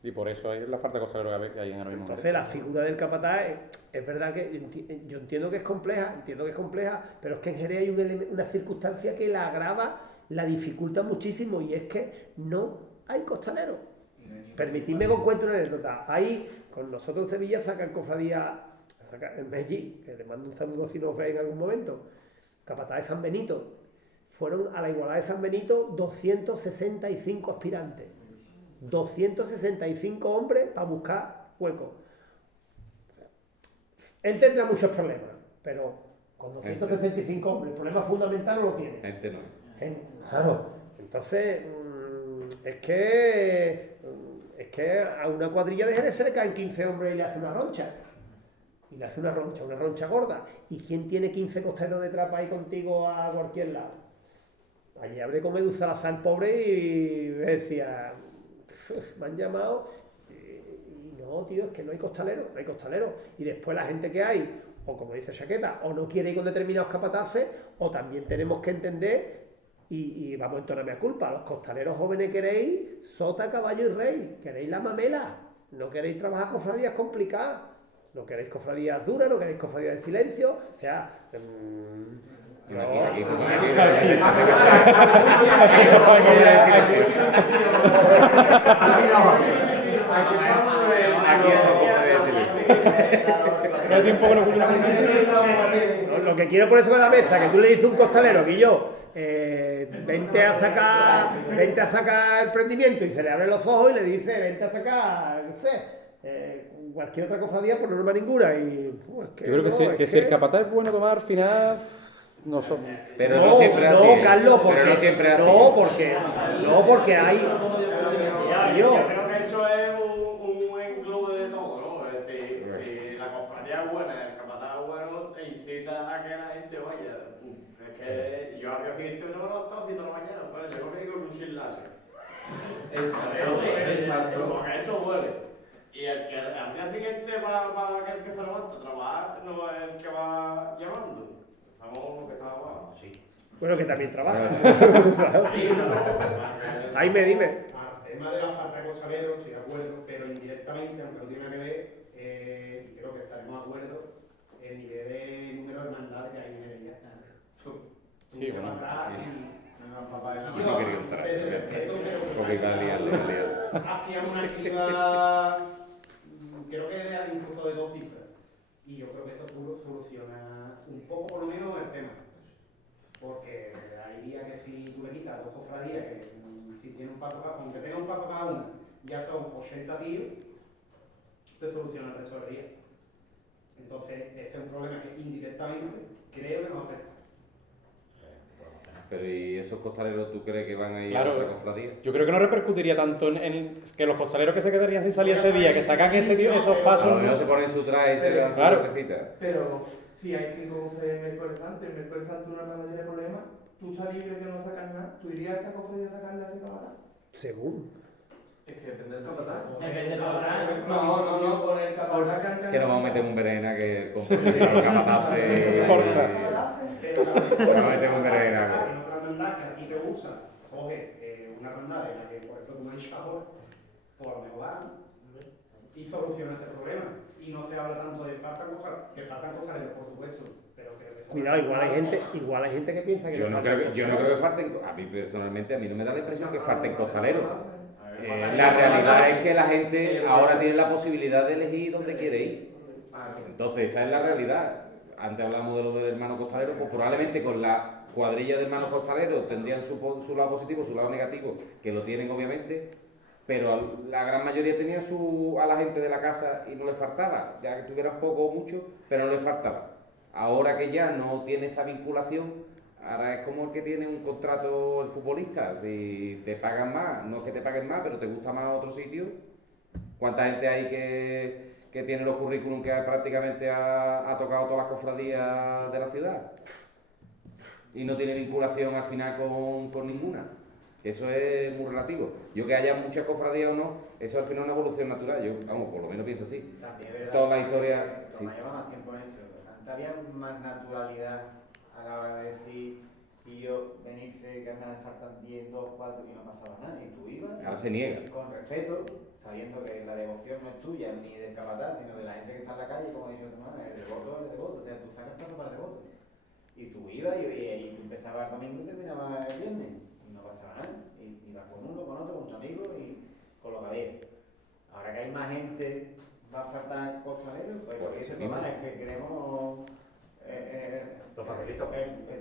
Y por eso es la falta de costalero que hay en ahora mismo. Entonces la figura del capataz es verdad que yo entiendo que es compleja, pero es que en Jerez hay una circunstancia que la agrava, la dificulta muchísimo, y es que no hay costaleros. Permitidme que os cuente una anécdota. Ahí, con nosotros en Sevilla, sacan cofradía, en Medellín, que le mando un saludo si nos ve en algún momento, capataz de San Benito. Fueron a la igualdad de San Benito 265 aspirantes. 265 hombres para buscar huecos. Él tendrá muchos problemas, pero con 265 hombres, el problema fundamental no lo tiene. Gente no. Claro. Entonces, es que a una cuadrilla de Jerez se le caen 15 hombres y le hace una roncha. Una roncha gorda. ¿Y quién tiene 15 costaleros de trapa ahí contigo a cualquier lado? Allí hablé con Edu Salazar, pobre, y me decía, me han llamado, y no, tío, es que no hay costaleros. Y después la gente que hay, o como dice Chaqueta, o no quiere ir con determinados capataces, o también tenemos que entender, y vamos en tono de culpa, los costaleros jóvenes queréis sota, caballo y rey, queréis la mamela, no queréis trabajar cofradías complicadas, no queréis cofradías duras, no queréis cofradías de silencio, o sea... Lo que quiero por eso con la mesa, que tú le dices a un costalero, Guillo, vente a sacar el prendimiento, y se le abren los ojos y le dice, vente a sacar, no sé, cualquier otra cofradía por norma ninguna. Y, yo creo que si el capataz es bueno tomar al final... Pero no siempre así. No, Carlos, porque no siempre así. Porque hay. Yo creo que esto es un englobe de todo, ¿no? Es decir, si la cofradía es buena, el capataz es bueno, te incita a que la gente vaya. Es que yo al día siguiente me tengo que levantar a las 5 de la mañana, pues yo creo que hay que lucir láser. Exacto. Porque esto duele. Y el que al día siguiente para que el que se levanta a trabajar no es el que va llamando. Bueno, que también trabaja. Jaime, dime. El tema de la falta de costaleros, estoy de acuerdo, pero indirectamente, aunque no tiene nada que ver, creo que estaremos de acuerdo, el nivel de número de hermandades que hay en Heredia. Sí, bueno, Yo no quería entrar, porque iba a liarle. Hacía una activa, creo que era incluso de 2 cifras. Y yo creo que eso soluciona un poco, por lo menos, el tema. Porque hay días que si tú le quitas 2 cofradías, que si tiene un paso cada, aunque tenga un paso cada una, ya son 80 tíos, te soluciona el resto del día. Entonces, ese es un problema que indirectamente creo que nos afecta. Pero ¿y esos costaleros tú crees que van a ir Claro, a otra cofradía? yo creo que no repercutiría tanto en que los costaleros que se quedarían sin salir ese día, que sacan esos pasos. A lo mejor se ponen su traje y se dan su Claro. vueltecita. Pero si hay 5 cofradías el miércoles santo, el miércoles santo una hermandad tiene problemas, tú estás libre que no sacas nada, ¿tú irías a esa cofradía a sacarle a ese capataz? Según. Es que depende del capataz. Depende del capataz. No, con el capataz Que nos vamos a meter un berenjena que el compromiso de los capataces. Pero Nos metemos en berenjena. en otra hermandad que a ti te gusta, coge una hermandad en la que, por ejemplo, tú no hay favor, por lo mejor va y soluciona este problema. Y no se habla tanto de que faltan cosas, por supuesto, pero creo que... Cuidado, igual hay gente que piensa que Yo no creo que falten, a mí personalmente, a mí no me da la impresión que falten costaleros. La realidad es que la gente ahora tiene la posibilidad de elegir dónde quiere ir. Entonces, esa es la realidad. Antes hablamos de lo del hermano costalero, pues probablemente con la cuadrilla de hermanos costaleros tendrían su lado positivo, su lado negativo, que lo tienen obviamente, pero la gran mayoría tenía a la gente de la casa y no les faltaba, ya que tuvieran poco o mucho, pero no les faltaba. Ahora que ya no tiene esa vinculación, ahora es como el que tiene un contrato el futbolista, si te pagan más, no es que te paguen más, pero te gusta más otro sitio. ¿Cuánta gente hay que tiene los currículum que prácticamente ha tocado todas las cofradías de la ciudad? Y no tiene vinculación al final con ninguna. Eso es muy relativo. Yo que haya muchas cofradías o no, eso al final es una evolución natural. Yo, vamos, por lo menos pienso así. Toda la historia... Sí. Lleva más tiempo en esto. Antes había más naturalidad a la hora de decir y yo venirse, que me faltan 10, 2, 4 y no pasaba nada. Y tú ibas. Ahora se niega. Con respeto, sabiendo que la devoción no es tuya ni del capataz, sino de la gente que está en la calle, como ha dicho tu mamá, el devoto es el devoto. O sea, tú sacas paso para el devoto. Y tú ibas y tú empezabas el domingo y terminabas el viernes. Y no pasaba nada. Y ibas con uno, con otro, con tu amigo y con lo que había. Ahora que hay más gente, va a faltar costaleros, pues lo que dice tu mamá es que queremos... Los facilitos. El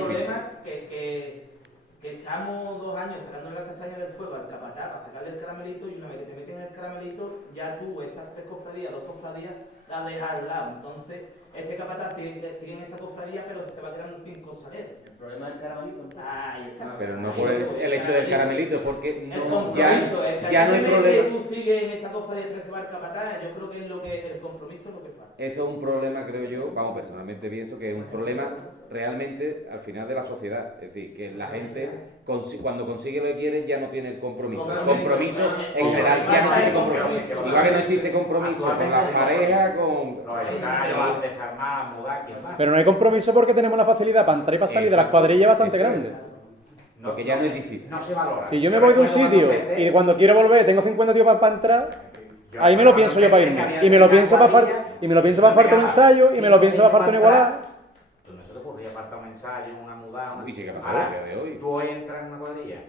problema que echamos 2 años sacándole las castañas del fuego al capataz para sacarle el caramelito, y una vez que te meten el caramelito, ya tú esas 3 cofradías, 2 cofradías, las dejas al lado. Entonces, ese capataz sigue en esa cofradía, pero se va quedando sin costaleros. El problema del caramelito. Ahí está. Pero no puedes el hecho del caramelito, porque El no, compromiso, ya no hay problema. tú sigues en esa cofradía que se va al capataz, yo creo que es el compromiso es lo que falta. Eso es un problema, creo yo, vamos, personalmente pienso que es un problema realmente al final de la sociedad. Es decir, que la gente cuando consigue lo que quiere ya no tiene el compromiso. El compromiso en general ya no existe compromiso. Igual que no existe compromiso con las parejas, con... Desarmar, mudar, ¿quién más? Pero no hay compromiso porque tenemos la facilidad para entrar y para salir de las cuadrillas bastante grande. Porque ya no es difícil. No se valora. Si yo me voy de un sitio y cuando quiero volver tengo 50 tíos para entrar, ahí me lo pienso yo para irme. Y me lo pienso para faltar un ensayo, y me lo pienso para faltar un igualada. No se te ocurría faltar un ensayo, una mudada. Y sí que pasa el día de hoy. Tú hoy entras en una cuadrilla,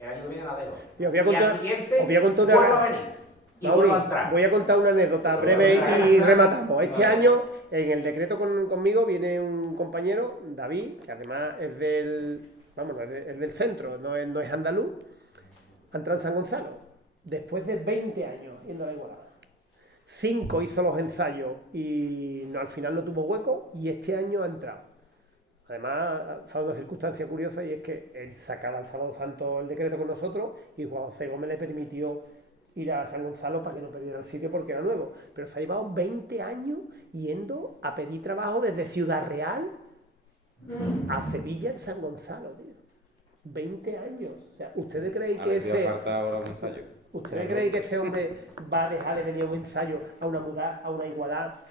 el año que viene la dejo. Y os voy a al contar, siguiente os voy a contar una, vuelvo a venir. Y Mauri, vuelvo a entrar. voy a contar una anécdota breve y rematamos. Este año, en el decreto conmigo, viene un compañero, David, que además es del centro, no es andaluz, ha entrado en San Gonzalo, después de 20 años yendo a la igualada. 5 hizo los ensayos y al final no tuvo hueco, y este año ha entrado. Además, ha una circunstancia curiosa, y es que él sacaba al Sábado Santo el decreto con nosotros y Juan José Gómez le permitió ir a San Gonzalo para que no perdiera el sitio porque era nuevo. Pero se ha llevado 20 años yendo a pedir trabajo desde Ciudad Real a Sevilla en San Gonzalo, tío. 20 años. O sea, ¿ustedes creen que ¿Ustedes creen que ese hombre va a dejar de venir a un ensayo, a una mudada, a una igualada?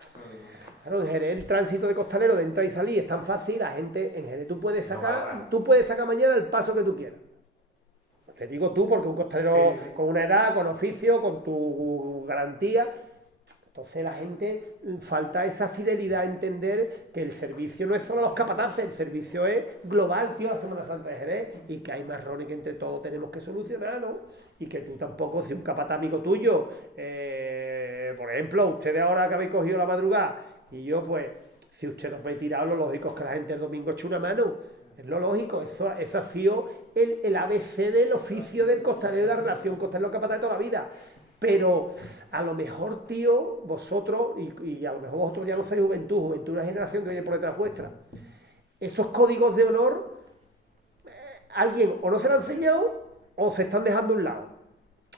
Claro, en Jerez el tránsito de costalero de entrar y salir es tan fácil, la gente en Jerez tú puedes sacar mañana el paso que tú quieras. Te digo tú, porque un costalero con una edad, con oficio, con tu garantía, Entonces la gente falta esa fidelidad a entender que el servicio no es solo los capataces, el servicio es global, tío, la Semana Santa de Jerez, y que hay marrones que entre todos tenemos que solucionar, ¿no? Y que tú tampoco, si un capataz amigo tuyo, por ejemplo, ustedes ahora que habéis cogido la madrugada, y yo pues, si ustedes os veis tirados, lo lógico es que la gente el domingo eche una mano, es lo lógico, eso ha sido el ABC del oficio del costalero, de la relación costalero-capataz de toda la vida. Pero a lo mejor, tío, vosotros, y a lo mejor vosotros ya no sois juventud es una generación que viene por detrás vuestra, esos códigos de honor, alguien o no se lo ha enseñado o se están dejando a un lado.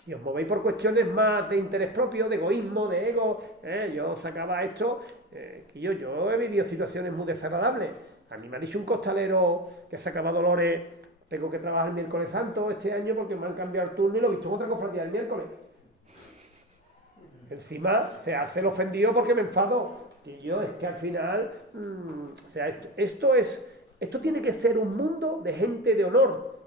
Y os movéis por cuestiones más de interés propio, de egoísmo, de ego. Yo sacaba esto, que yo he vivido situaciones muy desagradables. A mí me ha dicho un costalero que sacaba Dolores, tengo que trabajar el miércoles santo este año porque me han cambiado el turno y lo he visto en otra cofradía el miércoles. Encima se hace el ofendido porque me enfado. Y yo, es que al final, o sea, esto tiene que ser un mundo de gente de honor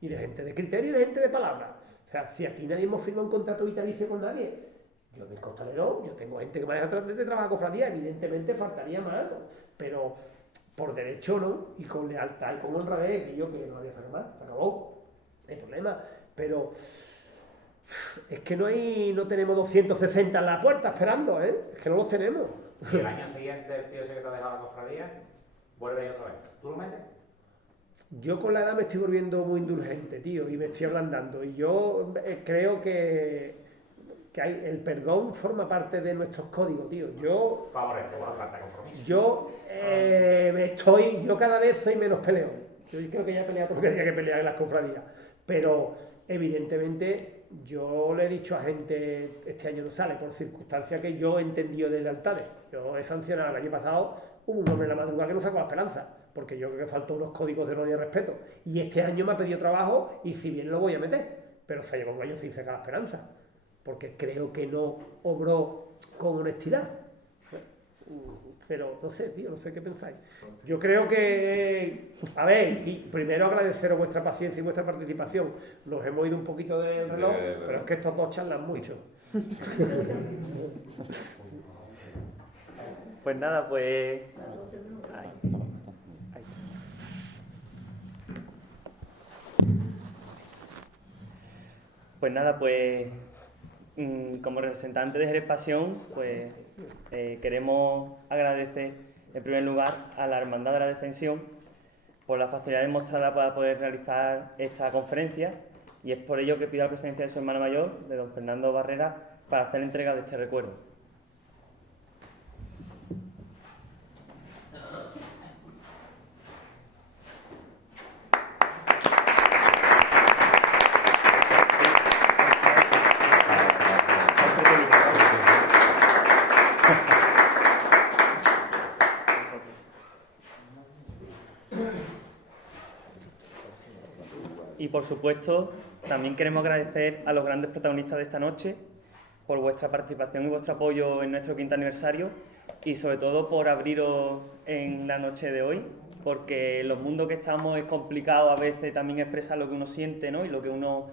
y de gente de criterio y de gente de palabra. O sea, si aquí nadie hemos firmado un contrato vitalicio con nadie, yo del costalero, yo tengo gente que me ha dejado de trabajar cofradía, evidentemente faltaría más, ¿no? Pero por derecho, ¿no? Y con lealtad y con honradez, que yo que no había hacer más, se acabó, no hay problema. Pero es que no tenemos 260 en la puerta esperando, ¿eh? Es que no los tenemos. Y el año siguiente el tío ese que te ha dejado la cofradía vuelve otra vez. ¿Tú lo metes? Yo con la edad me estoy volviendo muy indulgente, tío, y me estoy ablandando. Y yo creo que el perdón forma parte de nuestros códigos, tío. Yo favorece, bueno, falta compromiso. Yo cada vez soy menos peleón. Yo creo que ya he peleado todo lo que tenía que pelear en las cofradías. Pero evidentemente yo le he dicho a gente, este año no sale, por circunstancias que yo he entendido de lealtades. Yo he sancionado el año pasado, hubo un hombre en la madrugada que no sacó la esperanza, porque yo creo que faltó unos códigos de honor y respeto. Y este año me ha pedido trabajo y si bien lo voy a meter, pero se lleva un año sin sacar la esperanza, porque creo que no obró con honestidad. Pero no sé, tío, no sé qué pensáis. Yo creo que, a ver, primero agradeceros vuestra paciencia y vuestra participación. Nos hemos ido un poquito del reloj, pero es que estos dos charlan mucho. Pues nada, pues... Pues nada, pues como representante de Jerez Pasión, pues queremos agradecer en primer lugar a la Hermandad de la Defensión por la facilidad demostrada para poder realizar esta conferencia, y es por ello que pido la presencia de su hermano mayor, de don Fernando Barrera, para hacer entrega de este recuerdo. Y por supuesto, también queremos agradecer a los grandes protagonistas de esta noche por vuestra participación y vuestro apoyo en nuestro 5º aniversario, y sobre todo por abriros en la noche de hoy, porque en los mundos que estamos es complicado a veces también expresar lo que uno siente, ¿no? Y lo que uno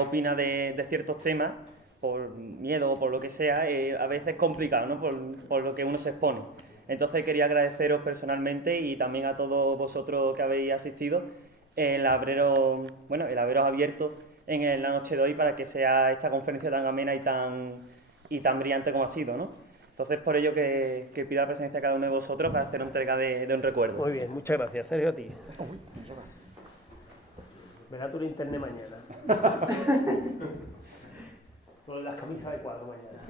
opina de ciertos temas, por miedo o por lo que sea, a veces es complicado, ¿no? Por lo que uno se expone. Entonces quería agradeceros personalmente y también a todos vosotros que habéis asistido el haberos abierto en la noche de hoy para que sea esta conferencia tan amena y tan brillante como ha sido, ¿no? Entonces, por ello que pido la presencia de cada uno de vosotros para hacer una entrega de un recuerdo. Muy bien, muchas gracias. Sergio, a ti. Verá tu internet mañana. Con las camisas de cuadro mañana.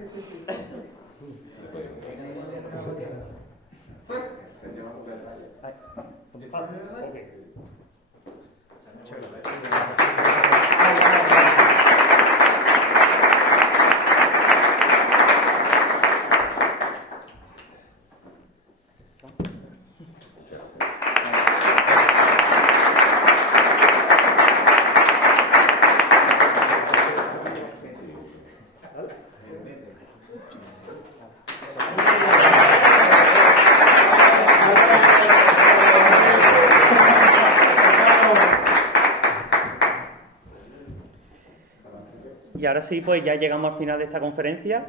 Y ahora sí, pues ya llegamos al final de esta conferencia.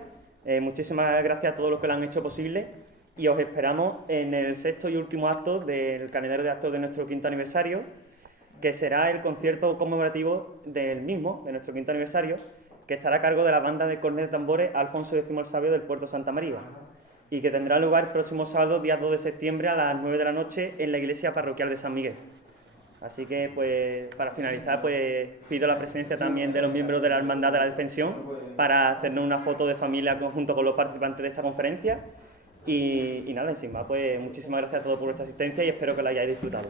Muchísimas gracias a todos los que lo han hecho posible y os esperamos en el 6º y último acto del calendario de actos de nuestro 5º aniversario, que será el concierto conmemorativo del mismo, de nuestro 5º aniversario, que estará a cargo de la banda de cornet de tambores Alfonso X el Sabio del Puerto Santa María, y que tendrá lugar el próximo sábado, día 2 de septiembre, a las 9 de la noche en la iglesia parroquial de San Miguel. Así que, pues, para finalizar, pues, pido la presencia también de los miembros de la Hermandad de la Defensión para hacernos una foto de familia junto con los participantes de esta conferencia. Y nada, sin más, pues, muchísimas gracias a todos por vuestra asistencia y espero que la hayáis disfrutado.